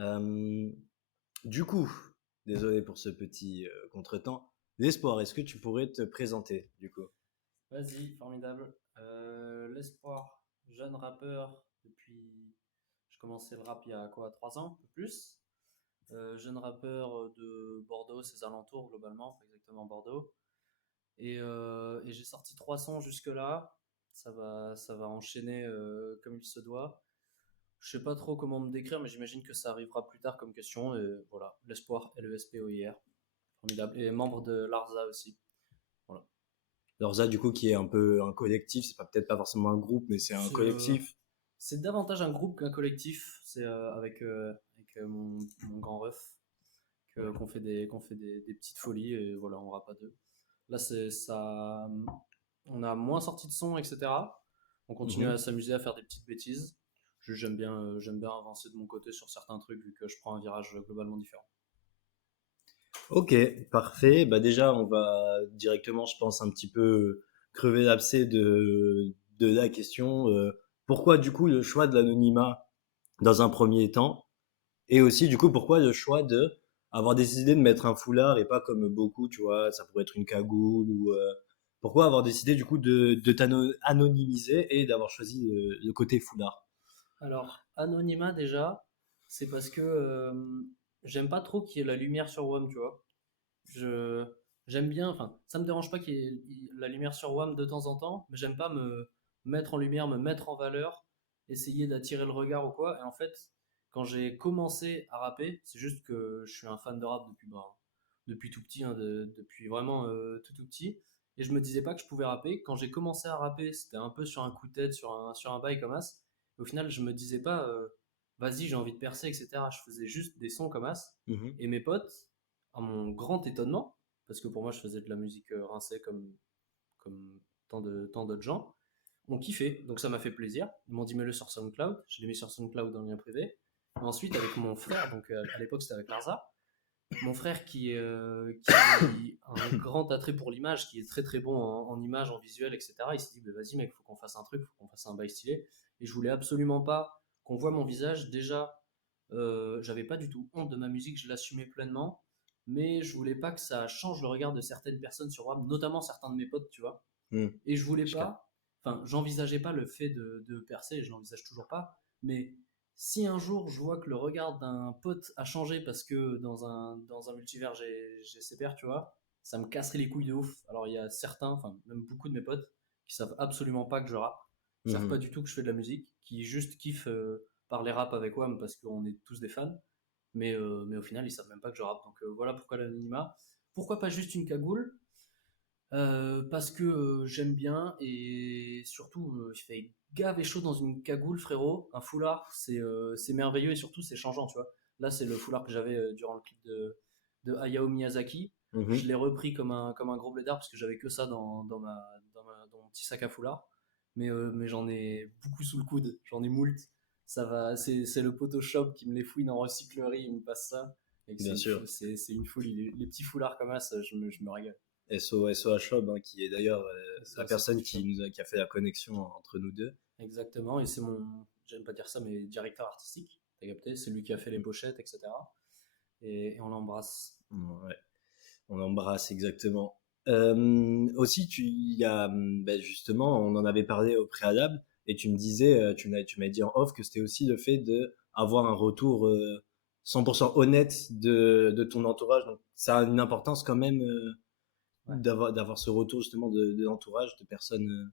Euh, du coup, désolé pour ce petit contretemps. L'espoir, est-ce que tu pourrais te présenter, du coup? Vas-y, formidable. L'espoir, jeune rappeur depuis. Je commençais le rap il y a quoi, 3 ans, un peu plus. Jeune rappeur de Bordeaux, ses alentours globalement, pas exactement Bordeaux. Et j'ai sorti 3 sons jusque-là. Ça va enchaîner comme il se doit. Je sais pas trop comment me décrire, mais j'imagine que ça arrivera plus tard comme question. Et voilà, l'espoir, L-E-S-P-O-I-R. Formidable. Et membre de Larza aussi. Voilà. Lorza, du coup, qui est un peu un collectif, c'est pas peut-être pas forcément un groupe, mais c'est un C'est collectif. c'est davantage un groupe qu'un collectif. C'est avec mon grand ref Ouais. qu'on fait des petites folies et voilà, on rappe à deux. Là, c'est ça. On a moins sorti de son, etc. On continue à Mhm. s'amuser à faire des petites bêtises. J'aime bien avancer de mon côté sur certains trucs vu que je prends un virage globalement différent. Ok, parfait. Bah déjà, on va directement, je pense, un petit peu crever l'abcès de la question. Pourquoi, du coup, le choix de l'anonymat dans un premier temps? Et aussi, du coup, pourquoi le choix de avoir décidé de mettre un foulard et pas comme beaucoup, tu vois, ça pourrait être une cagoule ou pourquoi avoir décidé du coup de t'anonymiser et d'avoir choisi le côté foulard? Alors, anonymat déjà, c'est parce que j'aime pas trop qu'il y ait la lumière sur WAM, tu vois. Je J'aime bien, enfin, ça me dérange pas qu'il y ait la lumière sur WAM de temps en temps, mais j'aime pas me mettre en lumière, me mettre en valeur, essayer d'attirer le regard ou quoi. Et en fait, quand j'ai commencé à rapper, c'est juste que je suis un fan de rap depuis tout petit, hein, depuis vraiment tout tout petit. Et je me disais pas que je pouvais rapper. Quand j'ai commencé à rapper, c'était un peu sur un coup de tête, sur un bail comme as. Au final, je me disais pas, vas-y, j'ai envie de percer, etc. Je faisais juste des sons comme as. Mhm. Et mes potes, à mon grand étonnement, parce que pour moi je faisais de la musique rincée comme tant d'autres gens, ont kiffé, donc ça m'a fait plaisir. Ils m'ont dit mets-le sur SoundCloud, je l'ai mis sur SoundCloud dans le lien privé. Et ensuite avec mon frère, donc à l'époque c'était avec Larza, mon frère qui a un grand attrait pour l'image, qui est très très bon en image, en visuel, etc. Il s'est dit bah, vas-y mec, faut qu'on fasse un truc, faut qu'on fasse un bail stylé. Et je voulais absolument pas qu'on voit mon visage. Déjà, j'avais pas du tout honte de ma musique, je l'assumais pleinement, mais je voulais pas que ça change le regard de certaines personnes sur moi, notamment certains de mes potes, tu vois. Mhm. Et je voulais Je capte. pas, enfin, j'envisageais pas le fait de percer, et je l'envisage toujours pas, mais si un jour je vois que le regard d'un pote a changé parce que dans un multivers j'ai ses pairs, tu vois, ça me casserait les couilles de ouf. Alors il y a certains, enfin même beaucoup de mes potes, qui savent absolument pas que je rappe, qui savent pas Mhm. du tout que je fais de la musique, qui juste kiffent parler rap avec WAM parce qu'on est tous des fans, mais au final ils savent même pas que je rappe. Donc voilà pourquoi l'anonymat. Pourquoi pas juste une cagoule? Parce que j'aime bien et surtout il fait grave et chaud dans une cagoule, frérot. Un foulard, c'est merveilleux et surtout c'est changeant, tu vois. Là, c'est le foulard que j'avais durant le clip de Hayao Miyazaki. Je Mhm. l'ai repris comme un gros blédard parce que j'avais que ça dans mon petit sac à foulard. Mais j'en ai beaucoup sous le coude, j'en ai moult. Ça va, c'est le Photoshop qui me les fouine en recyclerie, il me passe ça. Et que Bien sûr. c'est une folie. Les petits foulards comme ça, je me régale. SO Shob, hein, qui est d'ailleurs la Ça, personne qui a fait la connexion entre nous deux. exactement, et c'est j'aime pas dire ça, mais directeur artistique, t'as capté, c'est lui qui a fait les pochettes, etc. Et on l'embrasse. Ouais, on l'embrasse exactement. Aussi, il y a, justement, on en avait parlé au préalable, et tu me disais, tu m'as dit en off que c'était aussi le fait de avoir un retour 100% honnête de ton entourage. Donc, ça a une importance quand même Ouais. d'avoir ce retour justement de l'entourage de personnes.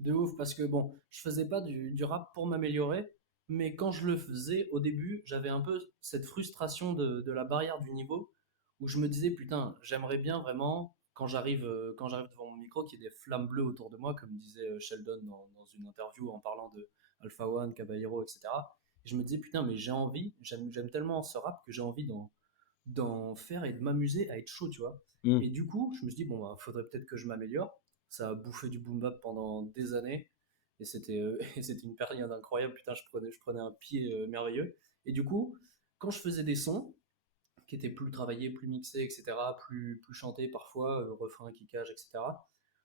De ouf, parce que bon, je faisais pas du rap pour m'améliorer, mais quand je le faisais, au début, j'avais un peu cette frustration de la barrière du niveau, où je me disais, putain, j'aimerais bien vraiment, quand j'arrive devant mon micro, qu'il y ait des flammes bleues autour de moi, comme disait Sheldon dans une interview en parlant de Alpha One, Caballero, etc. Et je me disais, putain, mais j'ai envie, j'aime tellement ce rap que j'ai envie d'en faire et de m'amuser à être chaud, tu vois. Et Hmm, du coup, je me suis dit, bon, bah, faudrait peut-être que je m'améliore. Ça a bouffé du boom bap pendant des années. Et et c'était une période incroyable. Putain, je prenais un pied merveilleux. Et du coup, quand je faisais des sons qui étaient plus travaillés, plus mixés, etc., plus chantés parfois, refrain, kickage, etc.,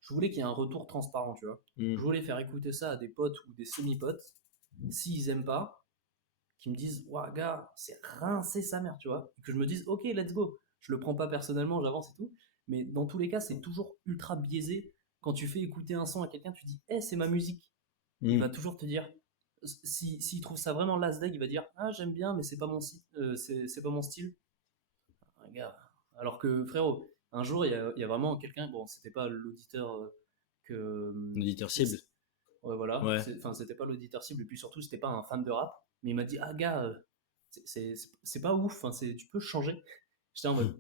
je voulais qu'il y ait un retour transparent, tu vois. Je hmm. voulais faire écouter ça à des potes ou des semi-potes. S'ils aiment pas, qui me disent, ouah, gars, c'est rincé sa mère, tu vois. Et que je me dise, ok, let's go. Je le prends pas personnellement, j'avance et tout. Mais dans tous les cas, c'est toujours ultra biaisé. Quand tu fais écouter un son à quelqu'un, tu dis, c'est ma musique. Il va Hmm. toujours te dire, s'il trouve ça vraiment lasdeg, il va dire, ah, j'aime bien, mais c'est pas mon, c'est pas mon style. Un gars. Alors que, frérot, un jour, il y a vraiment quelqu'un, bon, c'était pas l'auditeur que. Auditeur cible. Ouais, voilà, Ouais. enfin, c'était pas l'auditeur cible, et puis surtout, c'était pas un fan de rap, mais il m'a dit, ah, gars, c'est pas ouf, enfin, tu peux changer. J'étais en mode,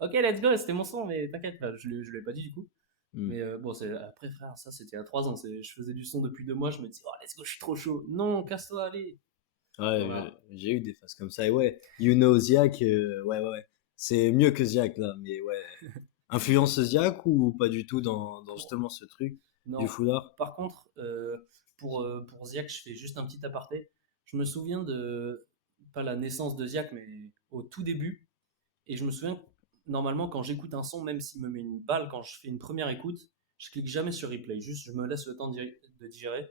ok, let's go, c'était mon son, mais t'inquiète, enfin, je lui ai pas dit du coup. Hmm. Mais bon, après, frère, ça c'était à 3 ans. Je faisais du son depuis 2 mois. Je me dis, oh, let's go, je suis trop chaud. Non, casse-toi, allez. Ouais, Voilà. j'ai eu des phases comme ça. Et ouais, You Know Ziak, ouais. C'est mieux que Ziak, là. Mais ouais. Influence Ziak ou pas du tout dans justement ce truc du Non. foulard? Par contre, pour Ziak, je fais juste un petit aparté. Je me souviens de, pas la naissance de Ziak, mais au tout début. Et je me souviens, normalement, quand j'écoute un son, même s'il me met une balle, quand je fais une première écoute, je clique jamais sur replay. Juste, je me laisse le temps de digérer.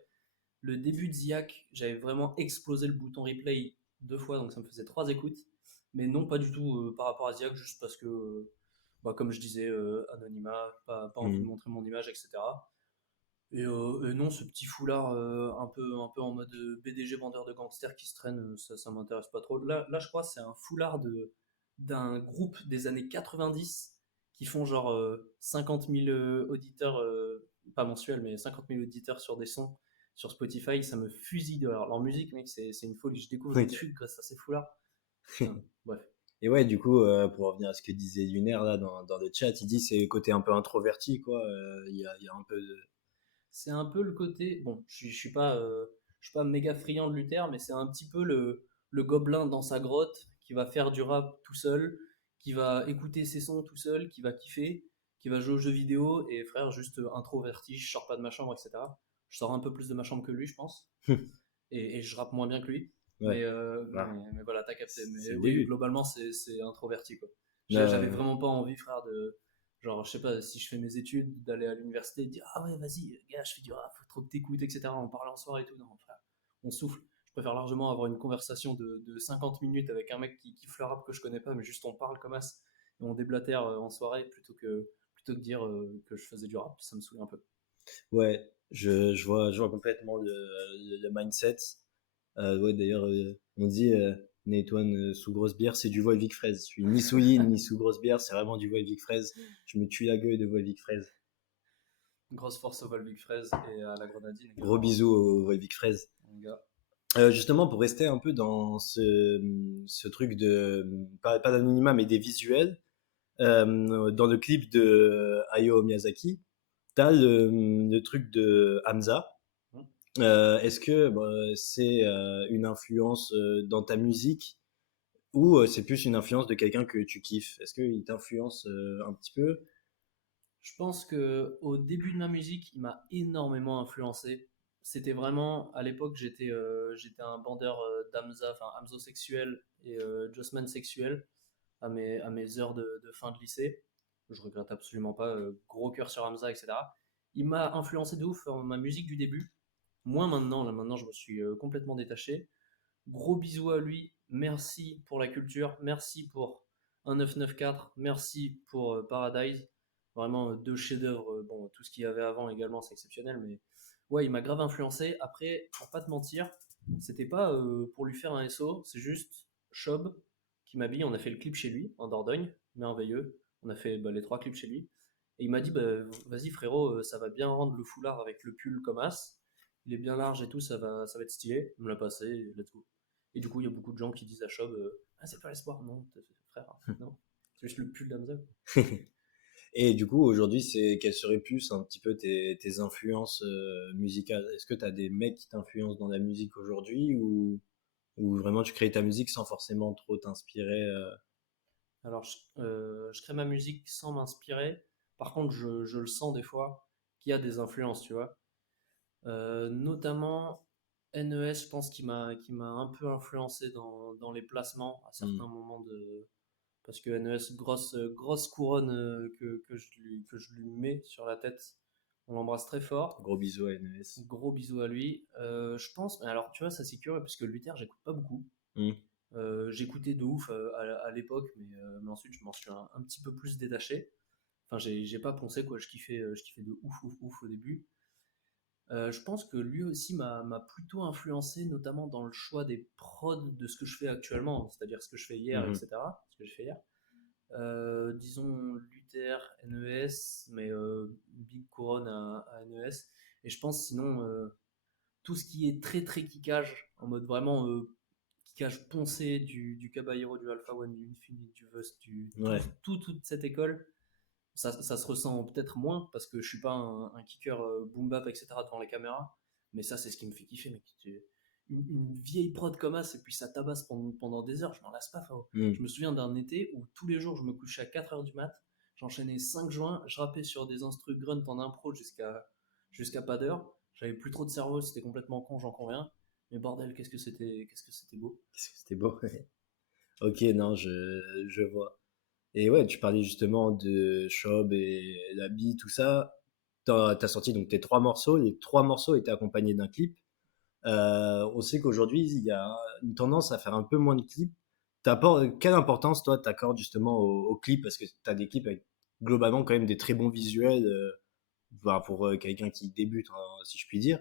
Le début de Ziak, j'avais vraiment explosé le bouton replay 2 fois, donc ça me faisait 3 écoutes. Mais non, pas du tout par rapport à Ziak, juste parce que, comme je disais, anonymat, pas envie de Hmm. montrer mon image, etc. Et non, ce petit foulard un peu en mode BDG vendeur de gangsters qui se traîne, ça m'intéresse pas trop. Là, je crois que c'est un foulard d'un groupe des années 90 qui font genre 50 000 auditeurs, pas mensuels, mais 50 000 auditeurs sur des sons sur Spotify. Ça me fusille de leur musique, mec, c'est une folie. Je découvre des Ok. trucs grâce à ces foulards. Putain, bref. Et ouais, du coup, pour revenir à ce que disait Lunaire là dans le chat, il dit c'est côté un peu introverti, quoi. Il y a un peu de. C'est un peu le côté. Bon, je suis pas méga friand de Luther, mais c'est un petit peu le gobelin dans sa grotte qui va faire du rap tout seul, qui va écouter ses sons tout seul, qui va kiffer, qui va jouer aux jeux vidéo. Et frère, juste introverti, je sors pas de ma chambre, etc. Je sors un peu plus de ma chambre que lui, je pense. Et je rappe moins bien que lui. Mais, Ouais. euh, Ah, mais voilà, t'as capté. c'est Mais le oui, début. globalement, c'est introverti, quoi. J'avais Euh, vraiment pas envie, frère, de. Genre, je sais pas, si je fais mes études, d'aller à l'université et de dire, ah ouais, vas-y, gars, je fais du rap, faut trop que t'écoutes, etc. On parle en soirée et tout. Non, frère, on souffle. Je préfère largement avoir une conversation de 50 minutes avec un mec qui kiffe le rap que je connais pas, mais juste on parle comme as et on déblatère en soirée plutôt que dire que je faisais du rap. Ça me saoule un peu. ouais, je vois complètement le mindset. Ouais, d'ailleurs, on dit Nettoine sous grosse bière, c'est du Volvic fraise. Je suis ni sous yin, ni sous grosse bière, c'est vraiment du Volvic fraise. Je me tue la gueule de Volvic fraise. Grosse force au Volvic Fraise et à la grenadine Gros également, bisous au Volvic fraise. mon gars. Justement, pour rester un peu dans ce truc de, pas d'anonymat, mais des visuels, dans le clip de Hayao Miyazaki, t'as le truc de Hamza. Hmm. Est-ce que bah, c'est une influence dans ta musique ou c'est plus une influence de quelqu'un que tu kiffes? Est-ce qu'il t'influence un petit peu? Je pense que au début de ma musique, il m'a énormément influencé. C'était vraiment, à l'époque, j'étais un bandeur d'Hamza, enfin Hamzo-sexuel et Jossman sexuel à mes heures de fin de lycée. Je regrette absolument pas, gros cœur sur Hamza, etc. Il m'a influencé de ouf dans ma musique du début. Moins maintenant, là maintenant je me suis complètement détaché. Gros bisous à lui, merci pour la culture, merci pour 1994, merci pour Paradise. Vraiment 2 chefs-d'œuvre. Bon, tout ce qu'il y avait avant également, c'est exceptionnel, mais ouais, il m'a grave influencé. Après, pour pas te mentir, c'était pas pour lui faire un SO, c'est juste Chob qui m'a dit, on a fait le clip chez lui, en Dordogne, merveilleux. On a fait les 3 clips chez lui. Et il m'a dit, vas-y frérot, ça va bien rendre le foulard avec le pull comme as. Il est bien large et tout, ça va être stylé. Il me l'a passé, let's go. Et du coup, il y a beaucoup de gens qui disent à Chob, ah, c'est pas l'espoir, non, frère, non. C'est juste le pull d'Amza. Et du coup, aujourd'hui, quelles seraient plus un petit peu tes influences musicales? Est-ce que tu as des mecs qui t'influencent dans la musique aujourd'hui ou vraiment tu crées ta musique sans forcément trop t'inspirer Alors, je crée ma musique sans m'inspirer. Par contre, je le sens des fois qu'il y a des influences, tu vois. Notamment NES, je pense qu'il m'a un peu influencé dans les placements à hmm. certains moments de. Parce que NES, grosse couronne que je lui mets sur la tête. On l'embrasse très fort. Gros bisous à NES. Gros bisous à lui. Je pense, mais alors tu vois, ça c'est curieux parce que Luther, j'écoute pas beaucoup. Hmm. J'écoutais de ouf à l'époque, mais ensuite je m'en suis un petit peu plus détaché. Enfin, j'ai pas poncé quoi, je kiffais de ouf, ouf, ouf au début. Je pense que lui aussi m'a plutôt influencé, notamment dans le choix des prods de ce que je fais actuellement, c'est-à-dire ce que je fais hier, Mhm. etc. Ce que j'ai fait hier. Disons Luther, NES, mais Big Couronne à NES. Et je pense sinon tout ce qui est très très kickage, en mode vraiment kickage poncé du Caballero, du Alpha One, du Infinite, du Vust, Ouais. toute cette école, ça se ressent peut-être moins parce que je suis pas un kicker boom bap, etc. devant les caméras. Mais ça, c'est ce qui me fait kiffer, mec. Une vieille prod comme ça, et puis ça tabasse pendant des heures, je m'en lasse pas, frérot. Hmm. Je me souviens d'un été où tous les jours, je me couchais à 4h du mat, j'enchaînais 5 joints, je rappais sur des instrus grunt en impro jusqu'à pas d'heure. J'avais plus trop de cerveau, c'était complètement con, j'en conviens. Mais bordel, qu'est-ce que c'était beau. Qu'est-ce que c'était beau. Ok, non, je vois. Et ouais, tu parlais justement de Shob et l'habit, tout ça. T'as sorti donc tes 3 morceaux. Les 3 morceaux étaient accompagnés d'un clip. On sait qu'aujourd'hui, il y a une tendance à faire un peu moins de clips. Quelle importance, toi, t'accordes justement au clip? Parce que t'as des clips avec globalement quand même des très bons visuels enfin, pour quelqu'un qui débute, hein, si je puis dire.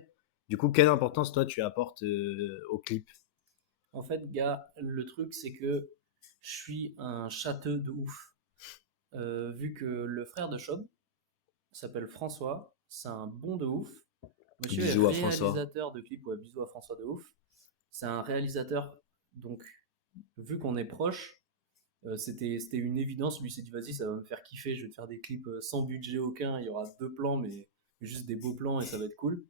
Du coup, quelle importance, toi, tu apportes au clip? En fait, gars, le truc, c'est que je suis un châteux de ouf. Vu que le frère de Chob s'appelle François, c'est un bon de ouf. Monsieur est Bisous à François. réalisateur de clips, ouais, bisous à François de ouf. C'est un réalisateur, donc vu qu'on est proche, c'était une évidence. Lui s'est dit, vas-y, ça va me faire kiffer, je vais te faire des clips sans budget aucun, il y aura 2 plans, mais juste des beaux plans et ça va être cool.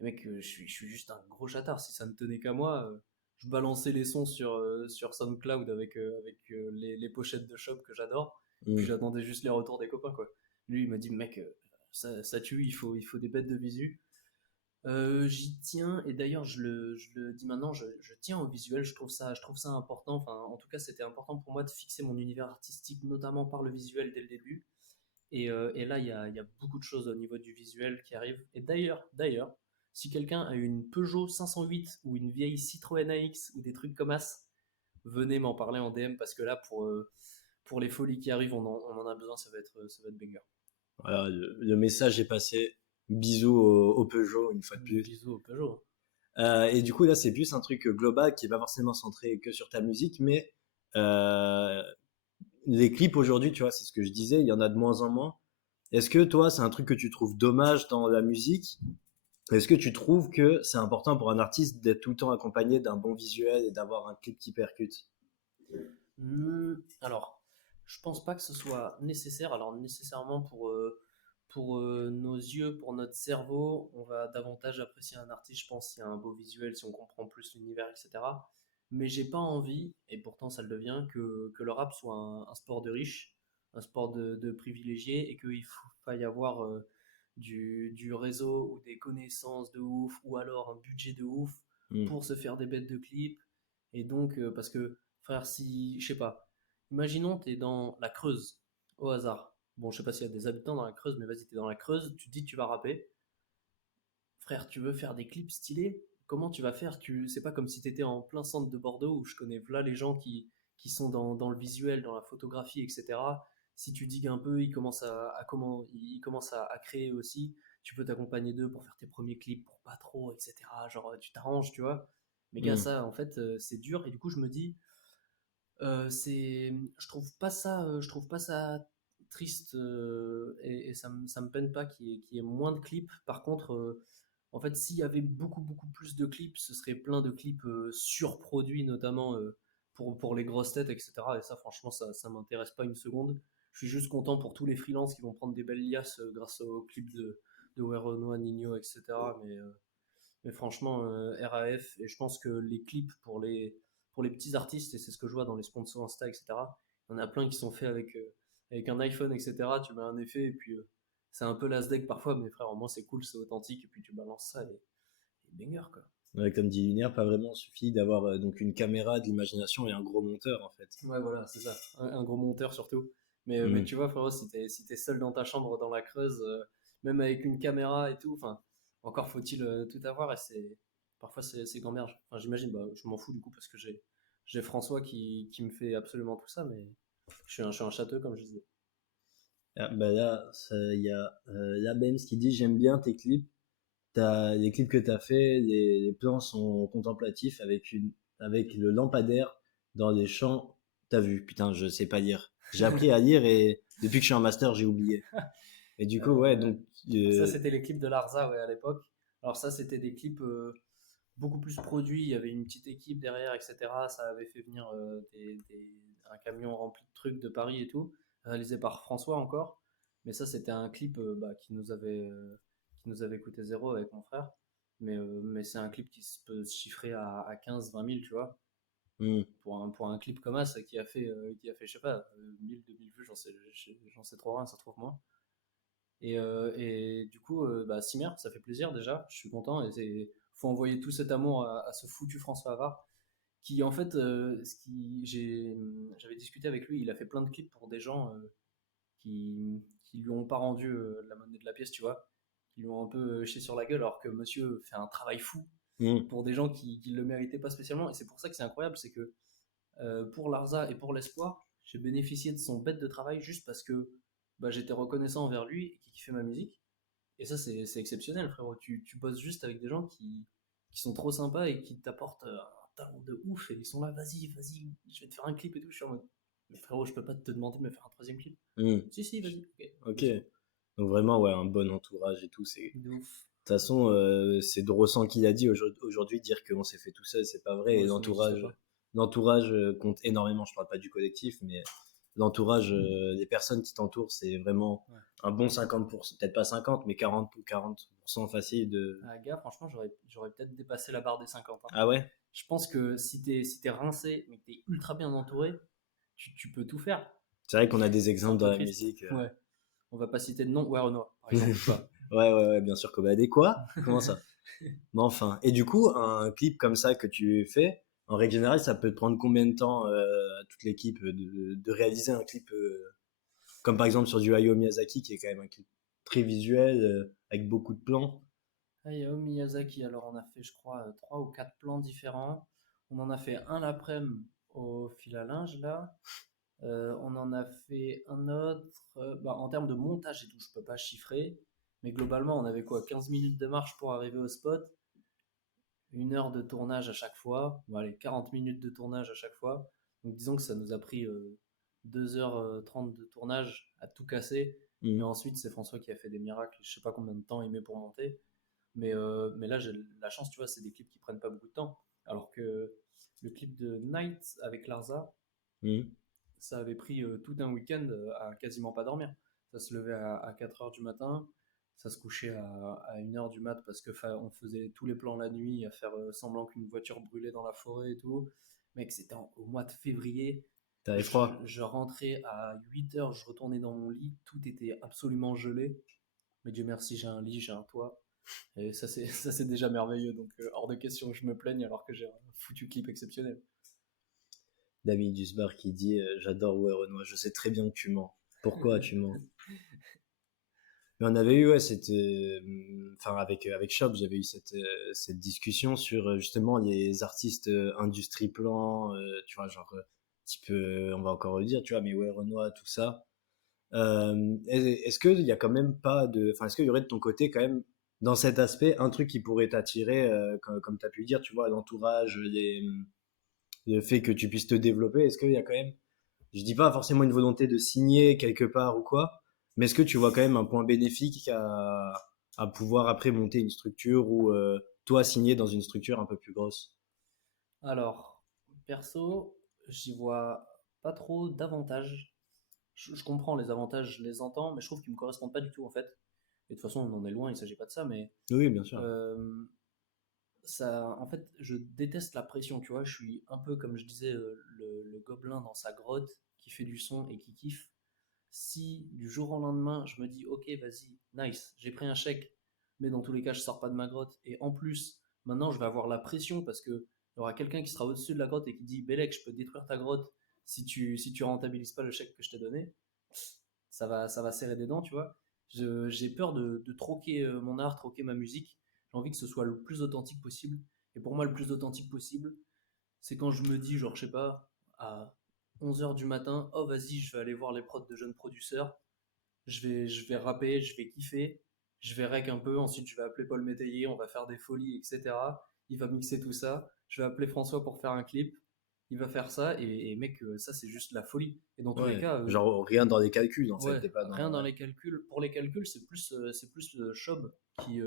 Et mec, je suis juste un gros chatard. Si ça ne tenait qu'à moi, je balançais les sons sur SoundCloud avec les pochettes de shop que j'adore. Puis Hmm. j'attendais juste les retours des copains, quoi. Lui, il m'a dit, mec, ça tue, il faut des bêtes de visu. J'y tiens, et d'ailleurs, je le dis maintenant, je tiens au visuel, je trouve ça important. Enfin, en tout cas, c'était important pour moi de fixer mon univers artistique, notamment par le visuel dès le début. Et là, il y a beaucoup de choses au niveau du visuel qui arrivent. Et d'ailleurs, si quelqu'un a une Peugeot 508 ou une vieille Citroën AX ou des trucs comme ça, venez m'en parler en DM parce que là, pour les folies qui arrivent, on en a besoin, ça va être banger. Voilà, le message est passé. Bisous au Peugeot, une fois de plus. Bisous au Peugeot. Et du coup, là, c'est plus un truc global qui est pas forcément centré que sur ta musique, mais euh, les clips aujourd'hui, tu vois, c'est ce que je disais, il y en a de moins en moins. Est-ce que toi, c'est un truc que tu trouves dommage dans la musique? Est-ce que tu trouves que c'est important pour un artiste d'être tout le temps accompagné d'un bon visuel et d'avoir un clip qui percute? Alors, je pense pas que ce soit nécessaire. Alors, nécessairement pour nos yeux, pour notre cerveau, on va davantage apprécier un artiste, je pense, s'il y a un beau visuel, si on comprend plus l'univers, etc. Mais j'ai pas envie, et pourtant ça le devient, que le rap soit un sport de riches, un sport de privilégiés, et faille avoir du réseau ou des connaissances de ouf, ou alors un budget de ouf Hmm. pour se faire des bêtes de clips. Et donc, parce que frère, si, je sais pas, imaginons t'es dans la Creuse, au hasard. Bon, je sais pas s'il y a des habitants dans la Creuse, mais vas-y, t'es dans la Creuse, tu te dis que tu vas rapper. Frère, tu veux faire des clips stylés? Comment tu vas faire? C'est pas comme si t'étais en plein centre de Bordeaux où je connais là les gens qui sont dans le visuel, dans la photographie, etc. Si tu digues un peu, ils commencent à créer aussi. Tu peux t'accompagner d'eux pour faire tes premiers clips pour pas trop, etc. Genre, tu t'arranges, tu vois. Mais gars, Hmm. ça, en fait, c'est dur. Et du coup, je me dis, je trouve pas ça triste et ça me peine pas qu'il y ait moins de clips. Par contre, en fait, s'il y avait beaucoup plus de clips, ce serait plein de clips surproduits, notamment pour les grosses têtes, etc. Et ça, franchement, ça m'intéresse pas une seconde. Je suis juste content pour tous les freelances qui vont prendre des belles liasses grâce aux clips de Werenoi, Nino, etc. Mais franchement, RAF, et je pense que les clips pour les petits artistes, et c'est ce que je vois dans les sponsors Insta, etc., il y en a plein qui sont faits avec un iPhone, etc. Tu mets un effet, et puis c'est un peu las-deck parfois, mais frère, au moins c'est cool, c'est authentique, et puis tu balances ça, et banger, quoi. Ouais, comme dit Lunaire, pas vraiment, il suffit d'avoir donc une caméra, de l'imagination et un gros monteur en fait. Ouais, voilà, c'est ça. Un gros monteur surtout. Mais Hmm. tu vois, frérot, si t'es seul dans ta chambre dans la Creuse, même avec une caméra et tout. Enfin, encore faut-il tout avoir et parfois c'est gamberge. Enfin, j'imagine, bah, je m'en fous du coup parce que j'ai François qui me fait absolument tout ça, mais je suis un châteux comme je disais. Ah, bah là, il y a la Benz qui dit j'aime bien tes clips. Les clips que tu as fait, les plans sont contemplatifs avec le lampadaire dans les champs. T'as vu, putain, je sais pas lire. J'ai appris à lire et depuis que je suis en master, j'ai oublié. Et du coup, ouais, Euh, donc, Ça, c'était les clips de Larza, ouais, à l'époque. Alors ça, c'était des clips beaucoup plus produits. Il y avait une petite équipe derrière, etc. Ça avait fait venir un camion rempli de trucs de Paris et tout, réalisé par François encore. Mais ça, c'était un clip bah, qui nous avait coûté zéro avec mon frère. Mais c'est un clip peut se chiffrer à 15-20 000, tu vois. hmm, Pour un clip comme ça qui a fait, je sais pas, 1000, 2000 vues, j'en sais trop rien, ça se trouve moins. Et du coup, bah, Simer, ça fait plaisir déjà, je suis content. Et faut envoyer tout cet amour à ce foutu François Havard, qui en fait, j'avais discuté avec lui, il a fait plein de clips pour des gens qui lui ont pas rendu la monnaie de la pièce, tu vois, qui lui ont un peu chié sur la gueule, alors que monsieur fait un travail fou hmm. pour des gens qui le méritaient pas spécialement. Et c'est pour ça que c'est incroyable, c'est que pour Larza et pour l'Espoir, j'ai bénéficié de son bête de travail juste parce que bah, j'étais reconnaissant envers lui et qui kiffait ma musique. Et ça, c'est exceptionnel, frérot. Tu bosses juste avec des gens qui sont trop sympas et qui t'apportent un talent de ouf. Et ils sont là, vas-y, je vais te faire un clip et tout. Je suis en mode, mais frérot, je peux pas te demander de me faire un troisième clip. Hmm. Si, vas-y, ok, Ok. let's go. Donc vraiment, ouais, un bon entourage et tout. De ouf. De toute façon, c'est Drossan qui l'a dit aujourd'hui, dire qu'on s'est fait tout seul, c'est pas vrai. Et Ouais, ça n'existe pas. l'entourage compte énormément. Je parle pas du collectif, mais l'entourage, les personnes qui t'entourent, c'est vraiment Ouais. un bon 50%, peut-être pas 50, mais 40 ou 40% facile de. Ah, gars, franchement, j'aurais peut-être dépassé la barre des 50, hein. Ah ouais? Je pense que si t'es rincé, mais que t'es ultra bien entouré, tu peux tout faire. C'est vrai qu'on a des C'est un exemples dans peu la triste. musique. Ouais. On va pas citer de nom. Ouais, Renoir, par exemple, tu vois. Ouais, bien sûr. Des quoi? Comment ça? Mais enfin. Et du coup, un clip comme ça que tu fais, en règle générale, ça peut te prendre combien de temps à toute l'équipe de réaliser un clip comme par exemple sur du Hayao Miyazaki, qui est quand même un clip très visuel, avec beaucoup de plans. Hayao Miyazaki, alors on a fait, je crois, 3 ou 4 plans différents. On en a fait un l'après-midi au fil à linge, là. On en a fait un autre. Bah, en termes de montage et tout, je peux pas chiffrer. Mais globalement, on avait quoi, 15 minutes de marche pour arriver au spot, 1 heure de tournage à chaque fois. Bon, allez, 40 minutes de tournage à chaque fois. Donc disons que ça nous a pris 2h30 de tournage à tout casser. Et Mhm. ensuite, c'est François qui a fait des miracles. Je sais pas combien de temps il met pour monter. Mais là, j'ai la chance, tu vois, c'est des clips qui prennent pas beaucoup de temps. Alors que le clip de Night avec Larza, Mhm. ça avait pris tout un week-end à quasiment pas dormir. Ça se levait à 4 heures du matin, ça se couchait à 1 heure du mat parce que on faisait tous les plans la nuit à faire semblant qu'une voiture brûlait dans la forêt et tout. Mec, c'était au mois de février. T'avais froid. Je rentrais à 8 heures, je retournais dans mon lit, tout était absolument gelé. Mais Dieu merci, j'ai un lit, j'ai un toit. Et ça, c'est déjà merveilleux. Donc, hors de question que je me plaigne alors que j'ai un foutu clip exceptionnel. David Dusbar qui dit j'adore Ouais Renoir, je sais très bien que tu mens. Pourquoi tu mens? Mais on avait eu, ouais, enfin, avec Shop, j'avais eu cette discussion sur justement les artistes industrie plan, tu vois, genre, type, on va encore le dire, tu vois, mais ouais, Renoir, tout ça. Est-ce qu'il y a quand même pas de, enfin, est-ce qu'il y aurait de ton côté quand même dans cet aspect un truc qui pourrait t'attirer, comme tu as pu le dire, tu vois, l'entourage, le fait que tu puisses te développer, est-ce qu'il y a quand même, je dis pas forcément une volonté de signer quelque part ou quoi, mais est-ce que tu vois quand même un point bénéfique à pouvoir après monter une structure ou toi signer dans une structure un peu plus grosse? Alors, perso, j'y vois pas trop d'avantages. Je comprends les avantages, je les entends, mais je trouve qu'ils me correspondent pas du tout en fait. Et de toute façon, on en est loin, il s'agit pas de ça, mais Oui, bien sûr. euh, ça, en fait, je déteste la pression, tu vois. Je suis un peu, comme je disais, le gobelin dans sa grotte qui fait du son et qui kiffe. Si du jour au lendemain, je me dis, ok, vas-y, nice, j'ai pris un chèque, mais dans tous les cas, je sors pas de ma grotte. Et en plus, maintenant, je vais avoir la pression parce que il y aura quelqu'un qui sera au-dessus de la grotte et qui dit, Bellec, je peux détruire ta grotte si tu rentabilises pas le chèque que je t'ai donné. Ça va serrer des dents, tu vois. J'ai peur de troquer mon art, troquer ma musique. J'ai envie que ce soit le plus authentique possible. Et pour moi, le plus authentique possible, c'est quand je me dis, genre, je sais pas, à 11 h du matin, oh vas-y, je vais aller voir les prods de jeunes producteurs, je vais rapper, je vais kiffer, je vais rec un peu, ensuite je vais appeler Paul Métayer, on va faire des folies, etc. Il va mixer tout ça, je vais appeler François pour faire un clip, il va faire ça, et mec, ça c'est juste la folie. Et dans tous les Ouais, cas, genre rien dans les calculs, en fait, ouais, t'es pas rien dans... dans Ouais. les calculs. Pour les calculs, c'est plus le Chob qui,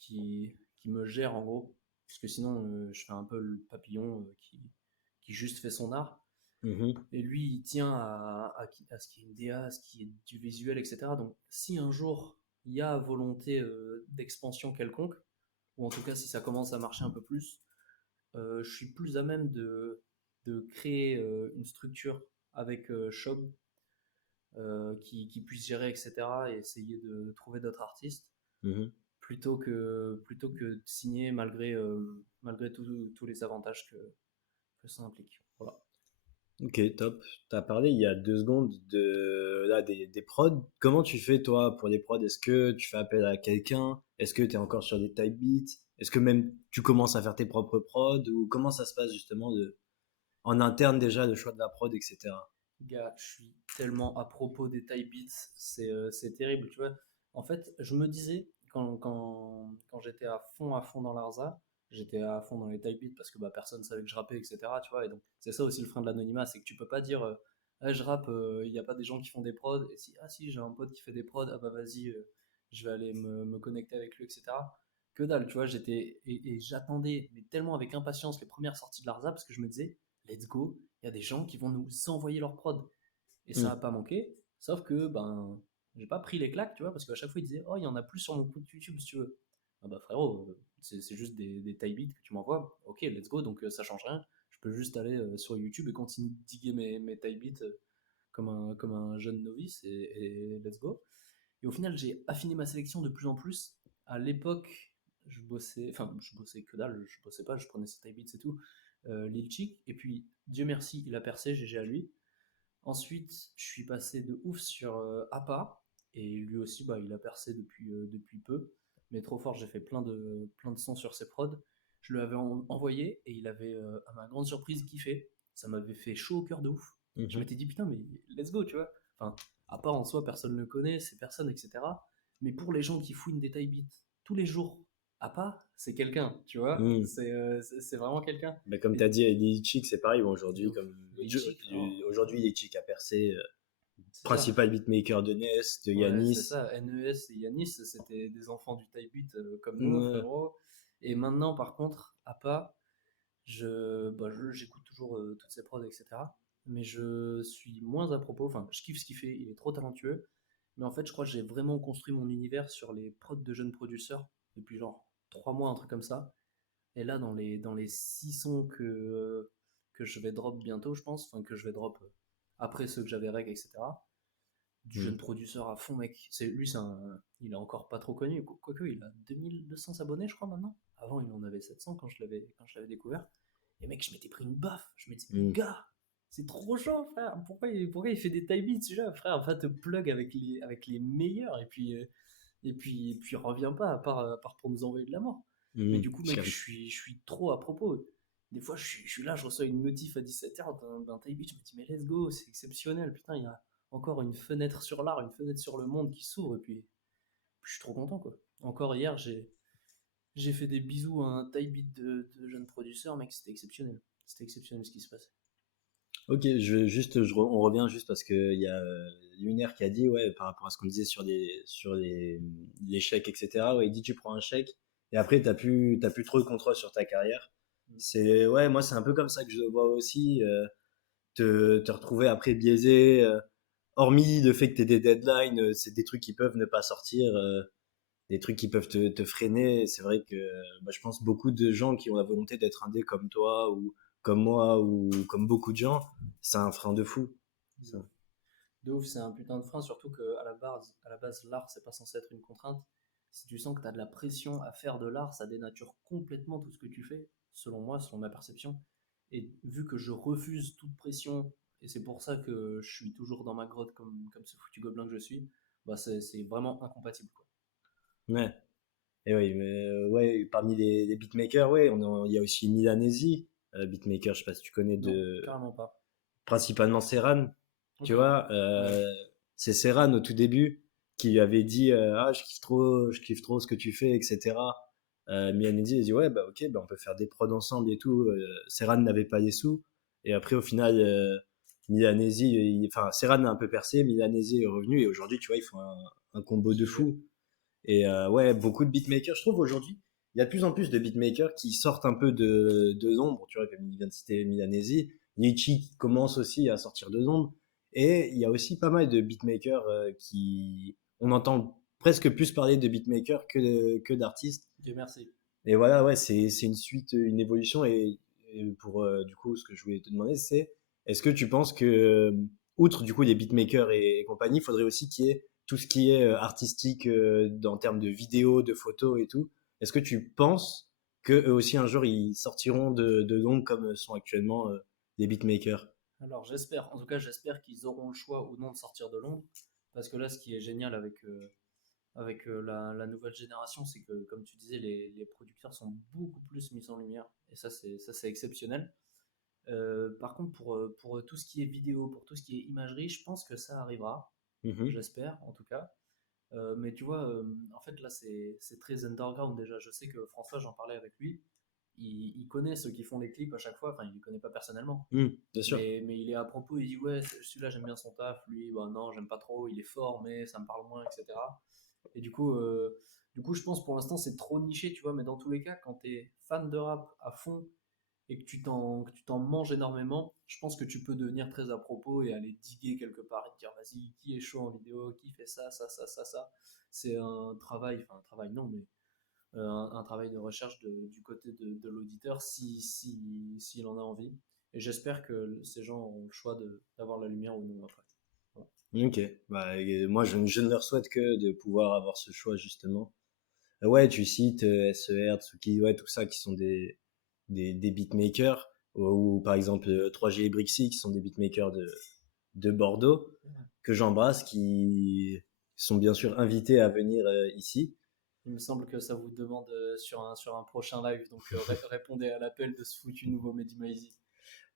qui me gère en gros. Parce que sinon, je fais un peu le papillon qui juste fait son art. Mhm. Et lui, il tient à ce qu'il y ait une DA, à ce qu'il y ait du visuel, etc. Donc, si un jour il y a volonté d'expansion quelconque, ou en tout cas si ça commence à marcher un peu plus, je suis plus à même de créer une structure avec Chob qui puisse gérer, etc. et essayer de trouver d'autres artistes Mhm. plutôt que de signer malgré tous les avantages que ça implique. Voilà. Ok, top. T'as parlé il y a 2 secondes de là des prods. Comment tu fais toi pour les prods? Est-ce que tu fais appel à quelqu'un? Est-ce que tu es encore sur des type beats? Est-ce que même tu commences à faire tes propres prods? Ou comment ça se passe justement en interne déjà le choix de la prod, etc. Gars, je suis tellement à propos des type beats, c'est terrible, tu vois. En fait, je me disais, quand j'étais à fond dans l'Arza, j'étais à fond dans les type beats parce que bah, personne savait que je rappais, etc. Tu vois, et donc c'est ça aussi le frein de l'anonymat, c'est que tu peux pas dire, ah, je rappe, il n'y a pas des gens qui font des prods, et si, ah si, j'ai un pote qui fait des prods, ah bah vas-y, je vais aller me connecter avec lui, etc. Que dalle, tu vois, et j'attendais, mais tellement avec impatience les premières sorties de l'Arza parce que je me disais, let's go, il y a des gens qui vont nous envoyer leur prod. Et ça Hmm. a pas manqué, sauf que ben j'ai pas pris les claques, tu vois, parce qu'à chaque fois ils disaient oh il y en a plus sur mon compte YouTube si tu veux. Ah bah frérot, c'est juste des type beats que tu m'envoies, ok let's go, donc ça change rien. Je peux juste aller sur YouTube et continuer de diguer mes type beats comme un jeune novice et let's go. Et au final j'ai affiné ma sélection de plus en plus. À l'époque, je bossais que dalle, je bossais pas, je prenais ses type beats et tout. Lil Chick, et puis Dieu merci, il a percé, GG à lui. Ensuite, je suis passé de ouf sur APA, et lui aussi, bah, il a percé depuis peu. Mais trop fort, j'ai fait plein de sons sur ses prods. Je lui avais envoyé, et il avait, à ma grande surprise, kiffé. Ça m'avait fait chaud au cœur de ouf. Je Mhm. m'étais dit, putain, mais let's go, tu vois. Enfin, APA en soi, personne ne le connaît, c'est personne, etc. Mais pour les gens qui fouinent des taille beats tous les jours, APA, c'est quelqu'un, tu vois. Hmm. C'est vraiment quelqu'un. Bah, comme tu as Et dit, Lil Chick, c'est pareil. Bon, de aujourd'hui, ouf. comme Lil Chick, aujourd'hui, Lil Chick a percé. c'est ça. Principal beatmaker de Ness, de Ouais, c'est Yanis. ça. NES et Yanis, c'était des enfants du type beat comme nous, Ouais. frérot. Et maintenant, par contre, APA, j'écoute toujours toutes ses prods, etc. Mais je suis moins à propos. Enfin, je kiffe ce qu'il fait, il est trop talentueux. Mais en fait, je crois que j'ai vraiment construit mon univers sur les prods de jeunes producteurs depuis genre 3 mois, un truc comme ça. Et là, dans les 6 sons que je vais drop bientôt, je pense, enfin que je vais drop après ceux que j'avais reg, etc. Du Hmm. jeune producteur à fond, mec. Il est encore pas trop connu. Quoique, il a 2200 abonnés, je crois, maintenant. Avant, il en avait 700 quand je l'avais découvert. Et mec, je m'étais pris une baffe. Je me disais, mais Hmm. gars, c'est trop chaud, frère. Pourquoi il fait des time beats, celui-là, frère? Va te plug avec les meilleurs. Et puis reviens pas, à part pour nous envoyer de la mort. Mais Hmm. du coup, Je mec, capte. je suis trop à propos. Des fois, je suis là, je reçois une notif à 17 h d'un time beat. Je me dis, mais let's go, c'est exceptionnel. Putain, il y a encore une fenêtre sur l'art, une fenêtre sur le monde qui s'ouvre. Et puis, je suis trop content, quoi. Encore hier, j'ai fait des bisous à un type beat de jeune producteur, mec, c'était exceptionnel. C'était exceptionnel ce qui se passe. Ok, on revient juste parce que il y a Lunaire qui a dit, ouais, par rapport à ce qu'on disait sur les chèques, etc. Ouais, il dit tu prends un chèque et après t'as plus trop de contrôle sur ta carrière. C'est, ouais, moi c'est un peu comme ça que je le vois aussi. Te retrouver après biaisé, hormis le fait que t'aies des deadlines, c'est des trucs qui peuvent ne pas sortir. Des trucs qui peuvent te freiner. C'est vrai que bah, je pense beaucoup de gens qui ont la volonté d'être indé comme toi ou comme moi ou comme beaucoup de gens, c'est un frein de fou. De Ça. ouf. De ouf, c'est un putain de frein, surtout qu'à la base, l'art, c'est pas censé être une contrainte. Si tu sens que tu as de la pression à faire de l'art, ça dénature complètement tout ce que tu fais, selon moi, selon ma perception. Et vu que je refuse toute pression, et c'est pour ça que je suis toujours dans ma grotte comme ce foutu gobelin que je suis, bah, c'est vraiment incompatible, quoi. Ouais. Et oui, mais ouais, parmi les beatmakers, ouais, il y a aussi Milanesi, beatmaker, je sais pas si tu connais Non, de carrément pas. principalement Serran, tu Ok, vois, ouais. c'est Serran au tout début qui lui avait dit ah je kiffe trop ce que tu fais, etc. Milanesi il a dit ouais bah ok bah on peut faire des prods ensemble et tout. Serran n'avait pas les sous et après au final Milanesi, enfin Serran a un peu percé, Milanesi est revenu et aujourd'hui tu vois ils font un combo de GG. fou. Et ouais, beaucoup de beatmakers. Je trouve aujourd'hui, il y a de plus en plus de beatmakers qui sortent un peu de l'ombre, tu vois, comme il vient de citer Milanesi. Nietzsche qui commence aussi à sortir de l'ombre. Et il y a aussi pas mal de beatmakers qui... On entend presque plus parler de beatmakers que d'artistes. Dieu merci. Et voilà, ouais, c'est une suite, une évolution. Et pour, du coup, ce que je voulais te demander, c'est est-ce que tu penses que, outre, du coup, les beatmakers et compagnie, il faudrait aussi qu'il y ait tout ce qui est artistique en termes de vidéos, de photos et tout. Est-ce que tu penses que eux aussi, un jour, ils sortiront de l'ombre comme sont actuellement les beatmakers? Alors j'espère, en tout cas j'espère qu'ils auront le choix ou non de sortir de l'ombre, parce que là ce qui est génial avec la nouvelle génération, c'est que comme tu disais, les producteurs sont beaucoup plus mis en lumière, et ça c'est exceptionnel. Par contre pour tout ce qui est vidéo, pour tout ce qui est imagerie, je pense que ça arrivera, Mhm. j'espère en tout cas. Mais tu vois, en fait là c'est très underground déjà. Je sais que François, j'en parlais avec lui, il connaît ceux qui font les clips à chaque fois, enfin il les connaît pas personnellement, Bien sûr. mais il est à propos, il dit ouais, celui-là j'aime bien son taf, lui, bah non, j'aime pas trop, il est fort, mais ça me parle moins, etc. Et du coup, je pense pour l'instant c'est trop niché, tu vois, mais dans tous les cas, quand t'es fan de rap à fond et que tu t'en manges énormément, je pense que tu peux devenir très à propos et aller diguer quelque part et te dire vas-y, qui est chaud en vidéo, qui fait ça, ça, ça, ça, ça. C'est un travail, enfin un travail non, mais un travail de recherche du côté de l'auditeur s'il en a envie. Et j'espère que ces gens auront le choix d'avoir la lumière ou non après. Voilà. Ok. Bah, moi, je ne leur souhaite que de pouvoir avoir ce choix, justement. Ouais, tu cites SER, Tsuki, ouais, tout ça qui sont des beatmakers, ou par exemple 3G et Brixie qui sont des beatmakers de Bordeaux, que j'embrasse, qui sont bien sûr invités à venir ici. Il me semble que ça vous demande sur un prochain live, donc répondez à l'appel de ce foutu nouveau Mehdi Maizi.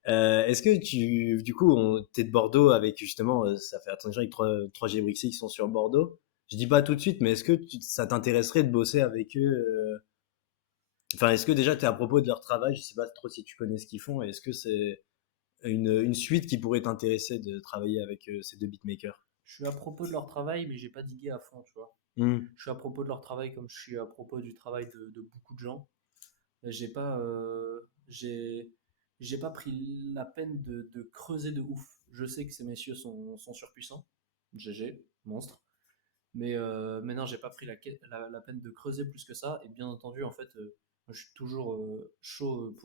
Est-ce que du coup, t'es de Bordeaux avec justement, ça fait attention avec 3G et Brixie qui sont sur Bordeaux. Je dis pas tout de suite, mais est-ce que ça t'intéresserait de bosser avec eux Enfin, est-ce que déjà t'es à propos de leur travail? Je sais pas trop si tu connais ce qu'ils font. Est-ce que c'est une suite qui pourrait t'intéresser de travailler avec ces deux beatmakers? Je suis à propos de leur travail, mais j'ai pas digué à fond, tu vois. Hmm. Je suis à propos de leur travail comme je suis à propos du travail de beaucoup de gens. J'ai pas, j'ai pas pris la peine de creuser de ouf. Je sais que ces messieurs sont surpuissants. GG, monstre. Mais non, j'ai pas pris la peine de creuser plus que ça. Et bien entendu, en fait, moi, je suis toujours chaud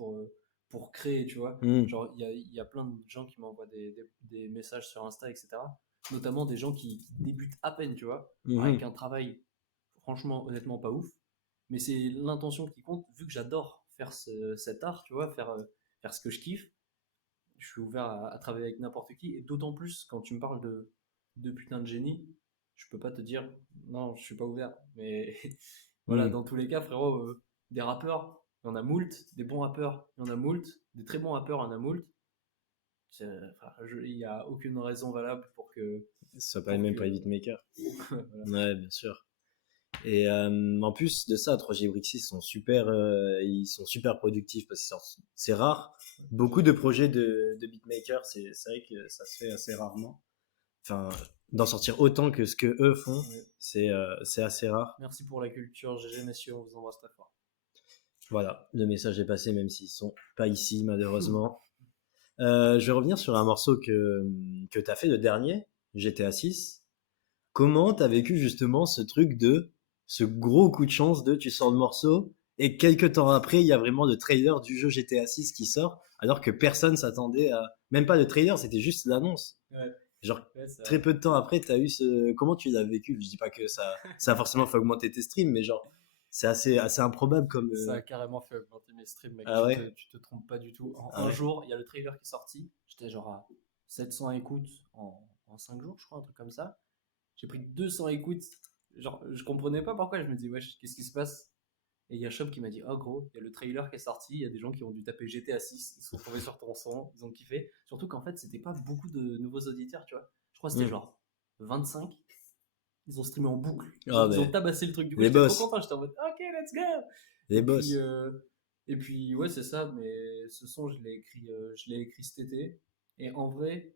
pour créer, tu vois. Hmm. Genre, il y a plein de gens qui m'envoient des messages sur Insta, etc. Notamment des gens qui débutent à peine, tu vois, avec Mhm. un travail, franchement, honnêtement, pas ouf. Mais c'est l'intention qui compte, vu que j'adore faire cet art, tu vois, faire ce que je kiffe. Je suis ouvert à travailler avec n'importe qui, et d'autant plus quand tu me parles de putain de génie, je peux pas te dire non, je suis pas ouvert. Mais voilà, Hmm. dans tous les cas, frérot, des rappeurs, il y en a moult, des bons rappeurs, il y en a moult, des très bons rappeurs, il y en a moult. Enfin, il n'y a aucune raison valable pour que. Ce soit pas les Pour mêmes pour les que beatmakers. voilà. Ouais, bien sûr. Et en plus de ça, 3G Brixis ils sont super productifs parce que c'est rare. Beaucoup de projets de beatmakers, c'est vrai que ça se fait assez rarement. Enfin, d'en sortir autant que ce que eux font, Ouais. c'est assez rare. Merci pour la culture, GG messieurs, on vous embrasse très fort. Voilà, le message est passé même s'ils sont pas ici malheureusement. Je vais revenir sur un morceau que t'as fait le dernier, GTA 6. Comment t'as vécu justement ce truc de ce gros coup de chance de tu sors le morceau et quelques temps après il y a vraiment le trailer du jeu GTA 6 qui sort alors que personne s'attendait à même pas le trailer, c'était juste l'annonce. Ouais, Genre ouais, c'est très vrai. peu de temps après t'as eu ce comment tu l'as vécu? Je dis pas que ça a forcément fait augmenter tes streams mais genre c'est assez improbable comme Ça a carrément fait augmenter mes streams, mec. ah Tu te, ouais tu te trompes pas du tout. En ah un ouais jour, il y a le trailer qui est sorti. J'étais genre à 700 écoutes en 5 jours, je crois, un truc comme ça. J'ai pris 200 écoutes. Genre, je comprenais pas pourquoi. Je me dis, wesh, qu'est-ce qui se passe? Et il y a Shop qui m'a dit, oh gros, il y a le trailer qui est sorti, il y a des gens qui ont dû taper GTA 6, ils se sont tombés sur ton son, ils ont kiffé. Surtout qu'en fait, c'était pas beaucoup de nouveaux auditeurs, tu vois. Je crois que c'était Hmm. genre 25. Ils ont streamé en boucle. Ils ont, Ah, ils ont mais tabassé le truc. Du coup, les j'étais trop boss, content. J'étais en mode, ok, let's go. les Et puis, boss. euh, et puis ouais, c'est ça. Mais ce son, je l'ai écrit cet été. Et en vrai,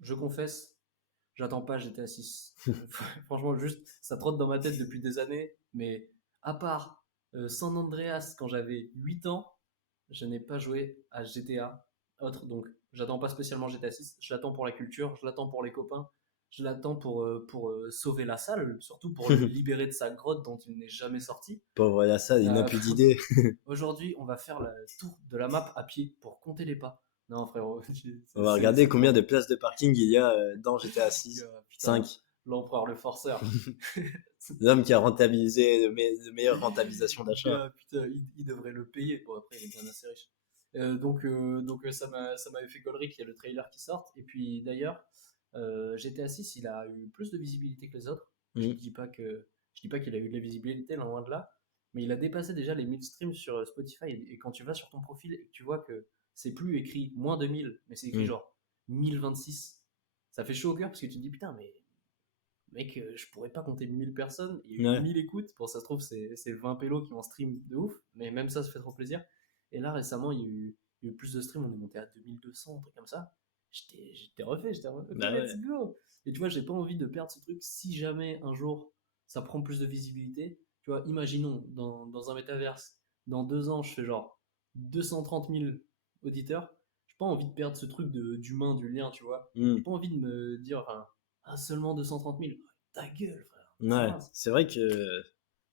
je confesse, j'attends pas GTA 6. Franchement, juste, ça trotte dans ma tête depuis des années. Mais à part San Andreas quand j'avais 8 ans, je n'ai pas joué à GTA autre. Donc, j'attends pas spécialement GTA 6. Je l'attends pour la culture, je l'attends pour les copains, je l'attends pour sauver la salle, surtout pour le libérer de sa grotte dont il n'est jamais sorti. Pauvre la salle, il n'a Euh, plus d'idées. Aujourd'hui, on va faire le tour de la map à pied pour compter les pas. Non, frérot, On va c'est regarder combien de trop. places de parking il y a dans GTA Oh, 6. gars, putain, 5. l'empereur, le forceur. L'homme qui a rentabilisé de meilleure rentabilisation d'achat. Gars, putain, il devrait le payer. Bon, après, il est bien assez riche. Donc, ça m'avait fait gaulerie qu'il y ait le trailer qui sorte. Et puis d'ailleurs, GTA 6, il a eu plus de visibilité que les autres. Je Hmm. dis pas que, je dis pas qu'il a eu de la visibilité, loin de là. Mais il a dépassé déjà les 1000 streams sur Spotify. Et quand tu vas sur ton profil et que tu vois que c'est plus écrit moins 2000, mais c'est écrit Hmm. genre 1026, ça fait chaud au cœur parce que tu te dis putain, mais mec, je pourrais pas compter 1000 personnes, il y a eu Ouais. 1000 écoutes, bon ça se trouve c'est 20 pélos qui vont stream de ouf, mais même ça fait trop plaisir. Et là récemment il y a eu plus de streams, on est monté à 2200, un truc comme ça. J'étais refait, j'étais en mode, ok Bah let's ouais. go. Et tu vois, j'ai pas envie de perdre ce truc si jamais un jour ça prend plus de visibilité. Tu vois, imaginons dans un métaverse, dans 2 ans je fais genre 230 000 auditeurs, j'ai pas envie de perdre ce truc d'humain, du lien, tu vois. Hmm. J'ai pas envie de me dire, enfin, ah, seulement 230 000. Ta gueule, frère. C'est Ouais. mince. C'est vrai que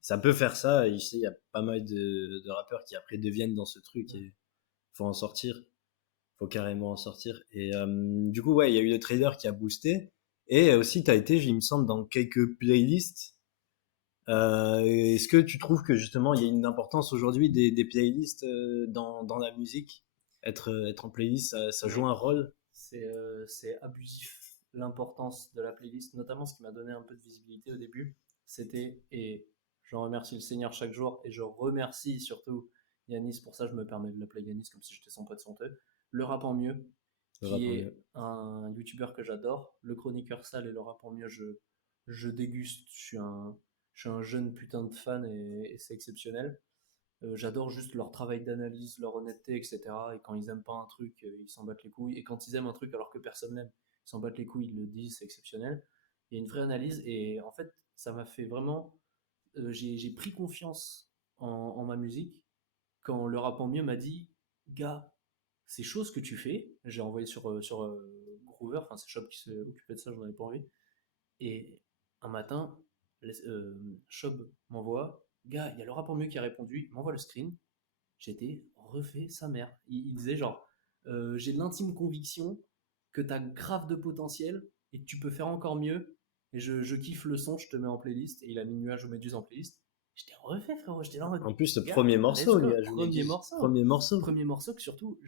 ça peut faire ça. Et je sais, il y a pas mal de rappeurs qui après deviennent dans ce truc et faut en sortir. Faut carrément en sortir. Et du coup, ouais, il y a eu le trailer qui a boosté. Et aussi, tu as été, il me semble, dans quelques playlists. Est-ce que tu trouves que justement, il y a une importance aujourd'hui des playlists dans la musique? Être en playlist, ça joue Mais un rôle? c'est abusif. L'importance de la playlist, notamment ce qui m'a donné un peu de visibilité au début, c'était, et j'en remercie le Seigneur chaque jour, et je remercie surtout Yanis, pour ça je me permets de l'appeler Yanis comme si j'étais son pote honteux, le rap en mieux, Le qui rap en mieux. est un youtubeur que j'adore, le chroniqueur sale et le rap en mieux, je déguste, je suis un jeune putain de fan et c'est exceptionnel. J'adore juste leur travail d'analyse, leur honnêteté, etc. Et quand ils aiment pas un truc, ils s'en battent les couilles. Et quand ils aiment un truc alors que personne n'aime, ils s'en battent les couilles, ils le disent, c'est exceptionnel. Il y a une vraie analyse et en fait, ça m'a fait vraiment. J'ai pris confiance en ma musique quand le rap en mieux m'a dit, gars, c'est chaud ce que tu fais. J'ai envoyé sur Groover, enfin c'est Shop qui s'est occupé de ça, j'en avais pas envie. Et un matin, Shob m'envoie, gars, il y a le rap en mieux qui a répondu, il m'envoie le screen. J'étais refait sa mère. Il disait genre, j'ai l'intime conviction que t'as grave de potentiel et que tu peux faire encore mieux. Et je kiffe le son, je te mets en playlist. Et il a mis Nuage aux Méduses en playlist. J'étais refait, frérot. J'étais là en mode, En plus, le gars, premier let's morceau, go. Nuage ou Premier Méduse. morceau. Premier morceau. Premier morceau que surtout,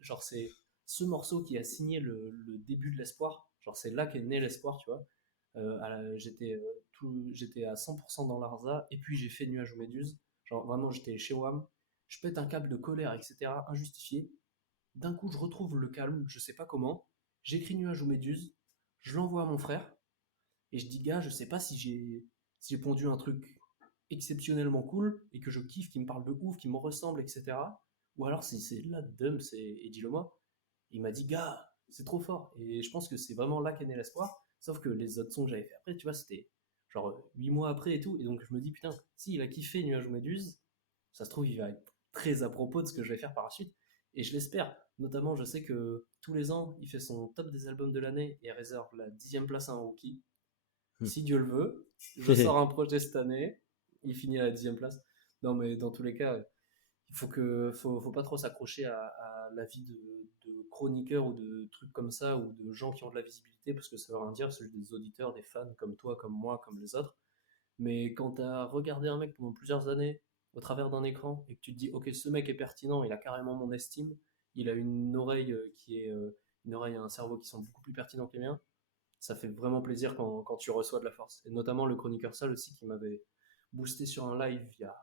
genre, c'est ce morceau qui a signé le début de l'espoir. Genre, c'est là qu'est né l'espoir, tu vois. J'étais à 100% dans l'Arza. Et puis, j'ai fait Nuage aux Méduses. Genre, vraiment, j'étais chez WAM, je pète un câble de colère, etc., injustifié. D'un coup, je retrouve le calme, je sais pas comment. J'écris Nuage ou Méduse, je l'envoie à mon frère, et je dis, gars, je sais pas si j'ai pondu un truc exceptionnellement cool, et que je kiffe, qui me parle de ouf, qui me ressemble, etc. Ou alors si c'est là de c'est et dis-le-moi. Il m'a dit, gars, c'est trop fort. Et je pense que c'est vraiment là qu'est né l'espoir. Sauf que les autres sons que j'avais fait après, tu vois, c'était genre 8 mois après et tout. Et donc je me dis, putain, s'il a kiffé Nuage ou Méduse, ça se trouve, il va être très à propos de ce que je vais faire par la suite. Et je l'espère. Notamment, je sais que tous les ans, il fait son top des albums de l'année et réserve la 10e place à un rookie. Si Dieu le veut, je sors un projet cette année, il finit à la 10e place. Non, mais dans tous les cas, il faut pas trop s'accrocher à la vie de chroniqueurs ou de trucs comme ça ou de gens qui ont de la visibilité parce que ça veut rien dire, c'est juste des auditeurs, des fans comme toi, comme moi, comme les autres. Mais quand tu as regardé un mec pendant plusieurs années au travers d'un écran et que tu te dis, ok, ce mec est pertinent, il a carrément mon estime, il a une oreille qui est une oreille et un cerveau qui sont beaucoup plus pertinents que les miens. ça fait vraiment plaisir quand tu reçois de la force. Et notamment le chroniqueur Sale aussi qui m'avait boosté sur un live il y a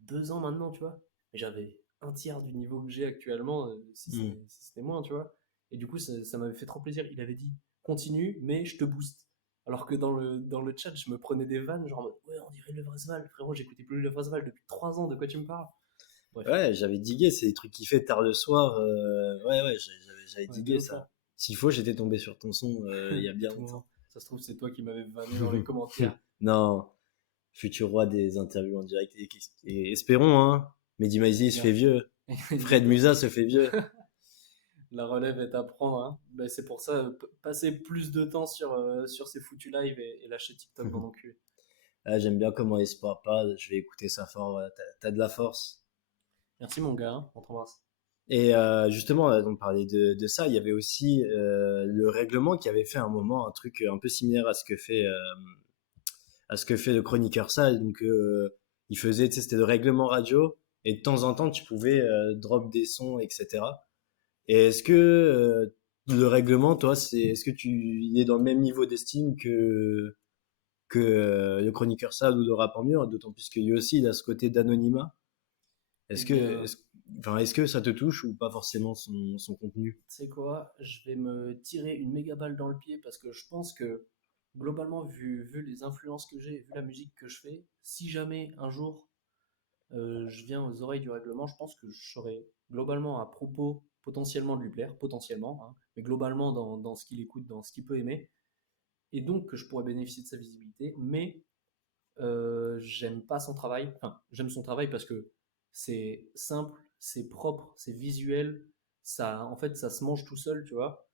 2 ans maintenant, tu vois. Et j'avais un tiers du niveau que j'ai actuellement, Hmm. si ce n'est moins, tu vois. Et du coup, ça m'avait fait trop plaisir. Il avait dit, continue, mais je te booste. Alors que dans le chat, je me prenais des vannes, genre, en mode, ouais, on dirait le Vresval. Frérot, j'écoutais plus le Vresval depuis 3 ans, de quoi tu me parles? Bref, Ouais, j'avais digué, c'est des trucs qu'il fait tard le soir. Ouais, ouais, j'avais ouais, de digué ouf, ça. hein. S'il faut, j'étais tombé sur ton son il y a À bien tout longtemps. moment. Ça se trouve, c'est toi qui m'avais vanné dans les commentaires. Non, futur roi des interviews en direct. Et espérons, hein. Mehdi Maizi, il se fait Grave. vieux. Fred Exactement. Musa se fait vieux. La relève est à prendre, hein. Ben, c'est pour ça, passer plus de temps sur ces foutus lives et lâcher TikTok dans mon cul. Ah, j'aime bien comment il se porte pas. Je vais écouter ça fort. T'as de la force. Merci mon gars, hein. On t'embrasse. Et justement, on parlait de ça. Il y avait aussi le règlement qui avait fait à un moment un truc un peu similaire à ce que fait le chroniqueur sale. Donc, il faisait, tu sais, c'était le règlement radio. Et de temps en temps, tu pouvais drop des sons, etc. Et est-ce que le règlement, toi, est-ce que il est dans le même niveau d'estime que le chroniqueur sale ou le rap en mur, d'autant plus que lui aussi, il a ce côté d'anonymat. Eh Est-ce que, bien, est-ce, enfin, est-ce que ça te touche ou pas forcément son contenu? tu sais quoi, je vais me tirer une méga balle dans le pied parce que je pense que globalement, vu les influences que j'ai, vu la musique que je fais, si jamais un jour je viens aux oreilles du règlement, je pense que je serais globalement à propos potentiellement de lui plaire, potentiellement, hein, mais globalement dans ce qu'il écoute, dans ce qu'il peut aimer, et donc que je pourrais bénéficier de sa visibilité, mais j'aime pas son travail. Enfin, j'aime son travail parce que c'est simple, c'est propre, c'est visuel. Ça, en fait, ça se mange tout seul, tu vois.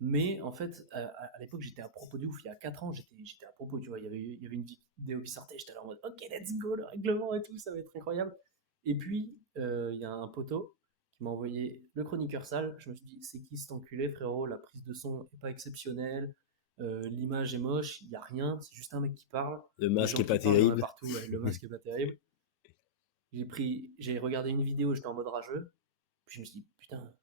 Mais en fait, à l'époque, j'étais à propos de ouf. Il y a 4 ans, j'étais à propos, tu vois. Il y avait une vidéo qui sortait, j'étais là en mode, ok, let's go, le règlement et tout, ça va être incroyable. Et puis, il y a un poteau qui m'a envoyé le chroniqueur sale. Je me suis dit, c'est qui cet enculé, frérot? La prise de son est pas exceptionnelle. L'image est moche, il n'y a rien, c'est juste un mec qui parle. Le Des masque gens est qui pas parlent, il y en a terrible. partout, ouais, le masque est pas terrible. J'ai regardé une vidéo, j'étais en mode rageux. Puis je me suis dit, putain,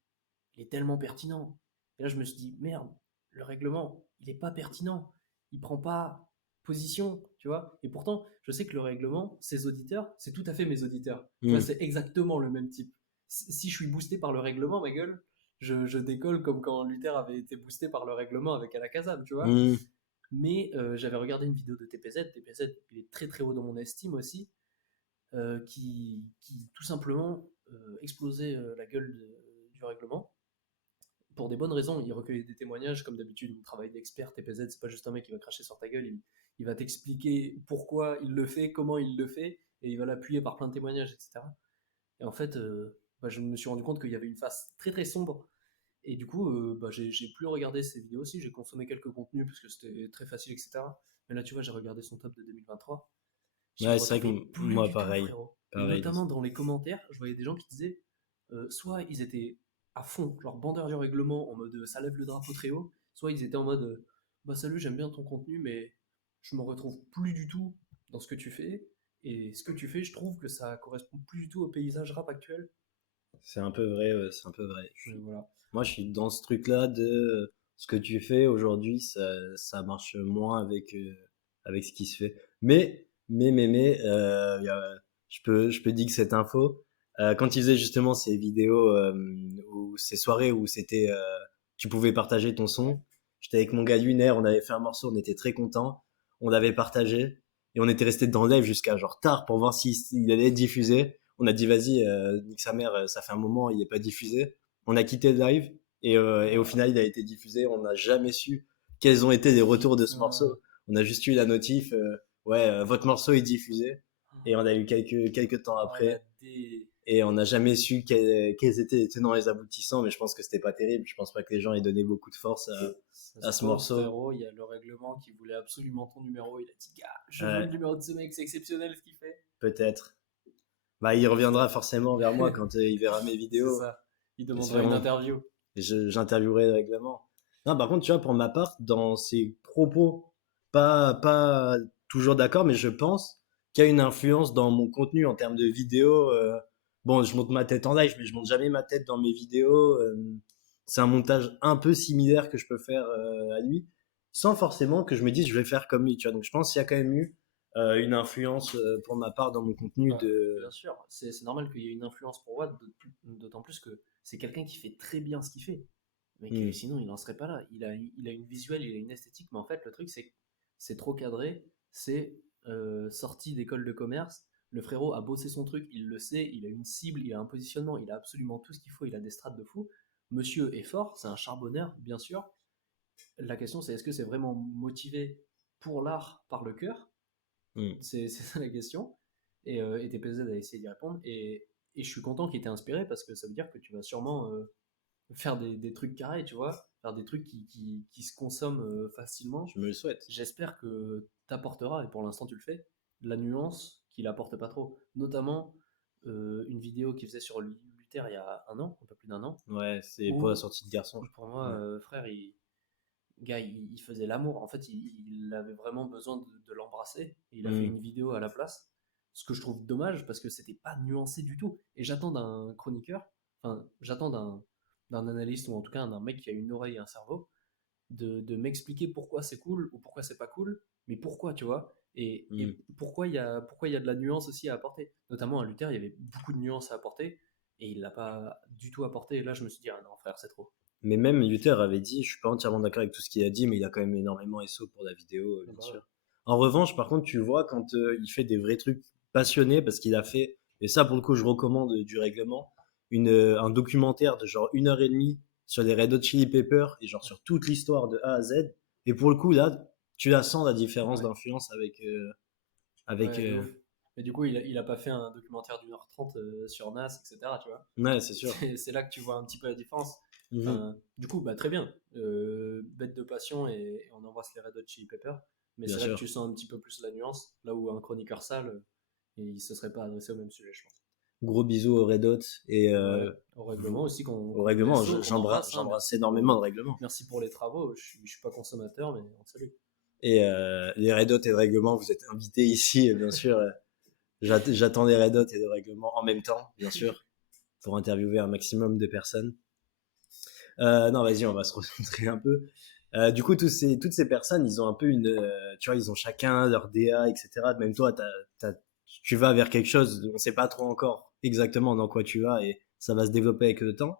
il est tellement pertinent. Et là, je me suis dit, merde, le règlement, il est pas pertinent. Il prend pas position, tu vois. Et pourtant, je sais que le règlement, ses auditeurs, c'est tout à fait mes auditeurs. Tu vois, Hmm. c'est exactement le même type. Si je suis boosté par le règlement, ma gueule, je décolle comme quand Luther avait été boosté par le règlement avec Alakazam, tu vois. Hmm. Mais j'avais regardé une vidéo de TPZ. TPZ, il est très très haut dans mon estime aussi, qui tout simplement explosait la gueule du règlement pour des bonnes raisons. Il recueille des témoignages, comme d'habitude, un travail d'expert. TPZ, c'est pas juste un mec qui va cracher sur ta gueule, il va t'expliquer pourquoi il le fait, comment il le fait, et il va l'appuyer par plein de témoignages, etc. Et en fait, bah, je me suis rendu compte qu'il y avait une face très très sombre. Et du coup, bah, j'ai plus regardé ces vidéos aussi, j'ai consommé quelques contenus parce que c'était très facile, etc. Mais là, tu vois, j'ai regardé son top de 2023. J'y me Ouais, c'est vrai que retrouvais plus moi, du tout, pareil. frérot. Et Pareil. notamment dans les commentaires, je voyais des gens qui disaient soit ils étaient à fond, genre bandeur du règlement, en mode ça lève le drapeau très haut, soit ils étaient en mode bah salut, j'aime bien ton contenu, mais je me retrouve plus du tout dans ce que tu fais. Et ce que tu fais, je trouve que ça correspond plus du tout au paysage rap actuel. C'est un peu vrai, c'est un peu vrai. Voilà. Moi, je suis dans ce truc-là de ce que tu fais aujourd'hui, ça marche moins avec ce qui se fait. Mais, je peux dire que cette info, quand il faisait justement ces vidéos ou ces soirées où tu pouvais partager ton son, j'étais avec mon gars Lunaire, on avait fait un morceau, on était très contents, on l'avait partagé et on était resté dans le live jusqu'à genre tard pour voir s'il allait être diffusé. On a dit vas-y, nique sa mère, ça fait un moment, il est pas diffusé. On a quitté le live et au final, il a été diffusé. On n'a jamais su quels ont été les retours de ce Putain. morceau. On a juste eu la notif, ouais, votre morceau est diffusé. Et on a eu quelques temps Oh la après. dé. Et on n'a jamais su quels étaient les tenants et les aboutissants, mais je pense que c'était pas terrible. Je pense pas que les gens aient donné beaucoup de force Ça à se ce trouve, morceau. frérot, il y a le règlement qui voulait absolument ton numéro. Il a dit, gars, je veux Ouais, le numéro de ce mec, c'est exceptionnel ce qu'il fait. peut-être. Bah, il Bref. reviendra forcément vers moi quand il verra mes C'est vidéos. ça. Il demandera une Espérons. interview. Et j'interviewerai le règlement. Non, par contre, tu vois, pour ma part, dans ses propos, pas toujours d'accord, mais je pense qu'il y a une influence dans mon contenu en termes de vidéos. Bon, je monte ma tête en live, mais je monte jamais ma tête dans mes vidéos. C'est un montage un peu similaire que je peux faire à lui. sans forcément que je me dise je vais faire comme lui, tu vois. Donc je pense qu'il y a quand même eu une influence pour ma part dans mon contenu Bah, de. bien sûr, c'est normal qu'il y ait une influence pour Watt, d'autant plus que c'est quelqu'un qui fait très bien ce qu'il fait. Mais que Hmm, sinon, il n'en serait pas là. Il a une visuelle, il a une esthétique, mais en fait, le truc, c'est que c'est trop cadré, c'est sorti d'école de commerce. Le frérot a bossé son truc, il le sait, il a une cible, il a un positionnement, il a absolument tout ce qu'il faut, il a des strates de fou. Monsieur est fort, c'est un charbonneur, bien sûr. La question, c'est est-ce que c'est vraiment motivé pour l'art par le cœur? hmm. C'est ça la question. Et TPZ a essayé d'y répondre. Et je suis content qu'il t'ait inspiré parce que ça veut dire que tu vas sûrement faire des trucs carrés, tu vois, faire des trucs qui se consomment facilement. Je me le souhaite. J'espère que t'apportera, et pour l'instant tu le fais, de la nuance qu'il apporte pas trop. Notamment une vidéo qu'il faisait sur Luther il y a un an, un peu plus d'un an, Ouais, c'est pour la où sortie de garçon, je pour crois. moi, Ouais. frère, gars, il faisait l'amour. En fait, il avait vraiment besoin de l'embrasser. Et il a fait Hmm, une vidéo à la place. Ce que je trouve dommage parce que c'était pas nuancé du tout. Et j'attends d'un chroniqueur, enfin, j'attends d'un analyste ou en tout cas d'un mec qui a une oreille et un cerveau de m'expliquer pourquoi c'est cool ou pourquoi c'est pas cool, mais pourquoi, tu vois. hmm. Et pourquoi il y a de la nuance aussi à apporter. Notamment à Luther, il y avait beaucoup de nuances à apporter et il l'a pas du tout apporté. Et là, je me suis dit, ah non, frère, c'est trop. Mais même Luther avait dit, je suis pas entièrement d'accord avec tout ce qu'il a dit, mais il a quand même énormément SO pour la vidéo, Ah bien bah ouais. sûr. En revanche, par contre, tu vois quand il fait des vrais trucs passionnés, parce qu'il a fait, et ça pour le coup je recommande du règlement, un documentaire de genre 1 heure et demie sur les Red Hot Chili Peppers, et genre sur toute l'histoire de A à Z. Et pour le coup, là, tu la sens la différence Ouais. d'influence avec... avec Ouais, de ouf. Mais du coup, il a pas fait un documentaire d'1h30 sur Nas, etc. Tu vois. Ouais, c'est sûr. C'est là que tu vois un petit peu la différence. Mhm. Enfin, du coup, bah, très bien. Bête de passion et on embrasse les Red Hot Chili Peppers. Mais Bien c'est là que sûr. tu sens un petit peu plus la nuance. Là où un chroniqueur sale, il se serait pas adressé au même sujet, je pense. Gros bisous au Red Hot et Ouais, au règlement aussi au qu'on règlement. SO, qu'on J'embrasse, embrasse. Hein. j'embrasse énormément de règlement. Merci pour les travaux. Je suis pas consommateur, mais on te salue. Et les Red Hot et le règlement, vous êtes invités ici, bien sûr. J'attends les Red Hot et le règlement en même temps, bien sûr, pour interviewer un maximum de personnes. Non, vas-y, on va se recentrer un peu. Du coup, toutes ces personnes, ils ont un peu tu vois, ils ont chacun leur DA, etc. Même toi, tu vas vers quelque chose, on sait pas trop encore exactement dans quoi tu vas et ça va se développer avec le temps.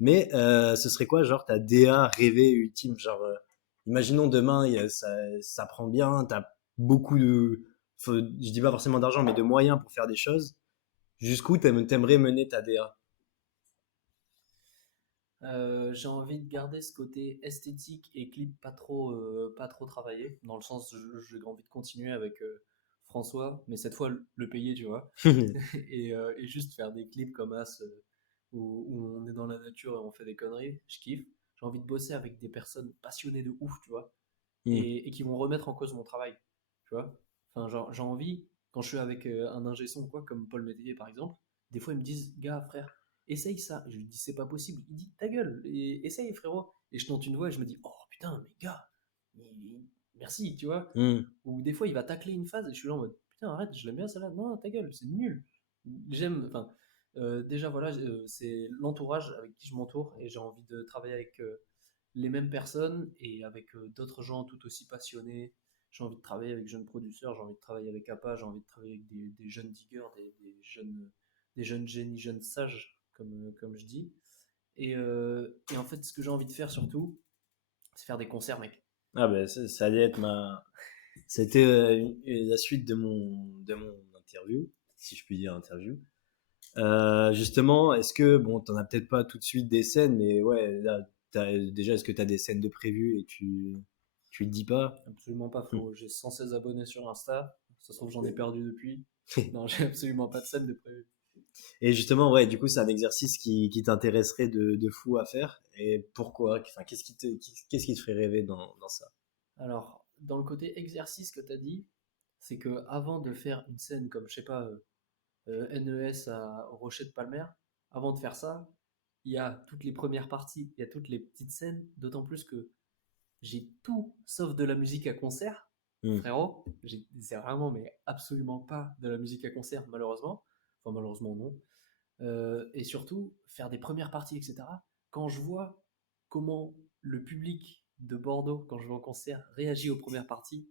Mais ce serait quoi, genre, ta DA rêvée ultime? Genre, imaginons demain, ça prend bien, t'as beaucoup je dis pas forcément d'argent, mais de moyens pour faire des choses. Jusqu'où t'aimerais mener ta DA? J'ai envie de garder ce côté esthétique et clip pas trop travaillé, dans le sens j'ai envie de continuer avec François, mais cette fois le payer, tu vois, et juste faire des clips comme As où on est dans la nature et on fait des conneries, je kiffe. J'ai envie de bosser avec des personnes passionnées de ouf, tu vois, Hmm. et qui vont remettre en cause mon travail, tu vois. Enfin, genre, j'ai envie, quand je suis avec un ingé son, quoi, comme Paul Métayer par exemple, des fois ils me disent, gars, frère, essaye ça. Et je lui dis, c'est pas possible. Il dit, ta gueule, et essaye, frérot. Et je tente une voix et je me dis, oh putain, mais gars, merci, tu vois. Hmm. Ou des fois il va tacler une phase et je suis là en mode, putain, arrête, je l'aime bien celle-là. Non, ta gueule, c'est nul. J'aime, enfin, déjà voilà, c'est l'entourage avec qui je m'entoure et j'ai envie de travailler avec les mêmes personnes et avec d'autres gens tout aussi passionnés. J'ai envie de travailler avec jeunes producteurs, j'ai envie de travailler avec APA, j'ai envie de travailler avec des jeunes diggers, des jeunes génies, jeunes sages, comme je dis. Et en fait, ce que j'ai envie de faire surtout, c'est faire des concerts, mec. Ah ben, ça allait être c'était la suite de mon interview, si je puis dire interview. Justement, est-ce que, bon, t'en as peut-être pas tout de suite des scènes, mais ouais, là, déjà, est-ce que t'as des scènes de prévues et tu le dis pas? Absolument pas, Hmm. frérot. J'ai 116 abonnés sur Insta. Ça se trouve, j'en ai perdu depuis. Non, j'ai absolument pas de scène de prévu. Et justement, ouais, du coup, c'est un exercice qui t'intéresserait de fou à faire. Et pourquoi? Enfin, qu'est-ce qui te ferait rêver dans ça? Alors, dans le côté exercice que tu as dit, c'est que avant de faire une scène comme, je sais pas, NES au Rocher de Palmer, avant de faire ça, il y a toutes les premières parties, il y a toutes les petites scènes, d'autant plus que j'ai tout sauf de la musique à concert, Hmm. frérot. C'est vraiment, mais absolument pas de la musique à concert, malheureusement. Enfin, malheureusement, non. Et surtout, faire des premières parties, etc. Quand je vois comment le public de Bordeaux, quand je vais en concert, réagit aux premières parties,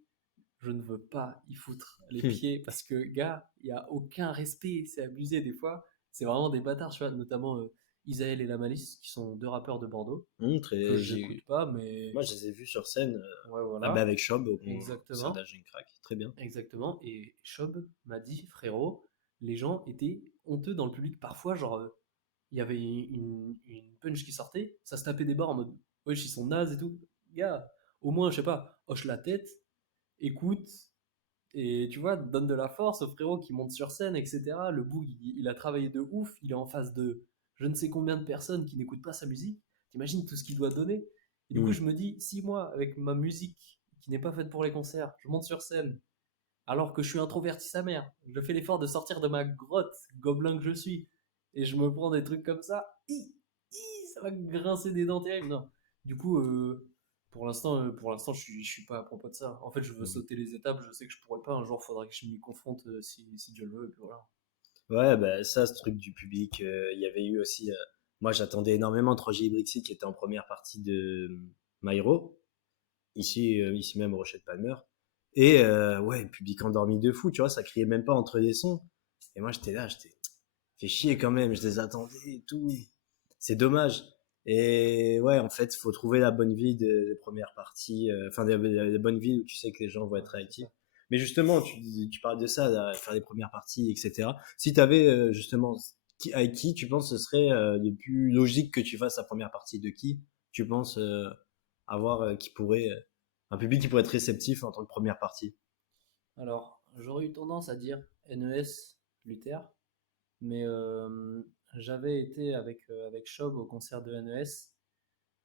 je ne veux pas y foutre les pieds parce que, gars, il n'y a aucun respect, c'est abusé des fois. C'est vraiment des bâtards, tu vois, notamment Isaël et La Malice, qui sont deux rappeurs de Bordeaux, que j'écoute pas, mais Moi, je les ai vus sur scène ouais, ah bah, voilà, avec Chob au concert exactement, d'Agent Crack. Très bien. exactement. Et Chob m'a dit, frérot, les gens étaient honteux dans le public. Parfois, genre, il y avait une punch qui sortait, ça se tapait des barres en mode, wesh, ils sont nazes et tout. Gars, au moins, je sais pas, hoche la tête, écoute, et tu vois, donne de la force au frérot qui monte sur scène, etc. Le Boog, il a travaillé de ouf, il est en face de je ne sais combien de personnes qui n'écoutent pas sa musique. T'imagines tout ce qu'il doit donner. Et du coup, Hmm. je me dis, si moi, avec ma musique qui n'est pas faite pour les concerts, je monte sur scène, alors que je suis introverti sa mère, je fais l'effort de sortir de ma grotte, gobelin que je suis, et je me prends des trucs comme ça, ça va grincer des dents terribles. Non. Du coup, je suis pas à propos de ça. En fait, je veux Hmm. sauter les étapes. Je sais que je pourrais pas. Un jour, faudra que je m'y confronte si Dieu le veut. Et puis voilà. Ouais, bah ça, ce truc du public, il y avait eu aussi. Moi, j'attendais énormément de Roger Brixey qui était en première partie de Myro, ici même au Rocher de Palmer. Et ouais, public endormi de fou, tu vois, ça criait même pas entre les sons. Et moi, j'étais là, j'étais fait chier quand même, je les attendais et tout. C'est dommage. Et ouais, en fait, faut trouver la bonne vie des premières parties, enfin des bonnes villes où tu sais que les gens vont Ouais, être c'est réactifs. ça. Mais justement, tu parles de ça, là, faire les premières parties, etc. Si tu avais justement avec qui tu penses ce serait le plus logique que tu fasses la première partie de qui tu penses avoir qui pourrait un public qui pourrait être réceptif en tant que première partie. Alors, j'aurais eu tendance à dire NES Luther, mais j'avais été avec Shob au concert de NES.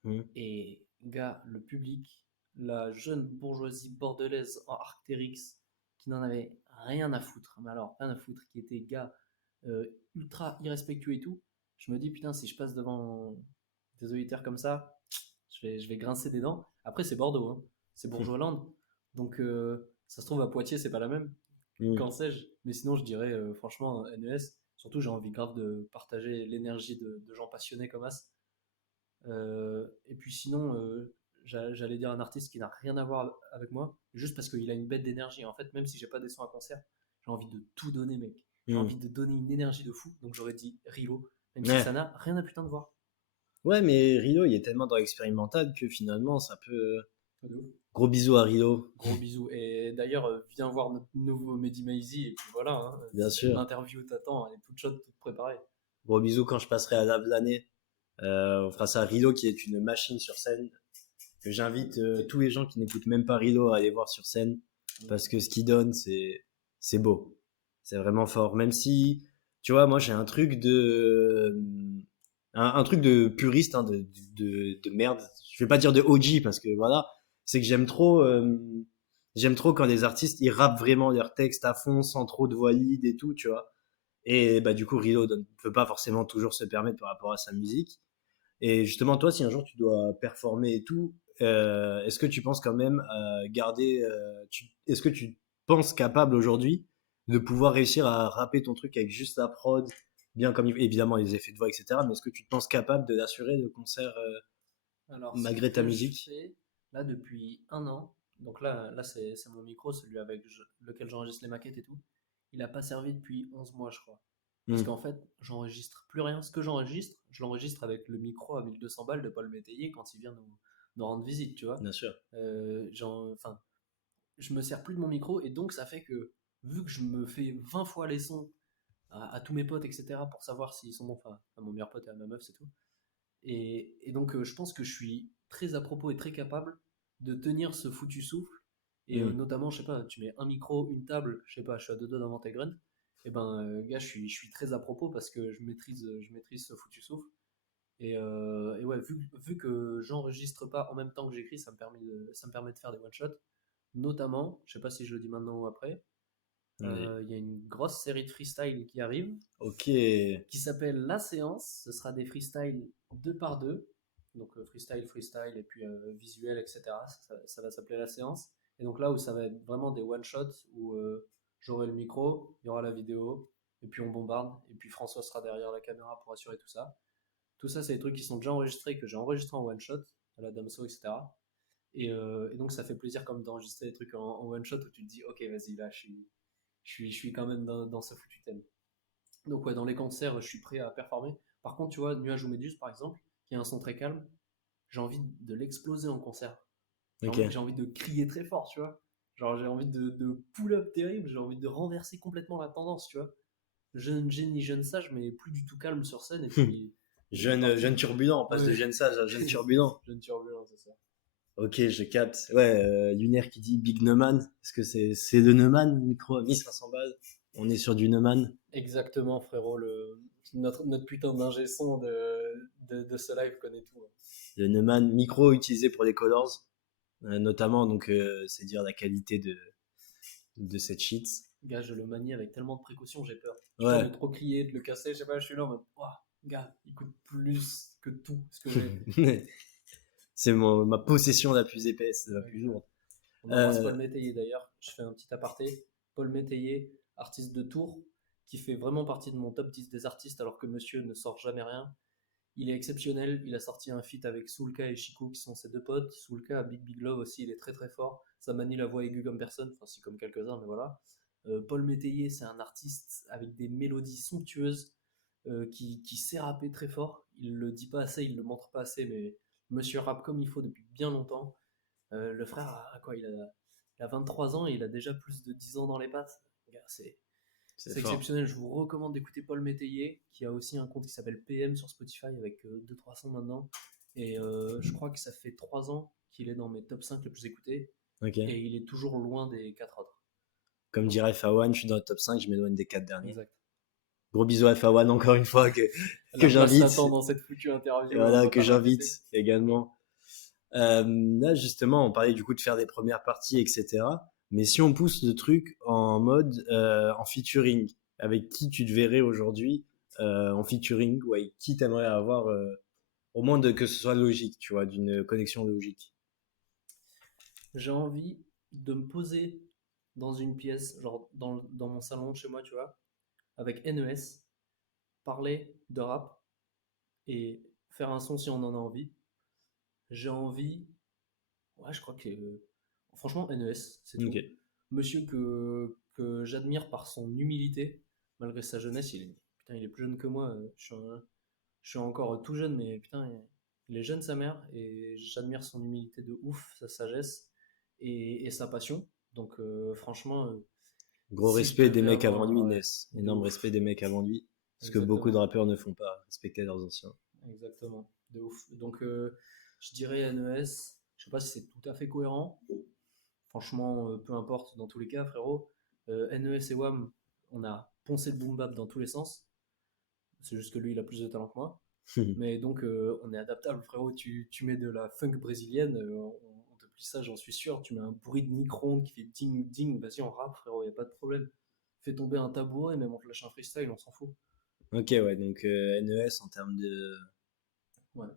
Hmm. Et gars, le public, la jeune bourgeoisie bordelaise en Arctérix, qui n'en avait rien à foutre, mais alors rien à foutre, qui était gars ultra irrespectueux et tout, je me dis putain, si je passe devant des auditeurs comme ça, je vais grincer des dents. Après, c'est Bordeaux, hein. C'est Bourgeoisland, donc ça se trouve à Poitiers, c'est pas la même, Hmm. qu'en sais-je, mais sinon je dirais franchement NES, surtout j'ai envie grave de partager l'énergie de gens passionnés comme As. Et puis sinon, j'allais dire un artiste qui n'a rien à voir avec moi, juste parce qu'il a une bête d'énergie. En fait, même si j'ai pas des sons à concert, j'ai envie de tout donner, mec. J'ai Hmm. envie de donner une énergie de fou, donc j'aurais dit Rilo, même si Ouais. ça n'a rien à putain de voir. Ouais, mais Rilo, il est tellement dans l'expérimental que finalement, ça peut. De ouf. Gros bisous à Rilo, Gros bisous. Et d'ailleurs, viens voir notre nouveau Mehdi Maizy, et puis voilà, hein, bien sûr. l'interview t'attend, elle est toute chaude, toute préparée. Gros bisous quand je passerai à l'année. On fera ça à Rilo, qui est une machine sur scène. Que j'invite tous les gens qui n'écoutent même pas Rilo à aller voir sur scène. Parce que ce qu'il donne, c'est beau. C'est vraiment fort. Même si, tu vois, moi j'ai un truc un truc de puriste, hein, de merde. Je vais pas dire de OG parce que voilà, c'est que j'aime trop quand les artistes ils rappent vraiment leurs textes à fond sans trop de voix lead et tout, tu vois. Et bah du coup, Rilo ne peut pas forcément toujours se permettre par rapport à sa musique. Et justement, toi, si un jour tu dois performer et tout, est-ce que tu penses quand même garder, est-ce que tu penses capable aujourd'hui de pouvoir réussir à rapper ton truc avec juste la prod, bien comme évidemment les effets de voix, etc. Mais est-ce que tu te penses capable de l'assurer le concert Alors, ce malgré ta que je musique? fais là depuis un an, donc là c'est mon micro, celui lequel j'enregistre les maquettes et tout. Il n'a pas servi depuis 11 mois, je crois. Parce Hmm, qu'en fait, j'enregistre plus rien. Ce que j'enregistre, je l'enregistre avec le micro à 1200 balles de Paul Métayer quand il vient nous rendre visite, tu vois. bien sûr. Enfin, je me sers plus de mon micro et donc ça fait que, vu que je me fais 20 fois les sons à tous mes potes, etc., pour savoir s'ils sont bons, enfin, à mon meilleur pote et à ma meuf, c'est tout. Et donc, je pense que je suis très à propos et très capable de tenir ce foutu souffle. Et Hmm, notamment, je sais pas, tu mets un micro, une table, je sais pas, je suis à deux doigts d'inventer Grunt. Et ben, gars, je suis très à propos parce que je maîtrise ce foutu souffle. Et ouais, vu que j'enregistre pas en même temps que j'écris, ça me permet de faire des one-shots. Notamment, je sais pas si je le dis maintenant ou après, allez. il y a une grosse série de freestyle qui arrive Ok. qui s'appelle La Séance. Ce sera des freestyles deux par deux. Donc freestyle, freestyle, et puis visuel, etc. Ça va s'appeler La Séance. Et donc là où ça va être vraiment des one-shots, où j'aurai le micro, il y aura la vidéo, et puis on bombarde, et puis François sera derrière la caméra pour assurer tout ça. Tout ça, c'est des trucs qui sont déjà enregistrés, que j'ai enregistrés en one-shot, à la Damso, etc. Et donc ça fait plaisir comme d'enregistrer des trucs en one shot où tu te dis ok vas-y là je suis quand même dans ce foutu thème. Donc ouais, dans les concerts je suis prêt à performer. Par contre tu vois Nuage ou Méduse par exemple, qui a un son très calme, j'ai envie de l'exploser en concert. J'ai Ok. envie de crier très fort, tu vois. Genre j'ai envie de pull-up terrible, j'ai envie de renverser complètement la tendance, tu vois. Jeune génie, jeune sage, mais plus du tout calme sur scène et puis Jeune partir. turbulent, on passe de Ouais, jeune sage à jeune turbulent. jeune turbulent, c'est ça. Ok, je capte. Ouais, Youner qui dit Big Neumann. Est-ce que c'est de Neumann, micro à 1500 balles? On est sur du Neumann. Exactement, frérot, notre putain d'ingé son de ce live connaît tout, hein. Le Neumann, micro utilisé pour les colors, notamment, donc c'est dire la qualité de cette shit. Gars, je le manie avec tellement de précautions, j'ai peur. J'ai peur de Ouais. trop crier, de le casser, je sais pas, je suis là en mode, ouah, gars, il coûte plus que tout ce que j'ai. C'est ma possession la plus épaisse, la Ouais, plus grave. lourde. On embrasse Euh, Paul Métayer d'ailleurs. Je fais un petit aparté. Paul Métayer, artiste de Tours, qui fait vraiment partie de mon top 10 des artistes alors que monsieur ne sort jamais rien. Il est exceptionnel. Il a sorti un feat avec Soulka et Chico qui sont ses deux potes. Soulka a Big Big Love aussi, il est très très fort. Ça manie la voix aiguë comme personne, enfin si comme quelques-uns, mais voilà. Paul Métayer, c'est un artiste avec des mélodies somptueuses qui sait rapper très fort. Il le dit pas assez, il le montre pas assez, mais monsieur rappe comme il faut depuis bien longtemps. Le frère a quoi il a 23 ans et il a déjà plus de 10 ans dans les pattes. c'est C'est fort. exceptionnel. Je vous recommande d'écouter Paul Métayer, qui a aussi un compte qui s'appelle PM sur Spotify avec 200-300 maintenant. Et je crois que ça fait 3 ans qu'il est dans mes top 5 les plus écoutés. Ok. Et il est toujours loin des 4 autres. Comme Donc, dirait Fawan, je suis dans le top 5, je m'éloigne des 4 derniers. exact. Gros bisous à Fawan encore une fois que La place j'invite. t'attend dans cette foutue Et interview et on voilà, va que pas la j'invite rater. également. Là, justement, on parlait du coup de faire des premières parties, etc. Mais si on pousse le truc en mode en featuring, avec qui tu te verrais aujourd'hui en featuring, ou avec qui t'aimerais avoir, au moins que ce soit logique, tu vois, d'une connexion logique. J'ai envie de me poser dans une pièce, genre dans mon salon chez moi, tu vois, avec NES, parler de rap et faire un son si on en a envie. J'ai envie, ouais, je crois que franchement, NES, c'est Ok. tout. Monsieur que j'admire par son humilité, malgré sa jeunesse, putain, il est plus jeune que moi. Je suis encore tout jeune, mais putain, il est jeune sa mère et j'admire son humilité de ouf, sa sagesse et sa passion. Donc, franchement, Gros si je respect des devais mecs avant lui, avoir, ouais, Ness. de Énorme respect ouf, des mecs avant lui. Ce que beaucoup de exactement. rappeurs ne font pas, respecter leurs anciens. Exactement, de ouf. Donc, je dirais NES. Je sais pas si c'est tout à fait cohérent. Franchement, peu importe, dans tous les cas, frérot. NES et WAM, on a poncé le boom bap dans tous les sens. C'est juste que lui, il a plus de talent que moi. Mais donc, on est adaptable, frérot. Tu mets de la funk brésilienne, on te plie ça, j'en suis sûr. Tu mets un bruit de micro-ondes qui fait ding ding, vas-y, on rappe, frérot, y a pas de problème. Fais tomber un tabouret, même on te lâche un freestyle, on s'en fout. Ok, ouais, donc NES en termes de. Ouais.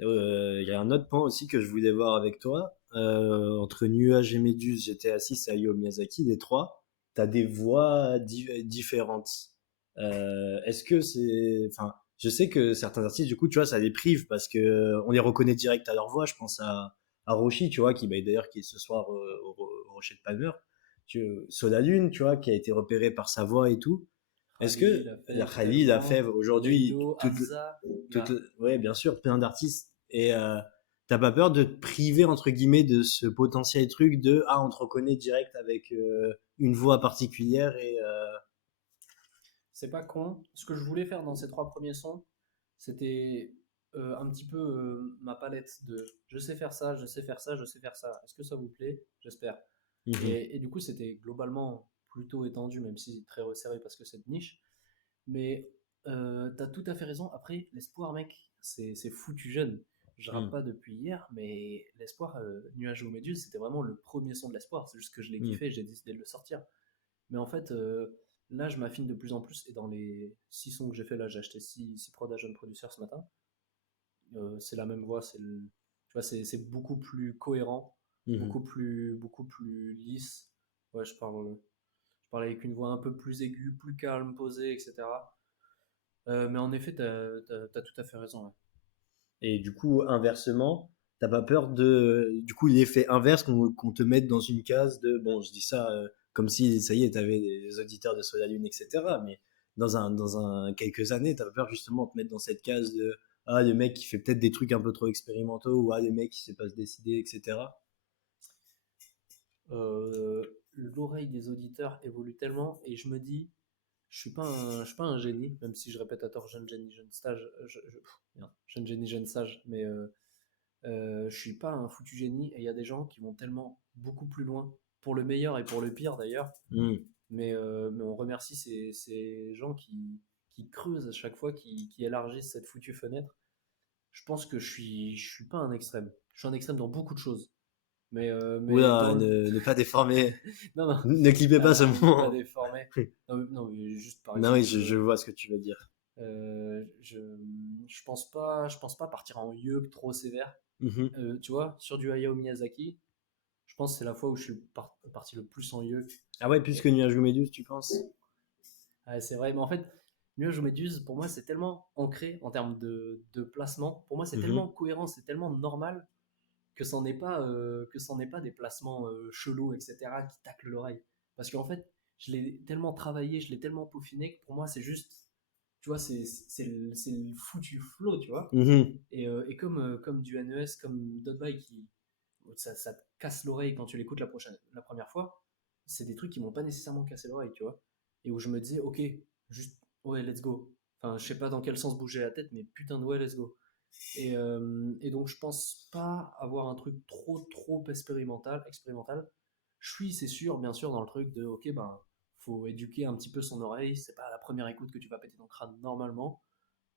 Il y a un autre point aussi que je voulais voir avec toi. Entre Nuage et Méduse, GTA 6 et Hayao Miyazaki, les trois, t'as des voix différentes. Est-ce que c'est. Enfin, je sais que certains artistes, du coup, tu vois, ça les prive parce que on les reconnaît direct à leur voix. Je pense à Roshi, tu vois, qui, bah, d'ailleurs, qui est ce soir au Rocher de Palmer. Solalune, tu vois, qui a été repéré par sa voix et tout. Est-ce Khalil, que la la Fève, Khalid, la totalement. Fève, aujourd'hui, Laylo, Hamza, gars. ouais, bien sûr, plein d'artistes. Et t'as pas peur de te priver, entre guillemets, de ce potentiel truc de, ah, on te reconnaît direct avec une voix particulière et. C'est pas con. Ce que je voulais faire dans ces 3 premiers sons, c'était un petit peu ma palette de je sais faire ça, je sais faire ça, je sais faire ça. Est-ce que ça vous plaît? J'espère. Mhm. Et du coup, c'était globalement plutôt étendu, même si très resserré parce que c'est de niche. Mais t'as tout à fait raison. Après, l'espoir, mec, c'est foutu jeune. Je rappe Mhm. pas depuis hier, mais l'espoir, Nuage ou Méduse, c'était vraiment le premier son de l'espoir. C'est juste que je l'ai Mhm. kiffé, j'ai décidé de le sortir. Mais en fait, là, je m'affine de plus en plus. Et dans les 6 sons que j'ai fait, là, j'ai acheté 6 prods à Jeune Producer ce matin. C'est la même voix, tu vois, c'est beaucoup plus cohérent, Mhm. beaucoup plus lisse. Ouais, je parle avec une voix un peu plus aiguë, plus calme, posée, etc. Mais en effet, t'as tout à fait raison. Ouais. Et du coup, inversement, t'as pas peur du coup, l'effet inverse qu'on te mette dans une case de, bon, je dis ça comme si, ça y est, t'avais des auditeurs de Sur la Lune, etc. Mais quelques années, t'as pas peur justement de te mettre dans cette case de, ah, le mec qui fait peut-être des trucs un peu trop expérimentaux, ou ah, le mec qui sait pas se décider, etc. Euh, L'oreille des auditeurs évolue tellement et je me dis, je suis pas un génie, même si je répète à tort jeune génie, jeune sage, merde, jeune génie, jeune sage, mais je suis pas un foutu génie et il y a des gens qui vont tellement beaucoup plus loin, pour le meilleur et pour le pire d'ailleurs, Hmm. mais on remercie ces gens qui creusent à chaque fois, qui élargissent cette foutue fenêtre. Je pense que je suis pas un extrême. Je suis un extrême dans beaucoup de choses. Mais Oula, dans le. ne pas déformer, Non, non, ne clipez pas ce pas moment. déformé. Non, mais juste par Non, oui, exemple, je vois ce que tu veux dire. euh, je, je pense pas partir en yeux trop sévère. Mhm. Tu vois, sur du Hayao Miyazaki, je pense que c'est la fois où je suis parti le plus en yeux. Ah ouais, plus que Et, Nuage ou Méduse, tu penses? ouais, c'est vrai, mais en fait, Nuage aux Méduses, pour moi, c'est tellement ancré en termes de placement. Pour moi, c'est tellement Mhm. cohérent, c'est tellement normal que c'en est pas des placements chelous, etc., qui taclent l'oreille. Parce qu'en fait, je l'ai tellement travaillé, je l'ai tellement peaufiné que pour moi, c'est juste, tu vois, c'est le foutu flow, tu vois. Mhm. Et comme du NES, comme Dotby, ça te casse l'oreille quand tu l'écoutes la première fois, c'est des trucs qui m'ont pas nécessairement cassé l'oreille, tu vois. Et où je me disais, ok, juste, ouais, let's go. Enfin, je sais pas dans quel sens bouger la tête, mais putain de ouais, let's go. Et donc, je pense pas avoir un truc trop expérimental. Je suis, c'est sûr, bien sûr, dans le truc de, ok, ben, faut éduquer un petit peu son oreille. C'est pas à la première écoute que tu vas péter ton crâne normalement.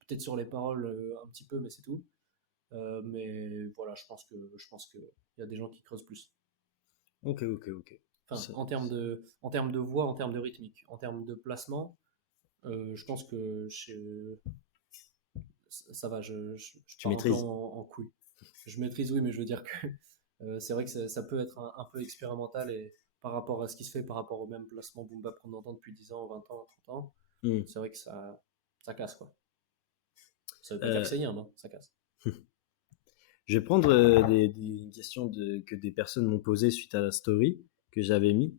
Peut-être sur les paroles un petit peu, mais c'est tout. Mais voilà, je pense que il y a des gens qui creusent plus. Ok, ok, ok. Enfin, en termes de voix, en termes de rythmique, en termes de placement, je pense que ça va. Je Tu pars un peu maîtrises. en couille. Je maîtrise, oui, mais je veux dire que c'est vrai que ça peut être un peu expérimental et par rapport à ce qui se fait, par rapport au même placement boom bap qu'on entend depuis 10 ans, 20 ans, 30 ans, Hmm. c'est vrai que ça casse quoi. Ça veut pas dire que Euh, c'est rien, hein, ça casse. je vais prendre des questions que des personnes m'ont posées suite à la story que j'avais mis.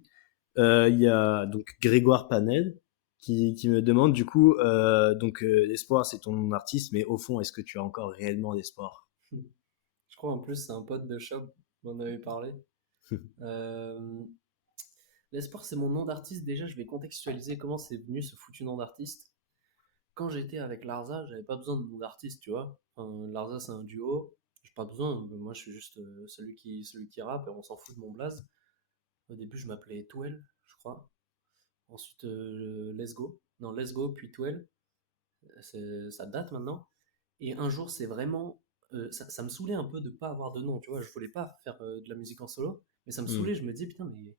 Il y a donc Grégoire Panel qui me demande du coup, l'espoir c'est ton nom d'artiste, mais au fond, est-ce que tu as encore réellement l'espoir? Je crois en plus, c'est un pote de shop m'en avait parlé. Euh, L'espoir, c'est mon nom d'artiste. Déjà, je vais contextualiser comment c'est venu ce foutu nom d'artiste. Quand j'étais avec Larza, j'avais pas besoin de nom d'artiste, tu vois. Enfin, Larza, c'est un duo. J'ai pas besoin. Moi, je suis juste celui qui rappe et on s'en fout de mon blaze. Au début, je m'appelais Twel, je crois. Ensuite, Let's Go. Non, Let's Go, puis Twel. Ça date maintenant. Et un jour, c'est vraiment. Ça me saoulait un peu de pas avoir de nom, tu vois. Je voulais pas faire de la musique en solo, mais ça me Hmm. saoulait. Je me dis, putain, mais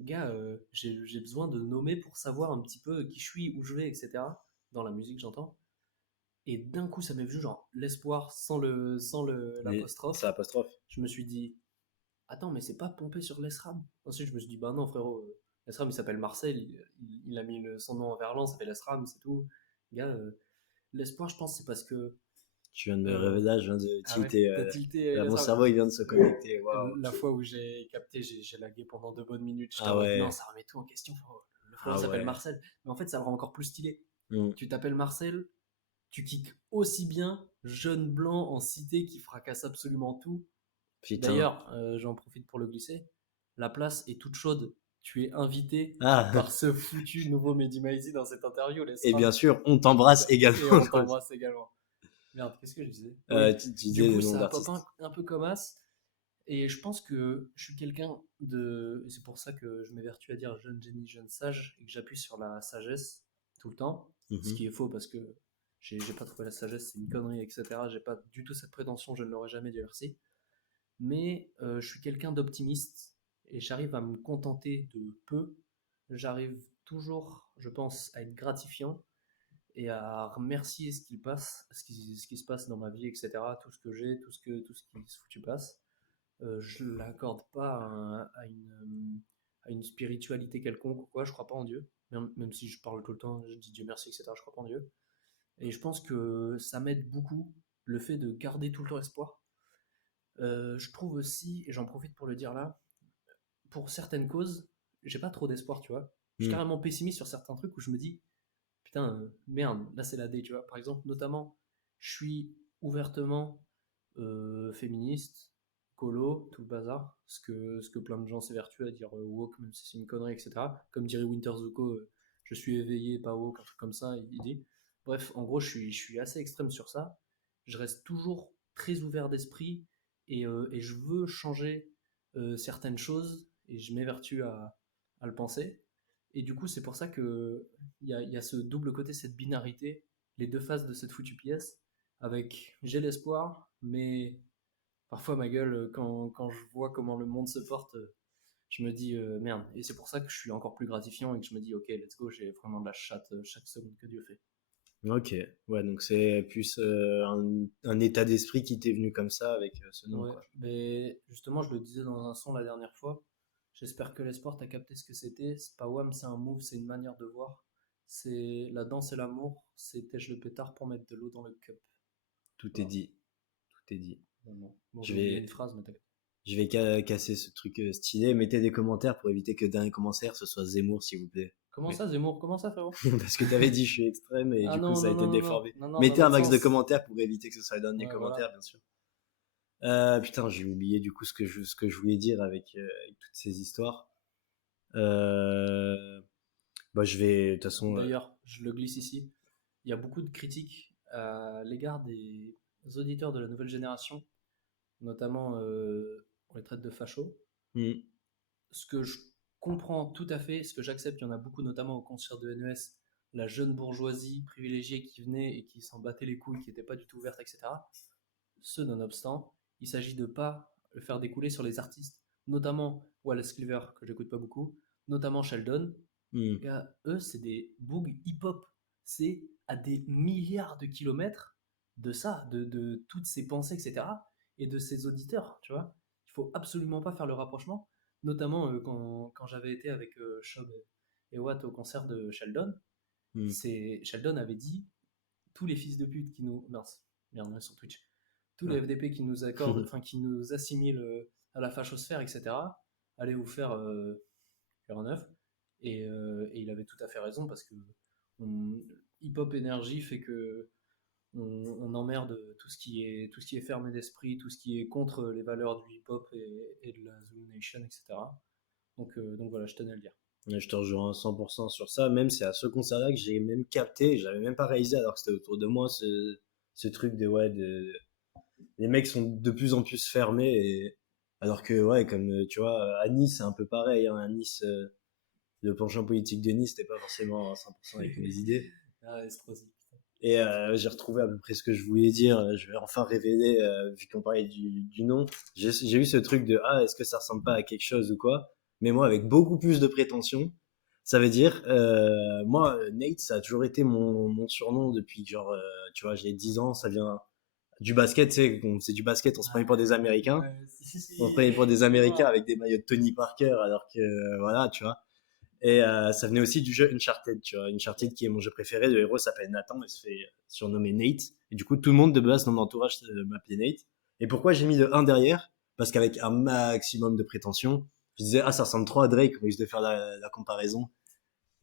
gars, j'ai besoin de nommer pour savoir un petit peu qui je suis, où je vais, etc. Dans la musique, j'entends. Et d'un coup, ça m'est venu genre l'espoir sans C'est l'apostrophe. apostrophe. Je me suis dit, attends, mais c'est pas pompé sur l'ESRAM. Ensuite, je me suis dit, bah non, frérot, l'ESRAM il s'appelle Marcel, il a mis son nom en verlan, ça fait l'ESRAM, c'est tout. Gars, l'espoir, je pense, c'est parce que. Tu viens de me euh, révéler là, je viens de ah ouais, tilter. t'as tilté Là, mon l'ESRAM. cerveau il vient de se connecter. Waouh, La ok. fois où j'ai capté, j'ai lagué pendant de bonnes minutes. J'étais Ah en mode, non, ouais, ça remet tout en question, frérot. Le frérot ah s'appelle ouais. Marcel. Mais en fait, ça le rend encore plus stylé. Hmm. Tu t'appelles Marcel, tu kicks aussi bien jeune blanc en cité qui fracasse absolument tout. Putain. D'ailleurs, j'en profite pour le glisser. La place est toute chaude. Tu es invité Ah, par ce foutu nouveau Mehdi Maizi dans cette interview, les et bien SRAM. sûr, on t'embrasse Et également. on t'embrasse également. Merde, qu'est-ce que je disais? Oui. Tu Du disais coup, des noms ça pop d'artistes. un peu comme as. Et je pense que je suis quelqu'un de. Et c'est pour ça que je m'évertue à dire jeune génie, jeune sage, et que j'appuie sur la sagesse tout le temps. Ce Mhm. qui est faux parce que j'ai pas trouvé la sagesse, c'est une connerie, etc. J'ai pas du tout cette prétention, je ne l'aurais jamais dit merci. Mais je suis quelqu'un d'optimiste et j'arrive à me contenter de peu. J'arrive toujours, je pense, à être gratifiant et à remercier ce qui passe, ce qui se passe dans ma vie, etc. Tout ce que j'ai, tout ce qui se foutu passe. Je ne l'accorde pas à une spiritualité quelconque ou quoi, je crois pas en Dieu. Même si je parle tout le temps, je dis Dieu merci, etc. Je crois pas en Dieu. Et je pense que ça m'aide beaucoup le fait de garder tout le temps espoir. Je trouve aussi, et j'en profite pour le dire là, pour certaines causes, j'ai pas trop d'espoir, tu vois. Je suis Hmm. carrément pessimiste sur certains trucs où je me dis, putain, merde, là c'est la D, tu vois. Par exemple, notamment, je suis ouvertement féministe, colo, tout le bazar, ce que plein de gens s'évertuent à dire woke, même si c'est une connerie, etc. Comme dirait Winter Zuko, je suis éveillé, pas woke, un truc comme ça, il dit. Bref, en gros, je suis assez extrême sur ça. Je reste toujours très ouvert d'esprit et je veux changer certaines choses et je m'évertue à le penser. Et du coup, c'est pour ça que il y a ce double côté, cette binarité, les deux faces de cette foutue pièce, avec j'ai l'espoir, mais parfois ma gueule, quand je vois comment le monde se porte, je me dis merde. Et c'est pour ça que je suis encore plus gratifiant et que je me dis ok, let's go, j'ai vraiment de la chatte chaque seconde que Dieu fait. Ok, ouais, donc c'est plus un état d'esprit qui t'est venu comme ça avec ce nom, Ouais, quoi. mais justement, je le disais dans un son la dernière fois. J'espère que l'espoir t'a capté ce que c'était. C'est pas wham, c'est un move, c'est une manière de voir. C'est la danse et l'amour. C'était le pétard pour mettre de l'eau dans le cup. Tout est Voilà. dit, tout est dit. Vraiment. Bon, Je j'ai oublié une vais, phrase, mais t'inquiète. je vais casser ce truc stylé. Mettez des commentaires pour éviter que le dernier commentaire ce soit Zemmour, s'il vous plaît. Comment Mais- ça, Zemmour? Comment ça, frérot? Parce que t'avais dit je suis extrême et Ah du coup non, ça a non, été non, non, non, déformé. non, non, dans Mettez un l'autre max de sens. commentaires pour éviter que ce soit le dernier Ouais, commentaire, voilà. bien sûr. Putain, j'ai oublié du coup ce que je voulais dire avec toutes ces histoires. Euh, Bah, je vais, de toute façon, D'ailleurs, je le glisse ici. Il y a beaucoup de critiques à l'égard des auditeurs de la nouvelle génération, notamment on les traite de fachos. hmm, Ce que je comprends tout à fait, ce que j'accepte, il y en a beaucoup, notamment au concert de NES, la jeune bourgeoisie privilégiée qui venait et qui s'en battait les couilles, qui n'était pas du tout ouverte, etc. Ce nonobstant, il s'agit de pas le faire découler sur les artistes, notamment Wallace Cleaver, que j'écoute pas beaucoup, notamment Sheldon. hmm. Gars, eux, c'est des boogs hip-hop. C'est à des milliards de kilomètres de ça, de toutes ces pensées, etc. Et de ces auditeurs, tu vois. Il faut absolument pas faire le rapprochement. Notamment quand j'avais été avec Shob et Watt au concert de Sheldon, Hmm. Sheldon avait dit tous les fils de pute qui nous. Mince, merde, on est sur Twitch. Tous les Ouais. FDP qui nous accordent, enfin qui nous assimilent à la fachosphère, etc. Allez vous faire un œuf. Et il avait tout à fait raison parce que hip-hop énergie fait que on emmerde tout ce qui est fermé d'esprit, tout ce qui est contre les valeurs du hip-hop et de la Zulu Nation, etc. Donc voilà, je tenais à le dire. Ouais, je te rejoins à 100% sur ça. Même, c'est à ce concert-là que j'ai même capté, j'avais même pas réalisé alors que c'était autour de moi, ce truc de, ouais, les mecs sont de plus en plus fermés alors que, ouais, comme, tu vois, à Nice, c'est un peu pareil, hein. À Nice, le penchant politique de Nice n'était pas forcément à 100% avec mes idées. Ah, Estrosi, putain. Et j'ai retrouvé à peu près ce que je voulais dire. Je vais enfin révéler, vu qu'on parlait du nom. J'ai eu ce truc de ah, est-ce que ça ressemble pas à quelque chose ou quoi? Mais moi, avec beaucoup plus de prétention. Ça veut dire, moi, Nate, ça a toujours été mon surnom depuis genre, tu vois, j'ai 10 ans. Ça vient du basket, tu sais, c'est du basket. On se prenait pour des Américains. Ouais, si, On se si, prenait pour des je suis Américains mort. avec des maillots de Tony Parker, alors que voilà, tu vois. Et ça venait aussi du jeu Uncharted, tu vois. Uncharted qui est mon jeu préféré. Le héros s'appelle Nathan et se fait surnommer Nate. Et du coup, tout le monde de base dans mon entourage m'appelait Nate. Et pourquoi j'ai mis le 1 derrière? Parce qu'avec un maximum de prétention, je disais, ah, ça ressemble trop à Drake, on risque de faire la comparaison.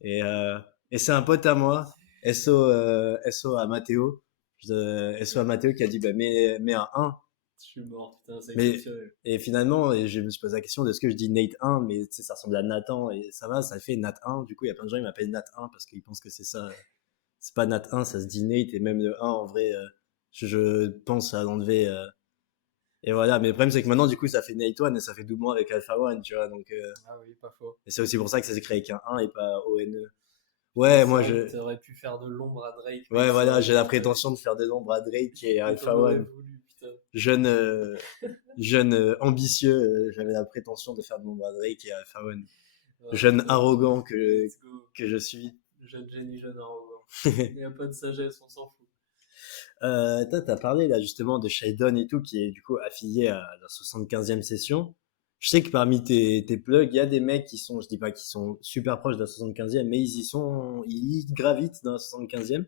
Et, euh, et c'est un pote à moi, SO à Mathéo, SO à Mathéo qui a dit, bah, mets un 1. Je suis mort, putain, c'est Mais, exceptionnel. et finalement, et je me suis posé la question de ce que je dis Nate 1, mais tu sais, ça ressemble à Nathan, et ça va, ça fait Nat 1. Du coup, il y a plein de gens qui m'appellent Nat 1 parce qu'ils pensent que c'est ça. C'est pas Nat 1, ça se dit Nate, et même le 1, en vrai, je pense à l'enlever. Et voilà, mais le problème, c'est que maintenant, du coup, ça fait Nate 1 et ça fait doublement avec Alpha 1, tu vois, donc, Ah oui, pas faux. et c'est aussi pour ça que ça s'écrit avec un 1 et pas O-N-E. Putain, Ouais, c'est moi, vrai que t'aurais pu faire de l'ombre à Drake, ouais, mec, ça voilà, aurait j'ai été la carré. prétention de faire des nombres à Drake et Et Alpha t'en aurais One. voulu, putain. Jeune, jeune ambitieux, j'avais la prétention de faire de l'ombre à Drake et Alpha One. Ah Jeune putain, arrogant let's go. que je suis. Jeune génie, jeune arrogant. Il n'y a pas de sagesse, on s'en fout. Toi, t'as parlé là justement de Sheldon et tout, qui est du coup affilié à la 75e session. Je sais que parmi tes plugs, il y a des mecs qui sont, je dis pas qu'ils sont super proches de la 75e, mais ils y sont, ils gravitent dans la 75e.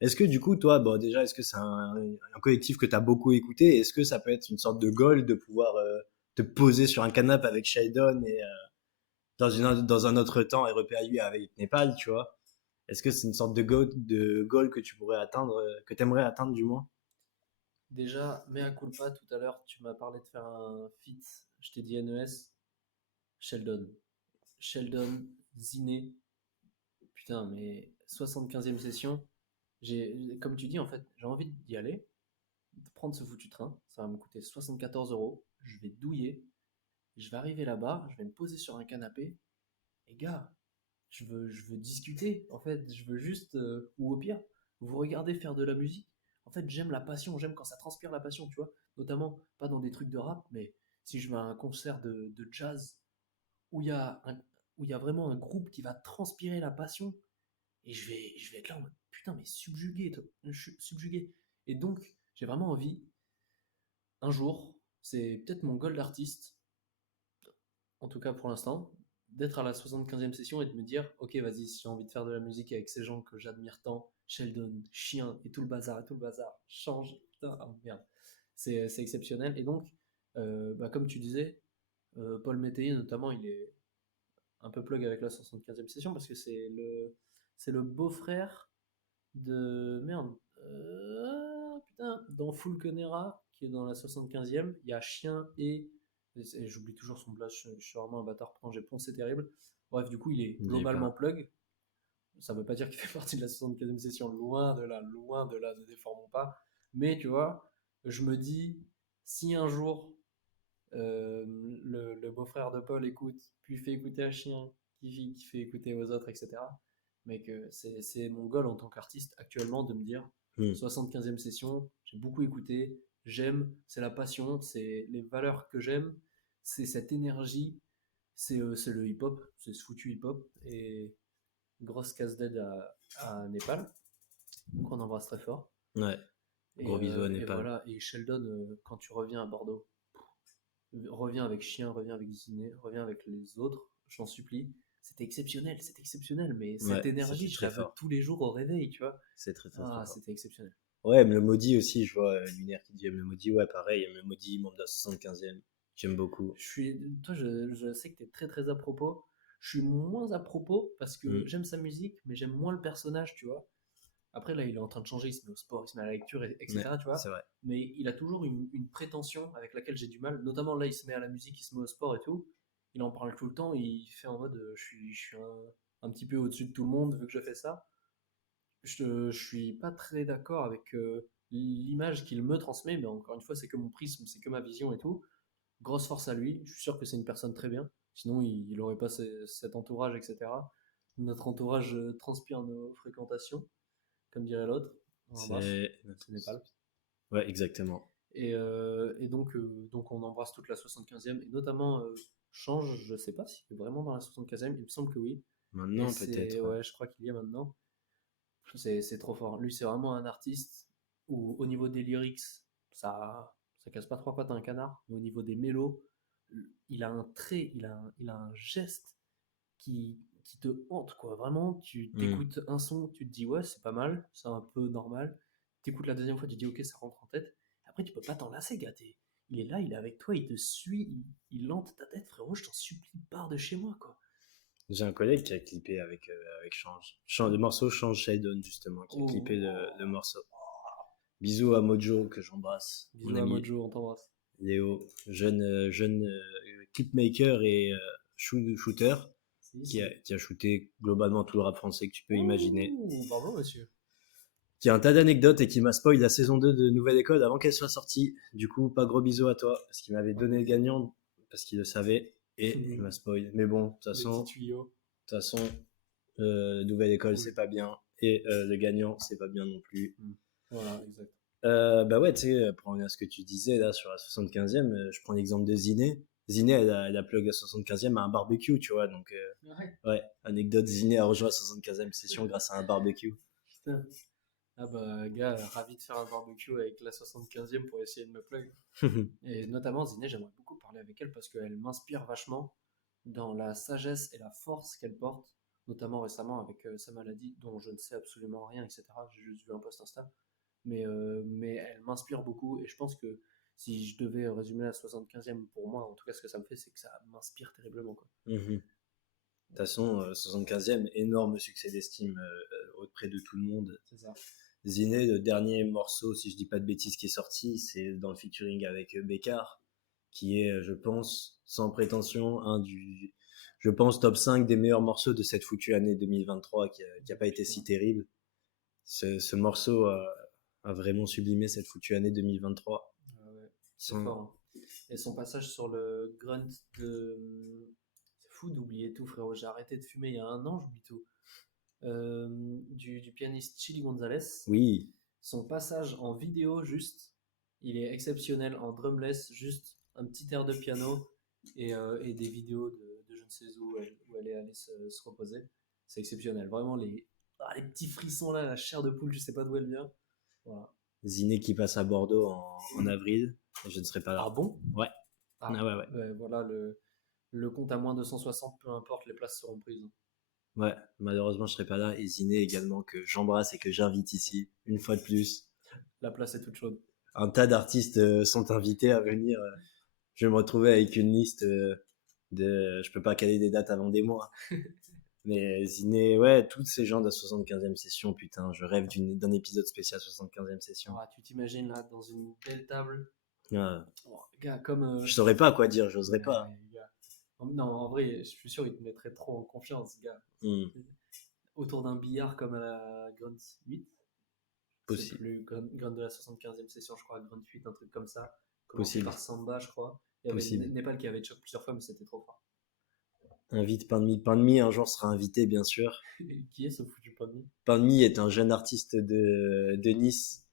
Est-ce que du coup, toi, bon, déjà, est-ce que c'est un collectif que tu as beaucoup écouté? Est-ce que ça peut être une sorte de goal de pouvoir te poser sur un canapé avec Sheldon et dans un autre temps et repayer avec Népal, tu vois? Est-ce que c'est une sorte de goal que tu pourrais atteindre, que tu aimerais atteindre du moins? Déjà, mea culpa, tout à l'heure, tu m'as parlé de faire un feat, je t'ai dit NES, Sheldon. Sheldon, Ziné, putain, mais 75e session, comme tu dis, en fait, j'ai envie d'y aller, de prendre ce foutu train, ça va me coûter 74 euros, je vais douiller, je vais arriver là-bas, je vais me poser sur un canapé, et gars, je veux discuter, en fait, je veux juste, ou au pire, vous regardez faire de la musique. En fait, j'aime la passion, j'aime quand ça transpire la passion, tu vois. Notamment, pas dans des trucs de rap, mais si je vais à un concert de jazz où il y a où il y a vraiment un groupe qui va transpirer la passion, et je vais être là en mode, putain, mais subjugué, je suis subjugué. Et donc, j'ai vraiment envie, un jour, c'est peut-être mon goal d'artiste, en tout cas pour l'instant, d'être à la 75e session et de me dire, ok, vas-y, si j'ai envie de faire de la musique avec ces gens que j'admire tant, Sheldon, Chien et tout le bazar, change, putain, oh merde, c'est exceptionnel. Et donc, bah, comme tu disais, Paul Métayer notamment, il est un peu plug avec la 75e session parce que c'est le beau-frère de, merde, putain, dans Full Conera, qui est dans la 75e, il y a Chien et j'oublie toujours son blast, je suis vraiment un bâtard, pourtant j'ai poncé terrible. Bref, du coup, il est Dis globalement pas. plug. Ça veut pas dire qu'il fait partie de la 75e session, loin de là, ne déformons pas. Mais tu vois, je me dis, si un jour le beau-frère de Paul écoute, puis fait écouter à Chien, qui fait écouter aux autres, etc. Mais que c'est mon goal en tant qu'artiste actuellement de me dire Hmm. 75e session, j'ai beaucoup écouté, j'aime, c'est la passion, c'est les valeurs que j'aime, c'est cette énergie, c'est le hip-hop, c'est ce foutu hip-hop, et grosse casse-dead à Népal, qu'on embrasse très fort. Ouais, Et, gros bisous à et Népal. voilà, et Sheldon, quand tu reviens à Bordeaux, reviens avec Chien, reviens avec Ziné, reviens avec les autres, j'en supplie. C'était exceptionnel, mais cette Ouais, énergie, c'était je très la veux fort. tous les jours au réveil, tu vois. C'est très très très Ah, fort. c'était exceptionnel. Ouais, le maudit aussi, je vois Lunaire qui dit le maudit. Ouais, pareil, le maudit, membre de la 75e. J'aime beaucoup. Toi, je sais que tu es très très à propos. Je suis moins à propos parce que Hmm. j'aime sa musique, mais j'aime moins le personnage, tu vois. Après, là, il est en train de changer, il se met au sport, il se met à la lecture, Ouais, etc., tu c'est vois. vrai. Mais il a toujours une prétention avec laquelle j'ai du mal. Notamment, là, il se met à la musique, il se met au sport et tout. Il en parle tout le temps, il fait en mode je suis un petit peu au-dessus de tout le monde vu que je fais ça. Je suis pas très d'accord avec l'image qu'il me transmet, mais encore une fois, c'est que mon prisme, c'est que ma vision et tout. Grosse force à lui, je suis sûr que c'est une personne très bien. Sinon, il aurait pas cet entourage, etc. Notre entourage transpire nos fréquentations, comme dirait l'autre. On embrasse, C'est. c'est Népal. Ouais, exactement. Et donc on embrasse toute la 75e, et notamment Change, je sais pas s'il est vraiment dans la 75e, il me semble que oui. Et Maintenant, c'est, peut-être. Ouais. ouais, je crois qu'il y est maintenant. C'est trop fort. Lui, c'est vraiment un artiste où, au niveau des lyrics, ça casse pas trois pattes à un canard, mais au niveau des mélos, il a un trait, il a un geste qui te hante, quoi. Vraiment, tu Hmm. t'écoutes un son, tu te dis, ouais, c'est pas mal, c'est un peu normal. T'écoutes la deuxième fois, tu te dis, ok, ça rentre en tête. Après, tu peux pas t'en lasser, gars. Il est là, il est avec toi, il te suit, il hante ta tête, frérot, je t'en supplie, pars de chez moi, quoi. J'ai un collègue qui a clippé avec Change. Le morceau Change Sheldon, justement, qui a clippé le Oh, morceau. Bisous à Mojo, que j'embrasse. Mon bisous à ami Mojo, on t'embrasse. Léo, jeune clipmaker et shooter, Si, qui a, si. qui a shooté globalement tout le rap français que tu peux imaginer. Ouh, bravo, monsieur. Qui a un tas d'anecdotes et qui m'a spoil la saison 2 de Nouvelle École avant qu'elle soit sortie. Du coup, pas gros bisous à toi, parce qu'il m'avait donné le gagnant, parce qu'il le savait, et il m'a spoil. Mais bon, de toute Le petit façon, tuyau. Nouvelle École, Cool. c'est pas bien, et le gagnant, c'est pas bien non plus. Hmm. Voilà, exact. Bah ouais, tu sais, pour revenir à ce que tu disais là sur la 75e, je prends l'exemple de Ziné. Ziné, elle a plug la 75e à un barbecue, tu vois, donc Ouais. ouais, anecdote, Ziné a rejoint la 75e session grâce à un barbecue. Putain. Ah bah, gars, ravi de faire un barbecue avec la 75e pour essayer de me plug. Et notamment, Ziné, j'aimerais beaucoup parler avec elle parce qu'elle m'inspire vachement dans la sagesse et la force qu'elle porte, notamment récemment avec sa maladie dont je ne sais absolument rien, etc. J'ai juste vu un post Insta. Mais elle m'inspire beaucoup et je pense que si je devais résumer la 75e pour moi, en tout cas ce que ça me fait, c'est que ça m'inspire terriblement, quoi. Mhm. De toute façon, 75e, énorme succès d'estime auprès de tout le monde. C'est ça. Ziné, le dernier morceau, si je dis pas de bêtises, qui est sorti, c'est dans le featuring avec Bécard, qui est, je pense, sans prétention, je pense, top 5 des meilleurs morceaux de cette foutue année 2023, qui a pas été si terrible. Ce morceau a vraiment sublimé cette foutue année 2023. Ouais, c'est Sans... fort, hein. Et son passage sur le grunt de. C'est fou d'oublier tout, frérot. J'ai arrêté de fumer il y a un an, j'oublie tout. Du pianiste Chili Gonzalez. Oui, Son passage en vidéo, juste, il est exceptionnel. En drumless, juste un petit air de piano et des vidéos de je ne sais où elle est allée se reposer. C'est exceptionnel. Vraiment, les petits frissons là, la chair de poule, je sais pas d'où elle vient. Voilà. Ziné qui passe à Bordeaux en avril, et je ne serai pas là. Ah bon? Ouais. Ah, Ah ouais. voilà, le compte à moins 260, peu importe, les places seront prises. Ouais, malheureusement, je serai pas là. Et Ziné également, que j'embrasse et que j'invite ici, une fois de plus. La place est toute chaude. Un tas d'artistes sont invités à venir. Je vais me retrouver avec une liste je peux pas caler des dates avant des mois. Mais Ziné, ouais, tous ces gens de la 75e session, putain, je rêve d'un épisode spécial 75e session. Ah, tu t'imagines là, dans une belle table. Ouais. Oh, gars, comme. Je saurais pas quoi dire, j'oserais pas. Gars. Non, en vrai, je suis sûr, il te mettrait trop en confiance, gars. Hmm, Autour d'un billard comme à la Grunt 8. C'est possible, plus Grunt de la 75e session, je crois, Grunt 8, un truc comme ça. Commencé possible, par Samba, je crois. Il y avait possible. Népal qui avait choc plusieurs fois, mais c'était trop fort. Invite Pain de Mie. Pain de Mie un jour sera invité, bien sûr. Et qui est ce foutu pommier? Pain de Mie est un jeune artiste de Nice.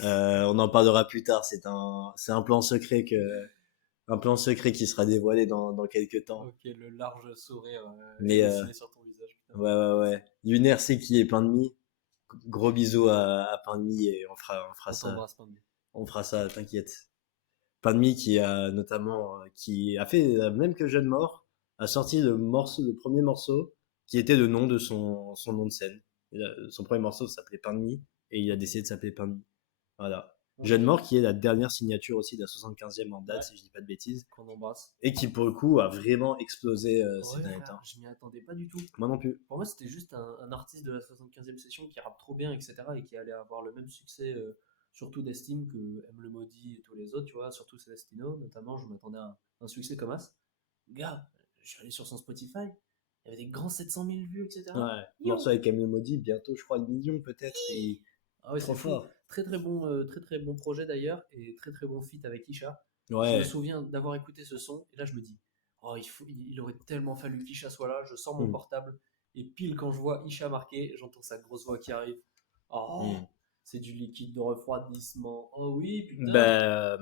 On en parlera plus tard. C'est un plan secret qui sera dévoilé dans quelques temps. Ok, le large sourire est Mais dessiné sur ton visage, putain. ouais. Lunaire sait qui est Pain de Mie. Gros bisous à Pain de Mie et on fera On ça. t'embrasse, pommier. On fera ça, t'inquiète. Pain de Mie qui a notamment, qui a fait la même que Jeune Mort, a sorti le premier morceau qui était le nom de son nom de scène. Son premier morceau s'appelait Pain de Mie et il a décidé de s'appeler Pain de Mie. Voilà. Jeune Ok. Mort qui est la dernière signature aussi de la 75e en date, Ouais, si je dis pas de bêtises, qu'on embrasse. et qui pour le coup a vraiment explosé ces Ouais, derniers frère, temps. je m'y attendais pas du tout. Moi non plus. Pour moi, c'était juste un artiste de la 75e session qui rappe trop bien, etc. et qui allait avoir le même succès, surtout d'estime que M. Le Maudit et tous les autres, tu vois, surtout Celestino, notamment. Je m'attendais à un succès comme As. Gars, je suis allé sur son Spotify, il y avait des grands 700 000 vues, etc. Ouais. Yo. Morceau avec Camille Maudit, bientôt je crois le million peut-être. Et Ah ouais, trop c'est fou. fort. Très très bon projet d'ailleurs, et très très bon feat avec Isha. Je me Ouais. souviens d'avoir écouté ce son, et là je me dis, oh, il aurait tellement fallu qu'Isha soit là. Je sors mon Hmm. portable, et pile quand je vois Isha marqué, j'entends sa grosse voix qui arrive. Oh, Hmm. c'est du liquide de refroidissement. Oh oui, putain. Bah,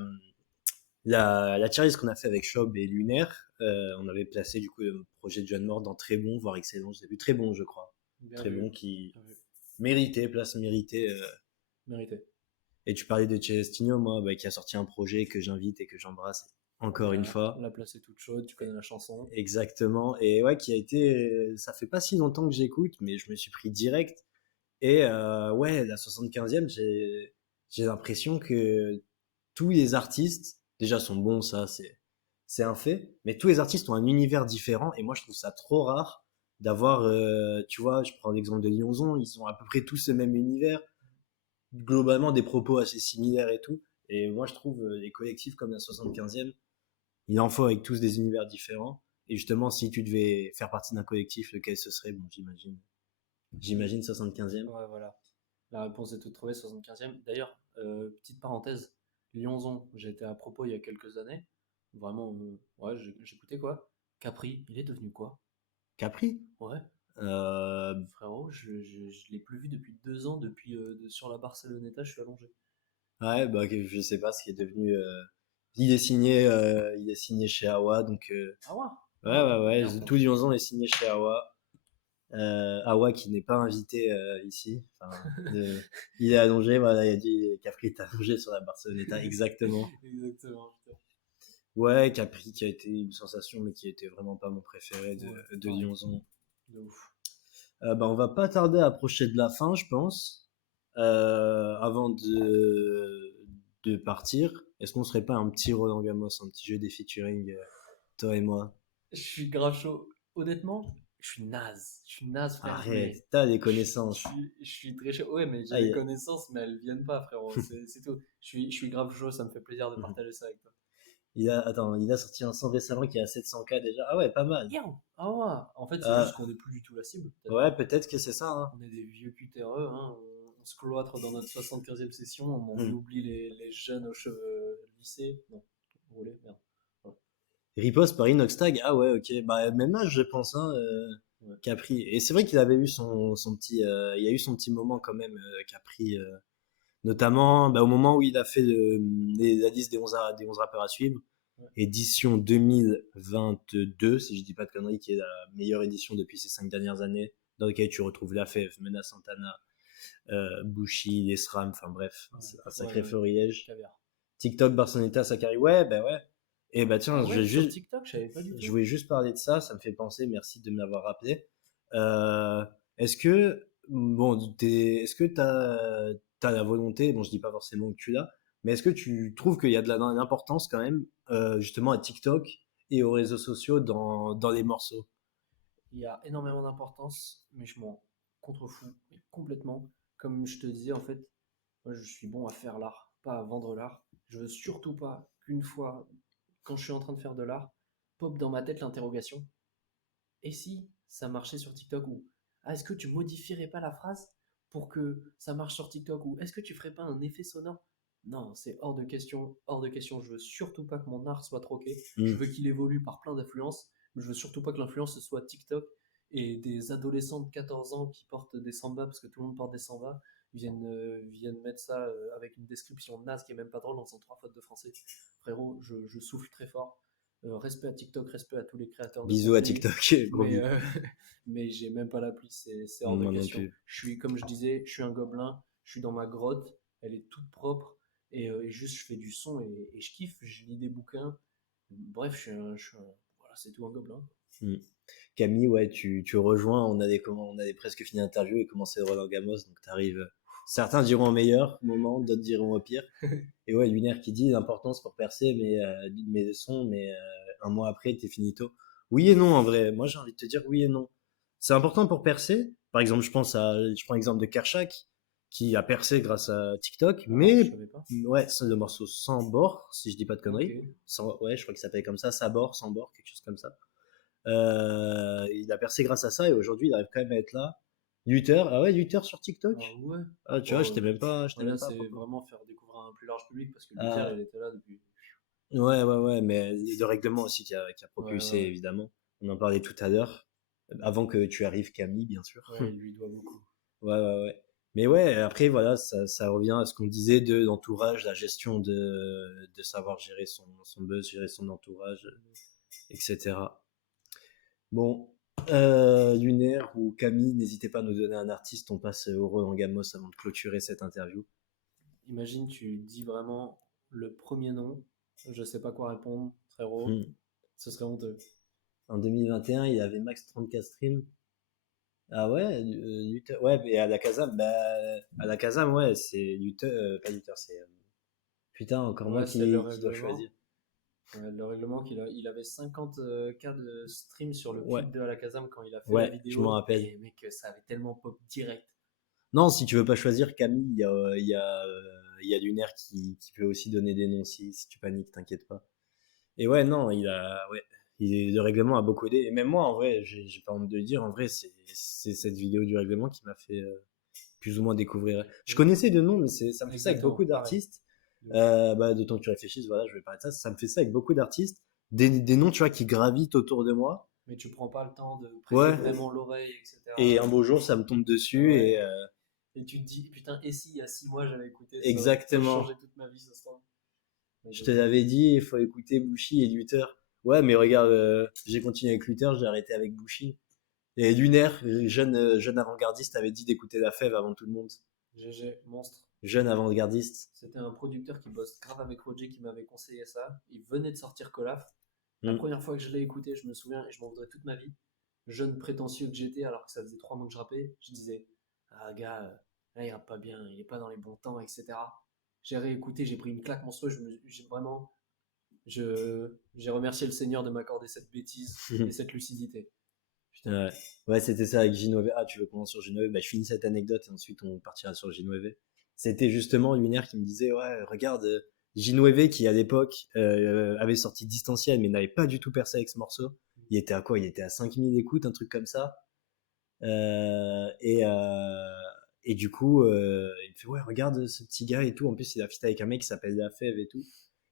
la tier qu'on a fait avec Shob et Lunaire, on avait placé du coup le projet de John Mort dans très bon, voire excellent. Je sais plus, très bon, je crois. Bien Très vu. bon, qui Bien vu. méritait, place méritée. Mérité. Et tu parlais de Celestino, moi, bah, qui a sorti un projet que j'invite et que j'embrasse encore une Voilà, fois. la place est toute chaude, tu connais la chanson. Exactement. Et ouais, qui a été, ça fait pas si longtemps que j'écoute, mais je me suis pris direct. Et ouais, la 75e, j'ai l'impression que tous les artistes, déjà sont bons, ça, c'est un fait, mais tous les artistes ont un univers différent, et moi je trouve ça trop rare d'avoir, tu vois, je prends l'exemple de Lyonzon, ils ont à peu près tous le même univers, globalement des propos assez similaires et tout, et moi je trouve les collectifs comme la 75e, il en faut avec tous des univers différents, et justement si tu devais faire partie d'un collectif, lequel ce serait, bon j'imagine 75e. Ouais, voilà. La réponse est toute trouvée, 75e. D'ailleurs, petite parenthèse, Lyonzon, j'ai été à propos il y a quelques années. Vraiment, ouais, j'écoutais quoi. Capri, il est devenu quoi? Capri, Ouais, euh, frérot, je l'ai plus vu depuis 2 ans, depuis sur la Barceloneta, je suis allongé. ouais, bah, je sais pas ce qui est devenu, il est signé chez Awa, donc, Ah ouais? Ah, ouais, merde. tout Lyonzon est signé chez Awa. Awa qui n'est pas invité ici. Enfin, il est allongé, voilà, il a dit Capri est allongé sur la Barceloneta, exactement. Exactement, putain. Ouais, Capri qui a été une sensation, mais qui était vraiment pas mon préféré Ouais, de pareil, Lyonzon. de ouf. Bah, on va pas tarder à approcher de la fin, je pense. Avant de partir, est-ce qu'on serait pas un petit Roland Gamos, un petit jeu des featuring, toi et moi? Je suis grave chaud. Honnêtement, je suis naze, frère, mais Arrête, t'as des connaissances. je suis très chaud. Ouais, mais j'ai Ah, les connaissances, mais elles viennent pas, frérot. C'est tout. Je suis grave chaud, ça me fait plaisir de partager ça avec toi. attends, il a sorti un son récemment qui a 700K déjà. Ah ouais, pas mal. Bien. Ah ouais. En fait, c'est Euh, juste qu'on n'est plus du tout la cible, peut-être, ouais, hein. peut-être que c'est ça, hein. On est des vieux cutéreux, hein. On se cloître dans notre 75e session, on Hmm. oublie les jeunes aux cheveux lissés. Non, roulés, merde. Voilà. Riposte par Inoxtag, ah ouais, ok. Bah, même âge, je pense, hein, Ouais. Capri. Et c'est vrai qu'il avait eu son petit, il y a eu son petit moment quand même, Capri, notamment bah, au moment où il a fait la liste des 11 rappeurs à suivre, Ouais. édition 2022, si je dis pas de conneries, qui est la meilleure édition depuis ces 5 dernières années, dans laquelle tu retrouves La Fève, Mena Santana, Bushi, Les SRAM, enfin bref, Ouais, un ouais, sacré ouais. florilège. Caviar. TikTok, Barceloneta, Sakari, ouais, bah ouais. Et bah Ah tiens, ouais, sur TikTok, je savais pas du je tout. voulais juste parler de ça, ça me fait penser, merci de me l'avoir rappelé. Euh, est-ce que, bon, est-ce que t'as la volonté, bon, je dis pas forcément que tu l'as, mais est-ce que tu trouves qu'il y a de l'importance quand même, justement, à TikTok et aux réseaux sociaux dans les morceaux? Il y a énormément d'importance, mais je m'en contrefous complètement. Comme je te disais, en fait, moi je suis bon à faire l'art, pas à vendre l'art. Je veux surtout pas qu'une fois, quand je suis en train de faire de l'art, pop dans ma tête l'interrogation. Et si ça marchait sur TikTok ou est-ce que tu modifierais pas la phrase pour que ça marche sur TikTok ou est-ce que tu ferais pas un effet sonore? Non, c'est hors de question, hors de question. Je veux surtout pas que mon art soit troqué. Je Hmm. veux qu'il évolue par plein d'influences, mais je veux surtout pas que l'influence soit TikTok et des adolescents de 14 ans qui portent des sambas parce que tout le monde porte des sambas viennent mettre ça avec une description naze qui est même pas drôle en faisant 3 fautes de français. Frérot, je souffle très fort. Respect à TikTok, respect à tous les créateurs de Bisous à contenu, TikTok, gros mais, bisous. mais j'ai même pas l'appli, c'est hors de Moi non question. plus. Je suis, comme je disais, je suis un gobelin, je suis dans ma grotte, elle est toute propre, et juste je fais du son et je kiffe, je lis des bouquins. Bref, voilà, c'est tout un gobelin. Hmm. Camille, ouais, tu rejoins, on avait presque fini l'interview et commencé Roland Gamos, donc t'arrives, certains diront au meilleur moment, d'autres diront au pire. Et ouais, Lunaire qui dit l'importance pour percer, mais le son, mais un mois après, t'es finito. Oui et non, en vrai. Moi, j'ai envie de te dire oui et non. C'est important pour percer. Par exemple, je prends l'exemple de Kershak, qui a percé grâce à TikTok, Ah bon, je mais savais pas. ouais, c'est le morceau Sans bord, si je dis pas de Ok. conneries. Ouais, je crois qu'il s'appelle comme ça, Sans bord, quelque chose comme ça. Il a percé grâce à ça et aujourd'hui, il arrive quand même à être là. Luther, ah ouais, Luther sur TikTok? Ah ouais. Ah, tu vois, Bon, je t'ai voilà, même pas à c'est propos. vraiment faire découvrir à un plus large public parce que Luther, Ah, il était là depuis. ouais, ouais, ouais, mais le règlement aussi qui a Ouais, propulsé, ouais, évidemment. On en parlait tout à l'heure. Avant que tu arrives, Camille, bien sûr. ouais. Ouais, il lui doit beaucoup. Ouais, ouais, ouais. Mais ouais, après, voilà, ça revient à ce qu'on disait de l'entourage, la gestion de savoir gérer son buzz, gérer son entourage, etc. Bon, Lunaire ou Camille, n'hésitez pas à nous donner un artiste, on passe au Roland Gamos avant de clôturer cette interview. Imagine, tu dis vraiment le premier nom, je sais pas quoi répondre, frérot, Hmm. ce serait honteux. En 2021, il avait max 34 streams. Ah ouais, ouais, mais à la Kazam, bah, à la Kazam, ouais, c'est Luther, pas Luther, c'est, putain, encore moi Ouais, c'est le qui dois choisir. règlement. Ouais, le règlement il avait 50 K de stream sur le Ouais, clip de Alakazam quand il a fait la ouais, je m'en vidéo, rappelle. et mec, ça avait tellement pop direct. Non, si tu veux pas choisir Camille, il y a Lunaire qui peut aussi donner des noms si tu paniques, t'inquiète pas. Et ouais, non, ouais, le règlement a beaucoup aidé. Et même moi, en vrai, j'ai pas honte de le dire, en vrai, c'est cette vidéo du règlement qui m'a fait plus ou moins découvrir. Je connaissais de nom, mais ça me fait ça avec beaucoup Exactement, pareil. d'artistes. De ouf. Bah, de temps que tu réfléchisses, voilà, je vais parler de ça. Ça me fait ça avec beaucoup d'artistes. Des noms, tu vois, qui gravitent autour de moi. Mais tu prends pas le temps de prêter Ouais. vraiment l'oreille, Et un etc. beau jour, ça me tombe dessus Ouais. et Et tu te dis, putain, et si il y a 6 mois j'avais écouté, ça aurait exactement. changé toute ma vie, ce sera. Mais Je de te ouf. l'avais dit, il faut écouter Bushi et Luther. Ouais, mais regarde, j'ai continué avec Luther, j'ai arrêté avec Bushi. Et Lunaire, jeune avant-gardiste, avait dit d'écouter La Fève avant tout le monde. GG, monstre. Jeune avant-gardiste. C'était un producteur qui bosse grave avec Roger qui m'avait conseillé ça. Il venait de sortir Colaf. La Hmm. première fois que je l'ai écouté, je me souviens, et je m'en voudrais toute ma vie. jeune prétentieux que j'étais, alors que ça faisait 3 mois que je rappais, je disais, ah gars, là il rappe pas bien, il est pas dans les bons temps, etc. J'ai réécouté, j'ai pris une claque monstrueuse, j'ai remercié le Seigneur de m'accorder cette bêtise et cette lucidité. Putain. Ouais, ouais, c'était ça avec Ginové. Ah, tu veux commencer sur Ginové? Bah, je finis cette anecdote et ensuite on partira sur Ginové. C'était justement Lunaire qui me disait, ouais, regarde, Ginové qui à l'époque avait sorti Distanciel mais n'avait pas du tout percé avec ce morceau. Il était à quoi? Il était à 5000 écoutes, un truc comme ça. Euh, et, euh, et du coup, il me fait, ouais, regarde ce petit gars et tout. En plus, il a fit avec un mec qui s'appelle La Fève et tout.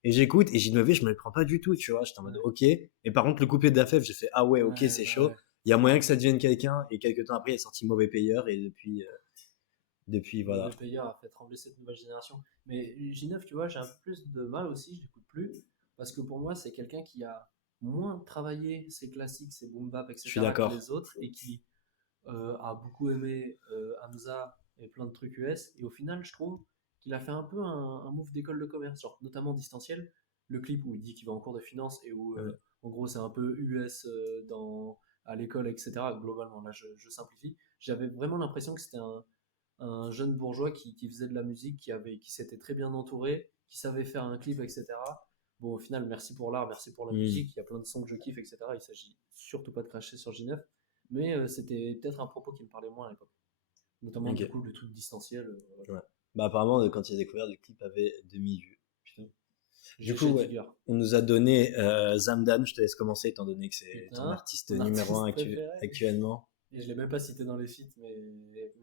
Et j'écoute, et Ginové, je me le prends pas du tout, tu vois. J'étais en mode, Ouais, ok. Et par contre, le couplet de La Fève, j'ai fait, ah ouais, ok, ouais, c'est bah chaud. ouais. Il y a moyen que ça devienne quelqu'un. Et quelques temps après, il est sorti Mauvais Payeur. Et depuis Mauvais voilà. payeur a fait trembler cette nouvelle génération. Mais J9, tu vois, j'ai un peu plus de mal aussi, je l'écoute plus, parce que pour moi, c'est quelqu'un qui a moins travaillé ses classiques, ses boom bap, Je suis etc. que d'accord. les autres, et qui a beaucoup aimé Hamza et plein de trucs US. Et au final, je trouve qu'il a fait un peu un move d'école de commerce, genre notamment distanciel. Le clip où il dit qu'il va en cours de finance et où, Ouais. en gros, c'est un peu US à l'école, etc. Globalement, là, je simplifie. J'avais vraiment l'impression que c'était un jeune bourgeois qui faisait de la musique, qui s'était très bien entouré, qui savait faire un clip, etc. Bon, au final, merci pour l'art, merci pour la Hmm. musique. Il y a plein de sons que je kiffe, etc. Il s'agit surtout pas de cracher sur J9. Mais c'était peut-être un propos qui me parlait moins à l'époque. Notamment, du Ok. coup, le truc distanciel. Voilà. Ouais. Bah, apparemment, quand il a découvert, le clip avait 2000 vues. Putain. Du coup, GG ouais. Digger. On nous a donné Zamdan. Je te laisse commencer étant donné que c'est ton Putain, artiste mon numéro un artiste préféré. actuellement. Et je l'ai même pas cité dans les feats,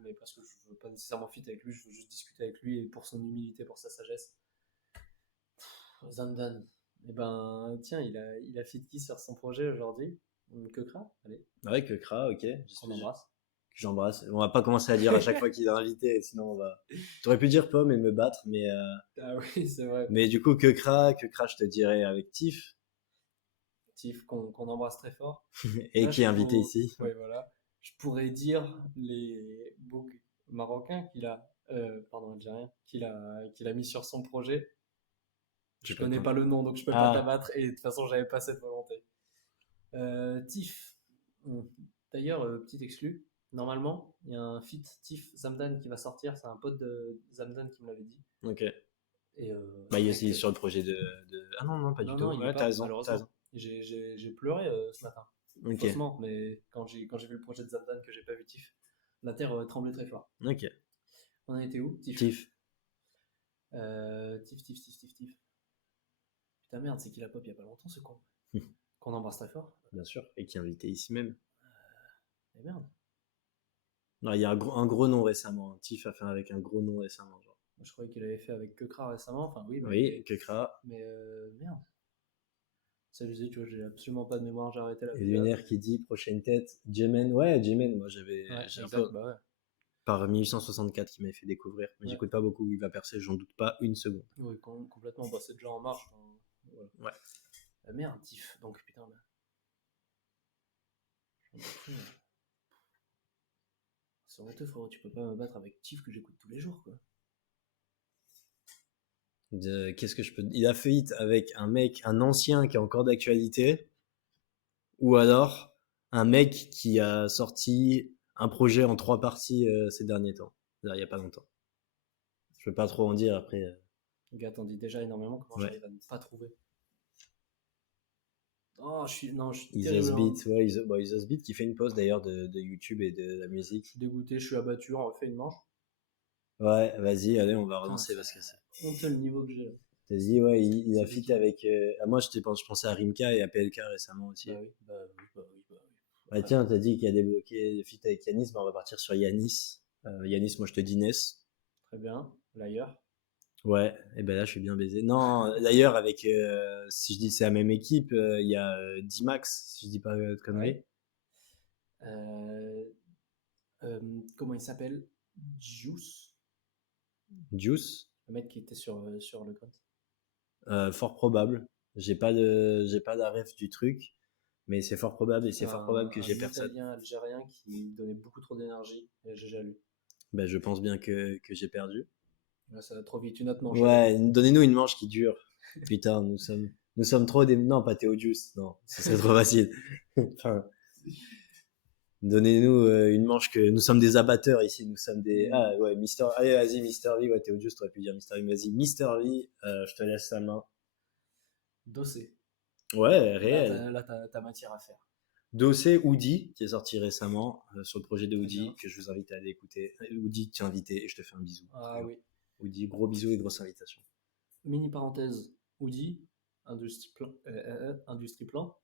mais parce que je veux pas nécessairement feat avec lui, je veux juste discuter avec lui et pour son humilité, pour sa sagesse. Zamdan. Eh ben, tiens, il a feat qui sur son projet aujourd'hui? Kekra, allez, Ouais, que Kra, ok. qu'on embrasse. Que j'embrasse. On va pas commencer à dire à chaque fois qu'il est invité, sinon on va. T'aurais pu dire Pomme et me battre, Ah oui, c'est vrai. mais du coup que Kra, je te dirais avec Tiff Tiff, qu'on embrasse très fort. et Là, qui est invité ici. ouais, voilà. Je pourrais dire les boucs marocains pardon, algériens, qu'il a mis sur son projet. J'ai Je pas connais compris. pas le nom, donc je peux pas Ah, t'abattre. Et de toute façon, j'avais pas cette volonté. Tiff. D'ailleurs, petit exclu. Normalement, il y a un feat Tiff Zamdan qui va sortir. C'est un pote de Zamdan qui me l'avait dit. ok. Et Bah, il est mec, aussi sur le projet Ah non, non, pas du non, tout. non, il y est Ouais, t'as pas, raison, t'as raison. malheureusement. J'ai pleuré ce matin. Ok, Faussement, mais quand j'ai vu le projet de Zamdan que j'ai pas vu Tiff, la terre tremblait très fort. ok. On en était où? Tiff. Tiff, Tiff, Tiff, Tiff, Tiff, Tiff. Putain merde, c'est qu'il a pop il y a pas longtemps ce con. Qu'on embrasse très fort. bien sûr, et qui est invité ici même. Mais merde. Non, il y a un gros nom récemment. Tiff a fait avec un gros nom récemment, genre. Je croyais qu'il avait fait avec Kekra récemment. Enfin oui, Oui, que Kra. mais merde. Ça je disais, tu vois, j'ai absolument pas de mémoire, j'ai arrêté la Et BA. Lunaire qui dit prochaine tête. Jemen, ouais, Jemen, moi Ouais, j'ai un exact, peu bah ouais. par 1864 qui m'avait fait découvrir. Mais Ouais. j'écoute pas beaucoup, il va percer, j'en doute pas une seconde. Oui, complètement, bah, c'est déjà en marche. Voilà. Ouais. Merde, Tiff. Donc putain, bah, j'en ai pris, c'est honteux, frérot, tu peux pas me battre avec Tiff que j'écoute tous les jours, quoi. Qu'est-ce que je peux. Il a fait hit avec un mec, un ancien qui est encore d'actualité, ou alors un mec qui a sorti un projet en 3 parties ces derniers temps. Il y a pas longtemps. Je peux pas trop en dire après. Gars, t'en dis déjà énormément, comment Ouais. j'arrive à ne pas trouver. Oh, non, je suis Isos terrible, hein. Beat, ouais, Isos Beat qui fait une pause d'ailleurs de YouTube et de la Je musique. suis dégoûté, je suis abattu, on refait une manche. Ouais, vas-y, allez, on va Putain, relancer c'est parce que c'est. honteux le niveau que j'ai là. T'as dit, ouais, il a C'est fit qui? avec. Moi, je pensais à Rimka et à PLK récemment aussi. Bah oui, bah oui, bah oui, bah oui. Bah Après, tiens, t'as dit qu'il y a débloqué le feat avec Yanis, bah on va partir sur Yanis. Yanis, moi je te dis Ness. très bien. L'ailleurs. Ouais, et ben là je suis bien baisé. Non, d'ailleurs avec, si je dis c'est la même équipe, il y a D-Max, si je dis pas de conneries. Ouais. Euh, comment il s'appelle? Juice. Juice, Le mec qui était sur le compte. fort probable. J'ai pas la ref du truc, mais c'est fort probable et c'est C'est fort probable un, que j'ai un personne. Italien algérien qui donnait beaucoup trop d'énergie. Et j'ai déjà lu. Ben je pense bien que j'ai perdu. Ouais, ça va trop vite. Une autre manche, allez. Ouais, donnez-nous une manche qui dure. Putain, nous sommes trop des. Non, pas Théo Juice, non, ce serait trop facile. Enfin, Donnez-nous une manche que nous sommes des abatteurs ici, nous sommes des... Mm. Ah ouais, Mister... Allez, vas-y, Mister V, ouais, t'es juste, t'aurais pu dire Mister V, vas-y, Mister V, je te laisse la main. Dossé. Ouais, Là, réel. t'as matière à faire. Dossé Woody, qui est sorti récemment sur le projet de Très Woody, bien. que je vous invite à aller écouter. Woody, tu es invité et je te fais un bisou. Ah oui. Woody, gros bisous et grosse invitation. Mini parenthèse. Audi, industrie plan.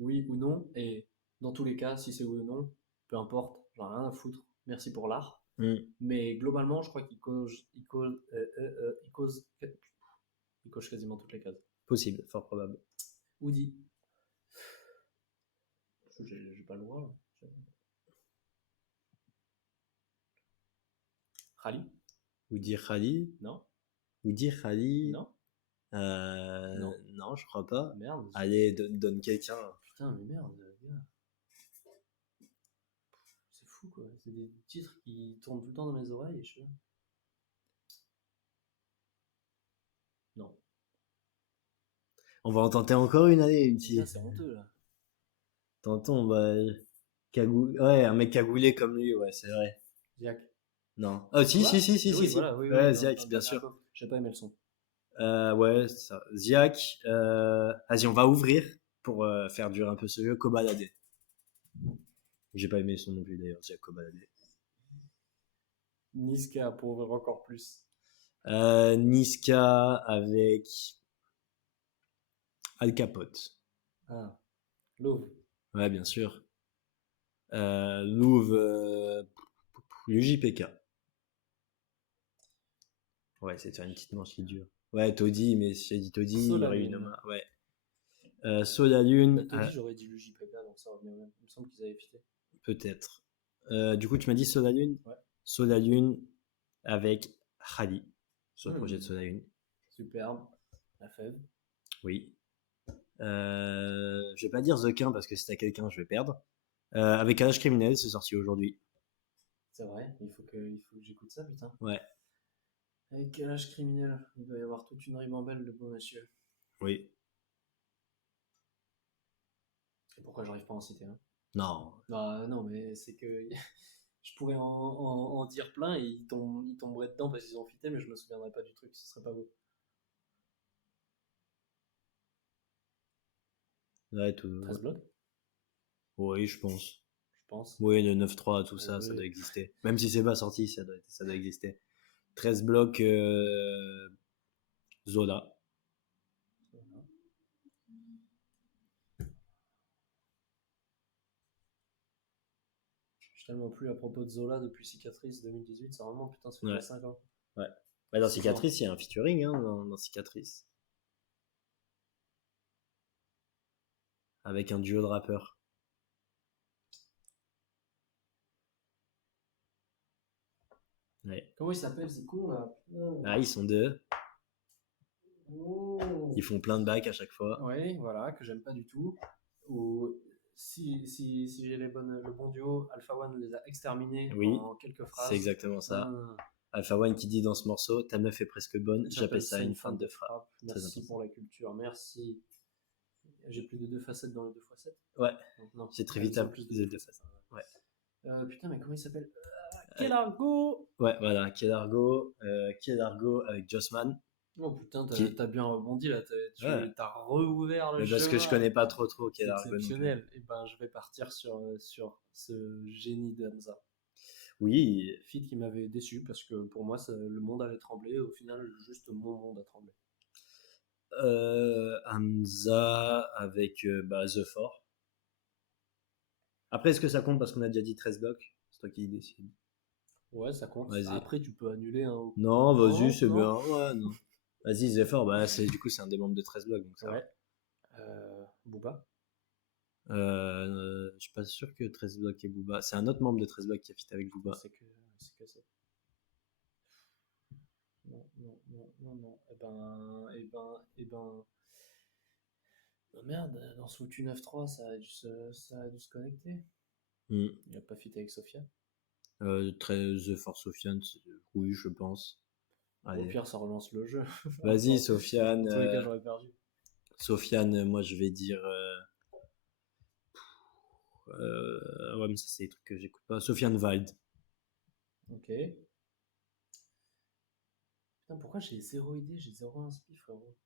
Oui ou non. Et dans tous les cas, si c'est oui ou non, peu importe, j'en ai rien à foutre. Merci pour l'art. Mais globalement, je crois il coche quasiment toutes les cases. Possible, fort probable. Woody. J'ai pas le droit. Là. Rally. Woody Khali. Non. Woody Khali. Non. Non. Non, je crois pas. Merde. Allez, donne quelqu'un. Putain, mais merde, gars. C'est fou quoi. C'est des titres qui tournent tout le temps dans mes oreilles et je. Non. On va en tenter encore une, allez, une Putain, petite. c'est honteux là. Tentons, bah. Ouais, un mec cagoulé comme lui, ouais, c'est vrai. Ziak. Non. Ah, si, Quoi si, si, si, oui, si. voilà, oui, Ouais, oui, Ziak, bien sûr. J'ai pas aimé le son. Ouais, ça. Ziak. Vas-y, on va ouvrir pour faire durer un peu ce jeu. Kobalade. J'ai pas aimé son nom plus d'ailleurs, Ziak Kobalade. Niska pour ouvrir encore plus. Niska avec Al Capote. Ah, Love. Ouais, bien sûr. Louvre, le JPK. Ouais, c'est de faire une petite manche qui dure. Ouais, Toddy, mais si j'ai dit Toddy, il y aurait eu une main. Ouais. Soda Lune. Toddy, j'aurais dit le JPK, donc ça revient au même. Il me semble qu'ils avaient fité. Peut-être. Du coup, tu m'as dit Soda Lune. Ouais. Soda Lune avec Khali sur le projet de Soda Lune. Superbe. La fève. Oui. Je vais pas dire The Quin parce que si t'as quelqu'un, je vais perdre. Avec Âge criminel, c'est sorti aujourd'hui. C'est vrai, il faut que j'écoute ça, putain. Ouais. Avec quel âge criminel? Il doit y avoir toute une ribambelle de beau monsieur. Oui. Et pourquoi j'arrive pas à en citer un? Non. Bah non, mais c'est que je pourrais en dire plein et ils tomberaient dedans parce qu'ils ont fité, mais je me souviendrai pas du truc, ce serait pas beau. Ouais, tout. 13 blocs, Oui, je pense. je pense. Oui, le 9-3, tout ça, Oui. ça doit exister. Même si c'est pas sorti, ça doit exister. 13 blocs Zola. Voilà. Je suis tellement plus à propos de Zola depuis Cicatrice 2018, ça remonte, putain, ça fait déjà 5 ans. Ouais. Bah, dans 6 ans. Cicatrice, il y a un featuring hein, dans Cicatrice. Avec un duo de rappeurs. Ouais. Comment il s'appelle, c'est con là? Ah, ils sont deux. Oh. Ils font plein de bacs à chaque fois. Oui, voilà, que j'aime pas du tout. Ou si j'ai le bon duo, Alpha One les a exterminés Oui, en quelques phrases. c'est exactement ça. Ah. Alpha One qui dit dans ce morceau, ta meuf est presque bonne, j'appelle ça une fan de frappe. Merci pour la culture, merci. J'ai plus de 2 facettes dans le 2x7. Ouais, non, c'est très vite plus de deux facettes. Ouais. Putain, mais comment il s'appelle? Kelargo. Ouais, voilà, Kedargo avec Jossman. Oh putain, Qui- t'as bien rebondi là, Ouais. t'as rouvert le Mais parce que je chemin. connais pas trop C'est Kedargo non plus. exceptionnel. Et ben, je vais partir sur ce génie d'Hamza. Oui, Feat qui m'avait déçu parce que pour moi, le monde allait trembler. Au final, juste mon monde a tremblé. Hamza avec The Fort. Après, est-ce que ça compte parce qu'on a déjà dit 13 blocs? C'est toi qui décides. Ouais, ça compte. Vas-y. Après, tu peux annuler un. Non, vas-y, Non, c'est non. bien. Ouais, non. Vas-y, The Fort, bah, du coup, c'est un des membres de 13 blocs. Donc ça Ouais. Booba. Je suis pas sûr que 13 blocs et Booba. C'est un autre membre de 13 blocs qui a fit avec Booba. C'est que c'est. Non. Eh ben. Oh merde, dans ce foutu 9-3, ça a dû se connecter. Il a pas fit avec Sofia. The Force Sofiane, oui, je pense. Allez. Au pire, ça relance le jeu. Vas-y, Sofiane. Dans tous les cas, j'aurais perdu. Sofiane, moi je vais dire. Ouais, mais ça, c'est des trucs que j'écoute pas. Sofiane Wild. Ok. Putain, pourquoi j'ai zéro idée, j'ai zéro inspi, frérot.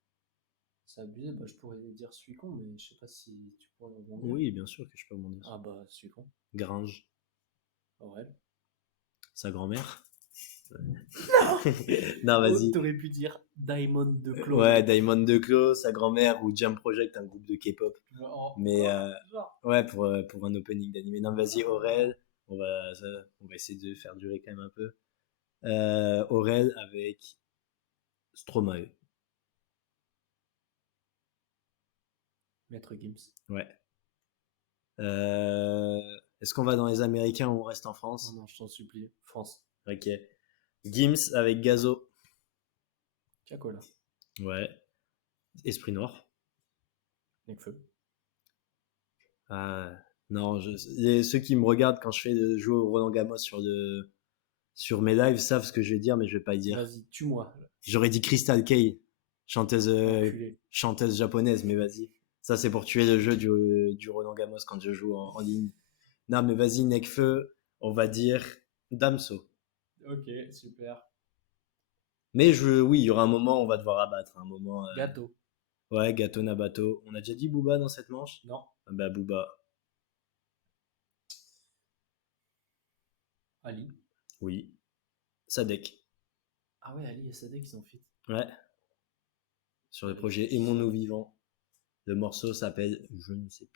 C'est abusé, bah, je pourrais dire suis con, mais je sais pas si tu pourrais rebondir. Oui, bien sûr que je peux rebondir. Ah bah, suis con. Gringe. Aurel. Sa grand-mère. Non. Non, Oh, vas-y. t'aurais pu dire Diamond de Claude. Ouais, Diamond Declos, sa grand-mère ou Jam Project, un groupe de K-pop. Genre, Mais genre. ouais, pour un opening d'animé. Non, vas-y, Aurel. On va essayer de faire durer quand même un peu. Aurel avec Stromae. Maître Gims. Ouais. Est-ce qu'on va dans les Américains ou on reste en Oh France? non, je t'en supplie. France. Ok. Gims avec Gazo. Tiakola. Ouais. Esprit Noir. Nekfeu. Ah, non, ceux qui me regardent quand je fais jouer au Roland Gamos sur mes lives savent ce que je vais dire, mais je vais pas le dire. Vas-y, tue-moi. J'aurais dit Crystal Kay, chanteuse, Enculé. chanteuse japonaise, mais vas-y. Ça, c'est pour tuer le jeu du Roland Gamos quand je joue en ligne. Non, mais vas-y, Nekfeu, on va dire Damso. Ok, super. Mais oui, il y aura un moment où on va devoir abattre. Un moment. Gâteau. Ouais, Gato Nabato. On a déjà dit Booba dans cette manche? Non. Ah bah, Booba. Ali. Oui. Sadek. Ah ouais, Ali et Sadek, ils ont fit. Ouais. Sur le projet Aimons-nous vivants. Le morceau s'appelle je sais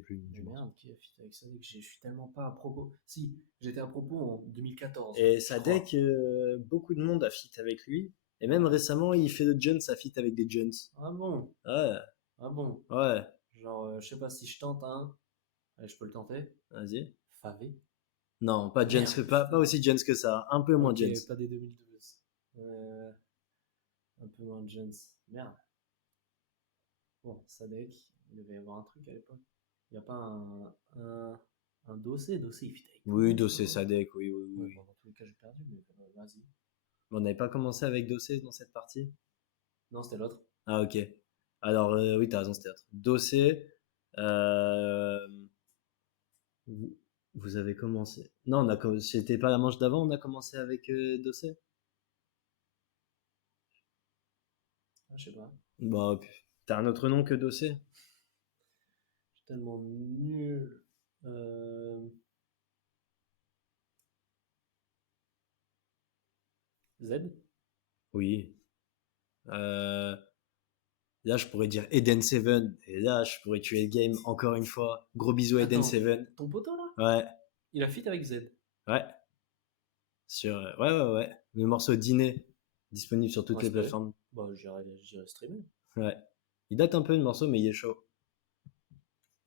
plus le nom Mais du morceau. merde, qui a fit avec Sadek? Je suis tellement pas à propos. Si, j'étais à propos en 2014. Et je Sadek, crois. beaucoup de monde a fit avec lui. Et même récemment, il fait le Jones à fit avec des Jones. Ah bon? Ouais, Ah bon? ouais, Genre, je sais pas si je tente un. Allez, je peux le tenter. vas-y. Favé. Non, pas Jones, Merde. pas aussi Jones que ça. Un peu moins Ok, Jones. pas des 2012. Un peu moins de Jones. Merde. Bon, Sadek, il devait y avoir un truc à l'époque. Il n'y a pas un dossier. Dossier, il fit avec tout le Oui, monde, Dossé frérot. Sadek, oui, oui, Ouais, oui. bon, dans tous les cas, j'ai perdu, mais vas-y. On n'avait pas commencé avec Dossé dans cette partie? Non, c'était l'autre. Ah, ok. Alors, oui, t'as raison, c'était autre. Dossé, euh, vous, vous avez commencé. Non, c'était pas la manche d'avant, on a commencé avec Dossé? Ah, je sais pas. Bah, t'as un autre nom que Dossé? Je suis tellement nul. Euh, Z? Oui. Euh, Là, je pourrais dire Eden Seven. Et là, je pourrais tuer le game encore une fois. Gros bisous, Eden Attends, Seven. ton poteau là? Ouais, Il a fit avec Z. ouais. Ouais, ouais, ouais. Le morceau Dîner, disponible sur toutes les Respect. plateformes. Bah, j'irai streamer. Ouais. Il date un peu le morceau, mais il est chaud.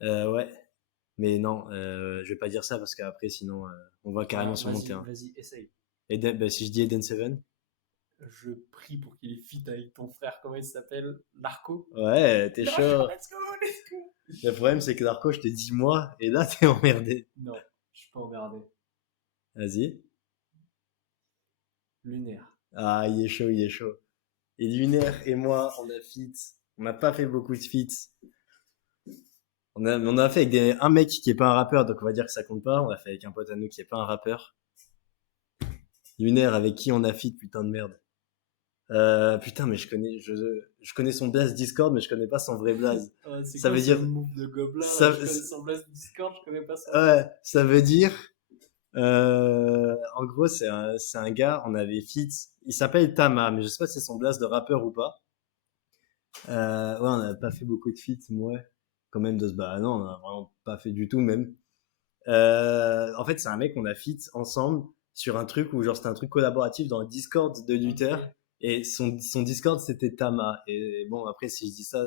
Ouais. Mais non, je vais pas dire ça parce qu'après, sinon, on va carrément Frère, sur mon vas-y, terrain. vas-y, essaye. Bah, si je dis Eden Seven. Je prie pour qu'il ait fit avec ton frère, comment il s'appelle? Narco? Ouais, t'es chaud. Let's go, let's go! Le problème, c'est que Darko, je te dis moi, et là, t'es emmerdé. Non, je suis pas emmerdé. Vas-y. Lunaire. Ah, il est chaud, il est chaud. Et Lunaire et moi, on a fit. On n'a pas fait beaucoup de feats. On a fait avec un mec qui est pas un rappeur, donc on va dire que ça compte pas. On a fait avec un pote à nous qui est pas un rappeur. Lunaire avec qui on a fit, putain de merde. Putain, mais je connais son blaze Discord, mais je connais pas son vrai blaze. Ah, c'est Ça quoi veut ce dire, move de gobelin là? ça, Je connais son blast Discord, je connais pas son ouais, blaze. ça veut dire, en gros, c'est un gars, on avait fit. Il s'appelle Tama, mais je sais pas si c'est son blaze de rappeur ou pas. Ouais, on n'a pas fait beaucoup de feats, moi. Quand même, bah non, on a vraiment pas fait du tout, même. En fait, c'est un mec qu'on a fit ensemble sur un truc où, genre, c'était un truc collaboratif dans le Discord de Luther. Ok. Et son Discord, c'était Tama. Et bon, après, si je dis ça,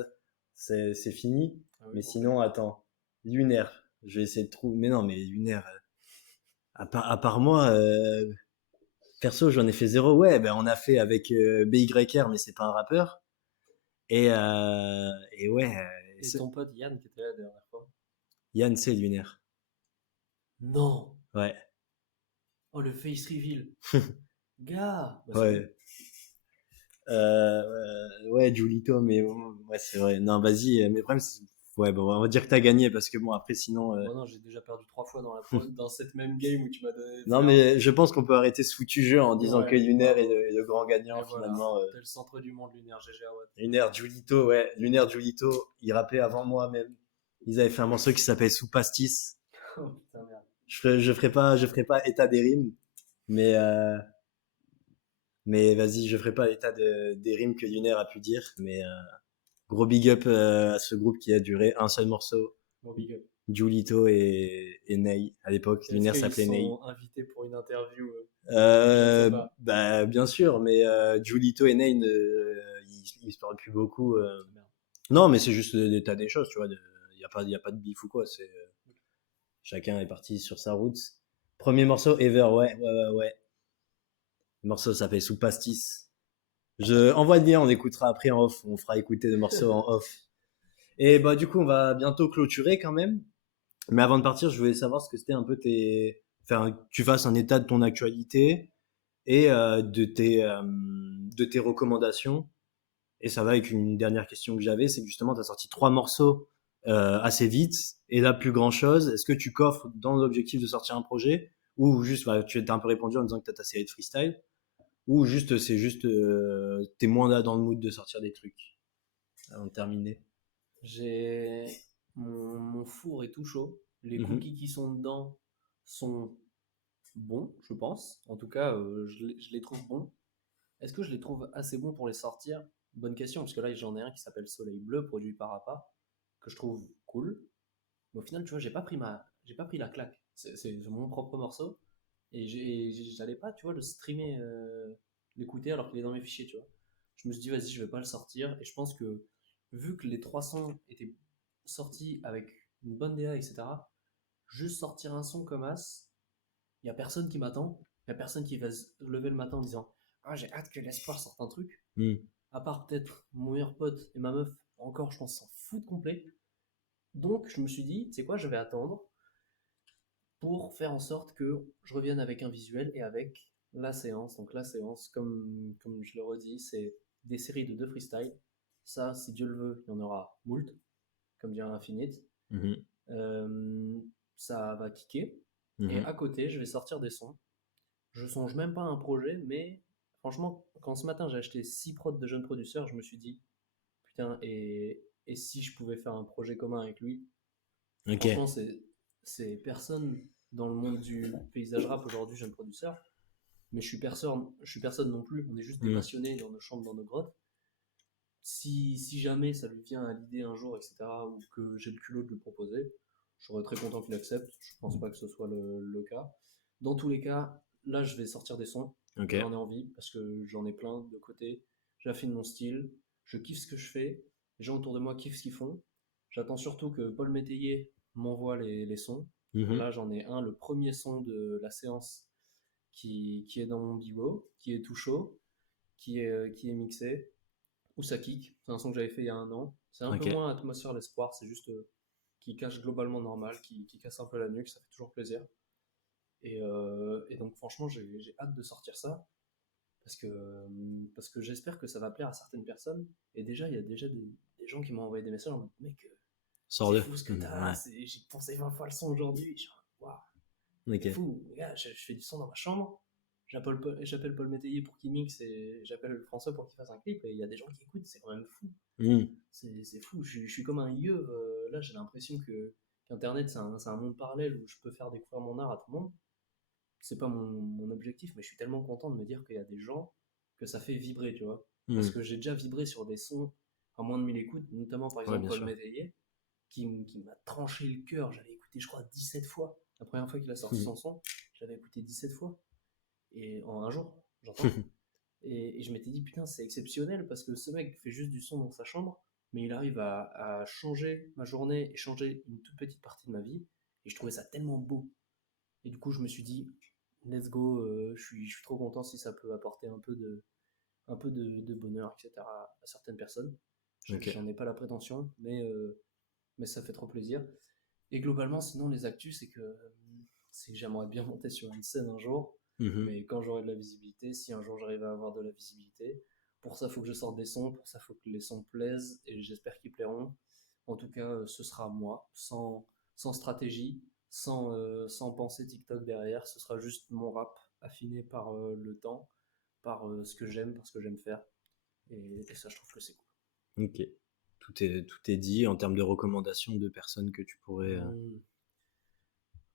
c'est fini. Ah oui, Mais pourquoi? sinon, attends. Lunaire. Je vais essayer de trouver. Mais non, mais Lunaire. À part moi, perso, j'en ai fait zéro. Ouais, ben, on a fait avec BYR, mais c'est pas un rappeur. Et ouais, Et ton pote Yann qui était là la dernière fois? Yann, c'est Lunaire. Non! Ouais, Oh, le face reveal! Gars! Bah, c'est lui. ouais. Ouais, Julito, mais ouais, c'est vrai. Non, vas-y, mais le problème, Ouais, bon, on va dire que t'as gagné parce que bon, après, sinon. Bon, non, j'ai déjà perdu 3 fois dans cette même game où tu m'as donné Non, ferme. mais je pense qu'on peut arrêter ce foutu jeu en disant que Ouais, Lunaire est bravo. le grand gagnant Et voilà, finalement. t'es le centre du monde lunaire, GG Awad. Lunaire, Giulito, ouais. Lunaire, Giulito, il rappait avant moi même. Ils avaient fait un morceau qui s'appelle Sous Pastis. Oh putain, merde. Je ferai pas état des rimes, mais, mais vas-y, je ferai pas état des rimes que Lunaire a pu dire. Mais gros big up à ce groupe qui a duré un seul morceau. Bon, big up. Giulito et Ney. À l'époque, Est-ce Lunaire qu'ils s'appelait Ney. sont invités pour une interview? Je ne sais pas. Bah, bien sûr, mais Giulito et Ney, ils se parlent plus beaucoup. Merde. Non, mais c'est juste l'état des choses, tu vois. Il y a pas de bif ou quoi. Chacun est parti sur sa route. Premier morceau ever, ouais. Le morceau s'appelle Sous Pastis. Je envoie le lien, on écoutera après en off. On fera écouter le morceau en off. Et bah du coup, on va bientôt clôturer quand même. Mais avant de partir, je voulais savoir ce que c'était un peu enfin, que tu fasses un état de ton actualité et de tes recommandations. Et ça va avec une dernière question que j'avais, c'est que justement, tu as sorti 3 morceaux assez vite, et là, plus grand-chose. Est-ce que tu coffres dans l'objectif de sortir un projet, ou juste, bah, tu as un peu répondu en disant que tu as ta série de freestyle, ou juste, c'est juste, t'es moins là dans le mood de sortir des trucs, avant de terminer. J'ai mon four est tout chaud. Les Mhm. cookies qui sont dedans sont bons, je pense. En tout cas, je les trouve bons. Est-ce que je les trouve assez bons pour les sortir? Bonne question, parce que là, j'en ai un qui s'appelle Soleil Bleu, produit par APA, que je trouve cool. Mais au final, tu vois, j'ai pas pris la claque. C'est mon propre morceau. Et j'allais pas, tu vois, le streamer, l'écouter alors qu'il est dans mes fichiers, tu vois. Je me suis dit, vas-y, je vais pas le sortir. Et je pense que, vu que les 300 étaient sortis avec une bonne DA, etc., juste sortir un son comme As, il y a personne qui m'attend. Il y a personne qui va se lever le matin en disant, ah, j'ai hâte que l'espoir sorte un truc. Mhm. À part peut-être mon meilleur pote et ma meuf, encore, je pense, s'en foutent complet. Donc, je me suis dit, tu sais quoi, je vais attendre pour faire en sorte que je revienne avec un visuel et avec la séance. Donc la séance, comme je le redis, c'est des séries de 2 freestyles. Ça, si Dieu le veut, il y en aura moult, comme dirait Infinite. Mhm. Euh, Ça va kicker. Et Mhm. à côté, je vais sortir des sons. Je songe même pas à un projet, mais franchement, quand ce matin j'ai acheté 6 prods de jeunes producteurs, je me suis dit, putain, et si je pouvais faire un projet commun avec lui? Ok. Franchement, c'est personne dans le monde du paysage rap aujourd'hui, jeune producteur, mais je suis personne non plus. On est juste des Mhm. passionnés dans nos chambres, dans nos grottes. Si jamais ça lui vient à l'idée un jour, etc., ou que j'ai le culot de lui proposer, je serais très content qu'il accepte. Je pense pas que ce soit le cas. Dans tous les cas, là, je vais sortir des sons. Ok. J'en ai envie parce que j'en ai plein de côté. J'affine mon style. Je kiffe ce que je fais. Les gens autour de moi kiffent ce qu'ils font. J'attends surtout que Paul Métayer m'envoie les sons. Mhm. Là, j'en ai un, le premier son de la séance qui est dans mon bigot, qui est tout chaud, qui est mixé. Ou ça kick. C'est un son que j'avais fait il y a un an. C'est un peu Ok. moins atmosphère d'espoir, c'est juste qui cache globalement normal, qui casse un peu la nuque, ça fait toujours plaisir. Et donc franchement, j'ai hâte de sortir ça parce que j'espère que ça va plaire à certaines personnes. Et déjà, il y a déjà des gens qui m'ont envoyé des messages en mode mec, c'est Sors-le. fou ce que Mhm. t'as, Ouais. j'ai pensé 20 fois le son aujourd'hui. Waouh, Ok. c'est fou, les gars, je fais du son dans ma chambre. J'appelle Paul Métayer pour qu'il mixe et j'appelle François pour qu'il fasse un clip. Et il y a des gens qui écoutent, c'est quand même fou. Mhm. C'est fou, je suis comme un yeux. Là, j'ai l'impression qu'Internet, c'est un monde parallèle où je peux faire découvrir mon art à tout le monde. C'est pas mon objectif, mais je suis tellement content de me dire qu'il y a des gens que ça fait vibrer, tu vois. Parce Mhm. que j'ai déjà vibré sur des sons à moins de 1000 écoutes, notamment par Ouais, exemple bien Paul sûr. Métayer, qui m'a tranché le cœur. J'avais écouté, je crois, 17 fois. La première fois qu'il a sorti son Mhm. son, j'avais écouté 17 fois. Et en un jour, j'entends. Et je m'étais dit, putain, c'est exceptionnel parce que ce mec fait juste du son dans sa chambre, mais il arrive à changer ma journée et changer une toute petite partie de ma vie. Et je trouvais ça tellement beau. Et du coup, je me suis dit, let's go, je suis trop content si ça peut apporter un peu de bonheur, etc. à certaines personnes. Ok. J'en ai pas la prétention, mais ça fait trop plaisir. Et globalement, sinon, les actus, c'est que j'aimerais bien monter sur une scène un jour, Mhm. mais quand j'aurai de la visibilité, si un jour j'arrive à avoir de la visibilité, pour ça, il faut que je sorte des sons, pour ça, il faut que les sons plaisent, et j'espère qu'ils plairont. En tout cas, ce sera moi, sans stratégie, sans pensée TikTok derrière. Ce sera juste mon rap affiné par le temps, par ce que j'aime, par ce que j'aime faire. Et ça, je trouve que c'est Ok. Tout est dit en termes de recommandations de personnes que tu pourrais. cool.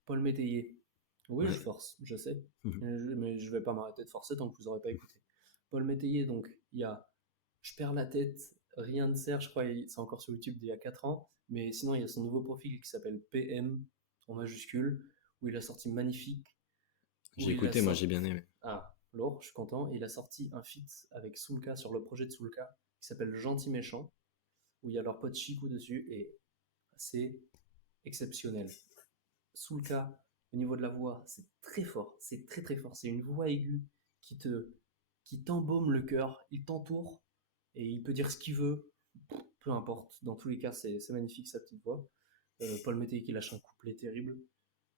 Paul Métayer. Oui, je Ouais. force, je sais. Mhm. Mais je vais pas m'arrêter de forcer tant que vous aurez pas écouté. Paul Métayer, donc, il y a Je perds la tête, rien ne sert, je crois, c'est encore sur YouTube d'il y a 4 ans. Mais sinon, il y a son nouveau profil qui s'appelle PM, en majuscule, où il a sorti Magnifique, où J'ai il a écouté, moi sorti. j'ai bien aimé. Ah, lourd, je suis content. Il a sorti un feat avec Soulka sur le projet de Soulka, qui s'appelle Gentil Méchant, où il y a leur pote Chikou dessus, et c'est exceptionnel. Soulka, au niveau de la voix, c'est très fort, c'est très très fort. C'est une voix aiguë qui te, qui t'embaume le cœur, il t'entoure et il peut dire ce qu'il veut, peu importe. Dans tous les cas, c'est magnifique sa petite voix. Paul Métayer qui lâche un couplet terrible.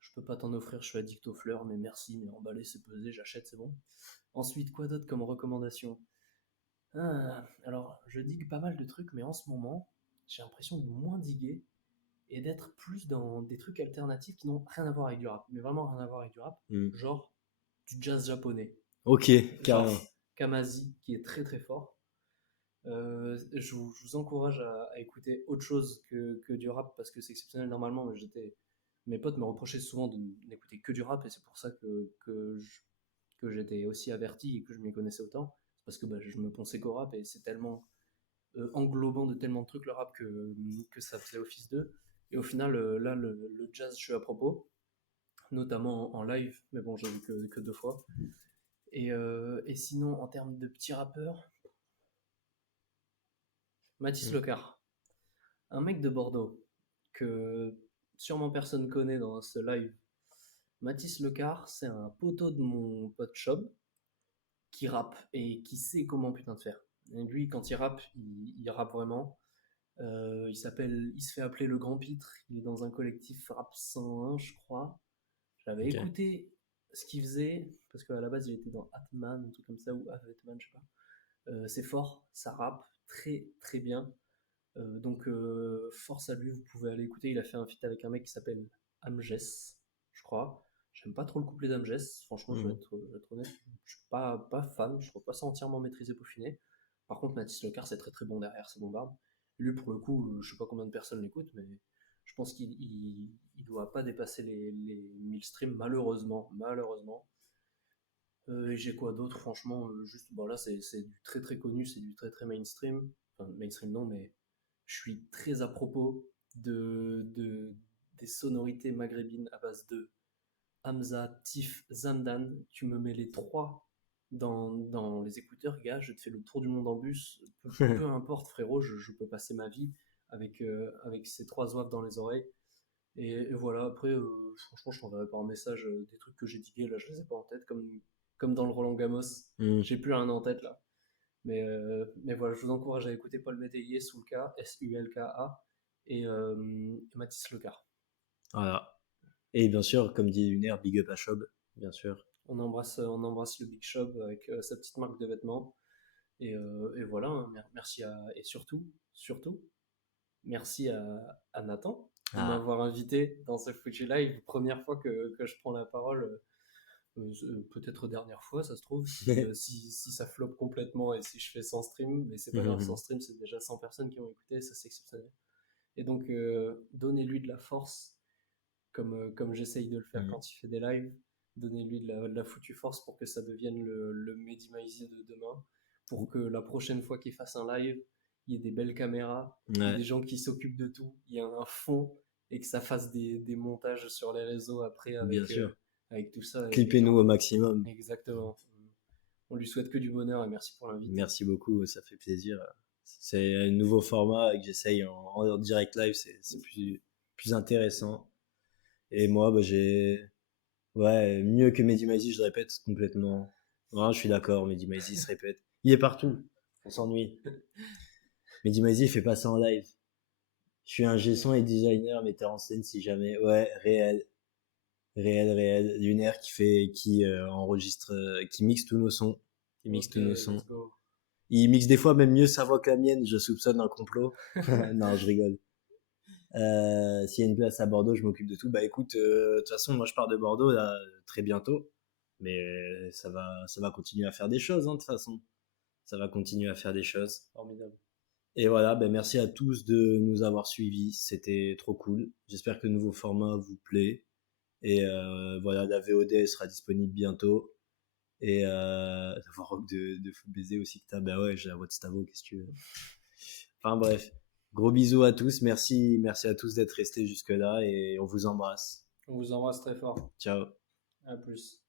Je peux pas t'en offrir, je suis addict aux fleurs, mais merci, mais emballé, c'est pesé, j'achète, c'est bon. Ensuite, quoi d'autre comme recommandation? Alors, je digue pas mal de trucs, mais en ce moment, j'ai l'impression de moins diguer et d'être plus dans des trucs alternatifs qui n'ont rien à voir avec du rap, mais vraiment rien à voir avec du rap, Hmm. genre du jazz japonais, Ok, genre carrément. Kamazi qui est très très fort. Je vous encourage à écouter autre chose que du rap parce que c'est exceptionnel normalement, mais mes potes me reprochaient souvent de n'écouter que du rap et c'est pour ça que j'étais aussi averti et que je m'y connaissais autant. C'est parce que bah, je me pensais qu'au rap et c'est tellement englobant de tellement de trucs le rap que ça faisait office d'eux. Et au final, là, le jazz, je suis à propos, notamment en live, mais bon, j'ai vu que 2 fois. Et sinon, en termes de petits rappeurs, Mathis Hmm. Lecard, un mec de Bordeaux que sûrement personne connaît dans ce live. Mathis Lecard, c'est un poteau de mon pote Chob qui rappe et qui sait comment putain de faire. Et lui, quand il rappe, il rappe vraiment. Il se fait appeler le Grand Pitre. Il est dans un collectif Rap 101, je crois. J'avais Ok. écouté ce qu'il faisait, parce qu'à la base, il était dans Atman, un truc comme ça, ou Atman, je sais pas. C'est fort, ça rappe très très bien. Donc, force à lui, vous pouvez aller écouter. Il a fait un feat avec un mec qui s'appelle Amges, je crois. J'aime pas trop le couplet d'Amges, franchement, Hmm. je vais être honnête. Je suis pas fan, je trouve pas ça entièrement maîtrisé, peaufiné. Par contre, Mathis Lecard, c'est très très bon derrière, c'est bombarde. Lui, pour le coup, je sais pas combien de personnes l'écoutent, mais je pense qu'il doit pas dépasser les 1000 streams, malheureusement. Malheureusement. Et j'ai quoi d'autre, franchement, juste, bon là, c'est du très très connu, c'est du très très mainstream. Enfin, mainstream non, mais je suis très à propos des sonorités maghrébines à base de Hamza, Tif, Zamdan. Tu me mets les trois dans les écouteurs, gars, je te fais le tour du monde en bus. Peu importe, frérot, je peux passer ma vie avec ces trois oeufs dans les oreilles. Et voilà, après, franchement, je t'enverrai par un message des trucs que j'ai digués, là, je les ai pas en tête, comme dans le Roland Gamos. Hmm. J'ai plus rien en tête, là. Mais voilà, je vous encourage à écouter Paul Métayer, Soulka, Sulka, et Mathis Lecard. Voilà. Et bien sûr, comme dit Lunaire, big up à Chob, bien sûr. On embrasse le Big Shop avec sa petite marque de vêtements. Et voilà, hein, merci et surtout, merci à Nathan de Ah. m'avoir invité dans ce Foutu Live. Première fois que je prends la parole. Peut-être dernière fois, ça se trouve, si ça floppe complètement et si je fais 100 streams, mais c'est pas grave, 100 streams, c'est déjà 100 personnes qui ont écouté, ça c'est exceptionnel. Et donc, donnez-lui de la force, comme j'essaye de le faire Hmm. quand il fait des lives, donnez-lui de la foutue force pour que ça devienne le Mehdi Maizi de demain, pour que la prochaine fois qu'il fasse un live, il y ait des belles caméras, il y ait Ouais, des gens qui s'occupent de tout, il y a un fond, et que ça fasse des montages sur les réseaux après bien sûr. avec tout ça, et Clippez-nous au vraiment. maximum. Exactement. On lui souhaite que du bonheur et merci pour l'invite. Merci beaucoup, ça fait plaisir. C'est un nouveau format que j'essaye en direct live, c'est plus intéressant. Et moi, bah, ouais, mieux que Mehdi Maizi, je répète complètement. Ouais, je suis d'accord, Mehdi Maizi se répète. Il est partout, on s'ennuie. Mehdi Maizi, il fait pas ça en live. Je suis un son et designer, metteur en scène si jamais. Ouais, réel, réel. Lunaire qui enregistre, qui mixe tous nos sons. Qui mixe Ok, tous nos sons. let's go. Il mixe des fois même mieux sa voix que la mienne, je soupçonne un complot. Non, je rigole. S'il y a une place à Bordeaux, je m'occupe de tout. Bah écoute, de toute façon, moi je pars de Bordeaux là très bientôt, mais ça va continuer à faire des choses, hein, de toute façon. Ça va continuer à faire des choses. Formidable. Et voilà, ben merci à tous de nous avoir suivis. C'était trop cool. J'espère que le nouveau format vous plaît. Et voilà, la VOD sera disponible bientôt. Et la rock de Fou Baiser aussi que t'as. Ben ouais, j'ai la voix de Stavo, qu'est-ce que tu veux. Enfin bref, gros bisous à tous. Merci à tous d'être restés jusque-là et on vous embrasse. On vous embrasse très fort. Ciao. À plus.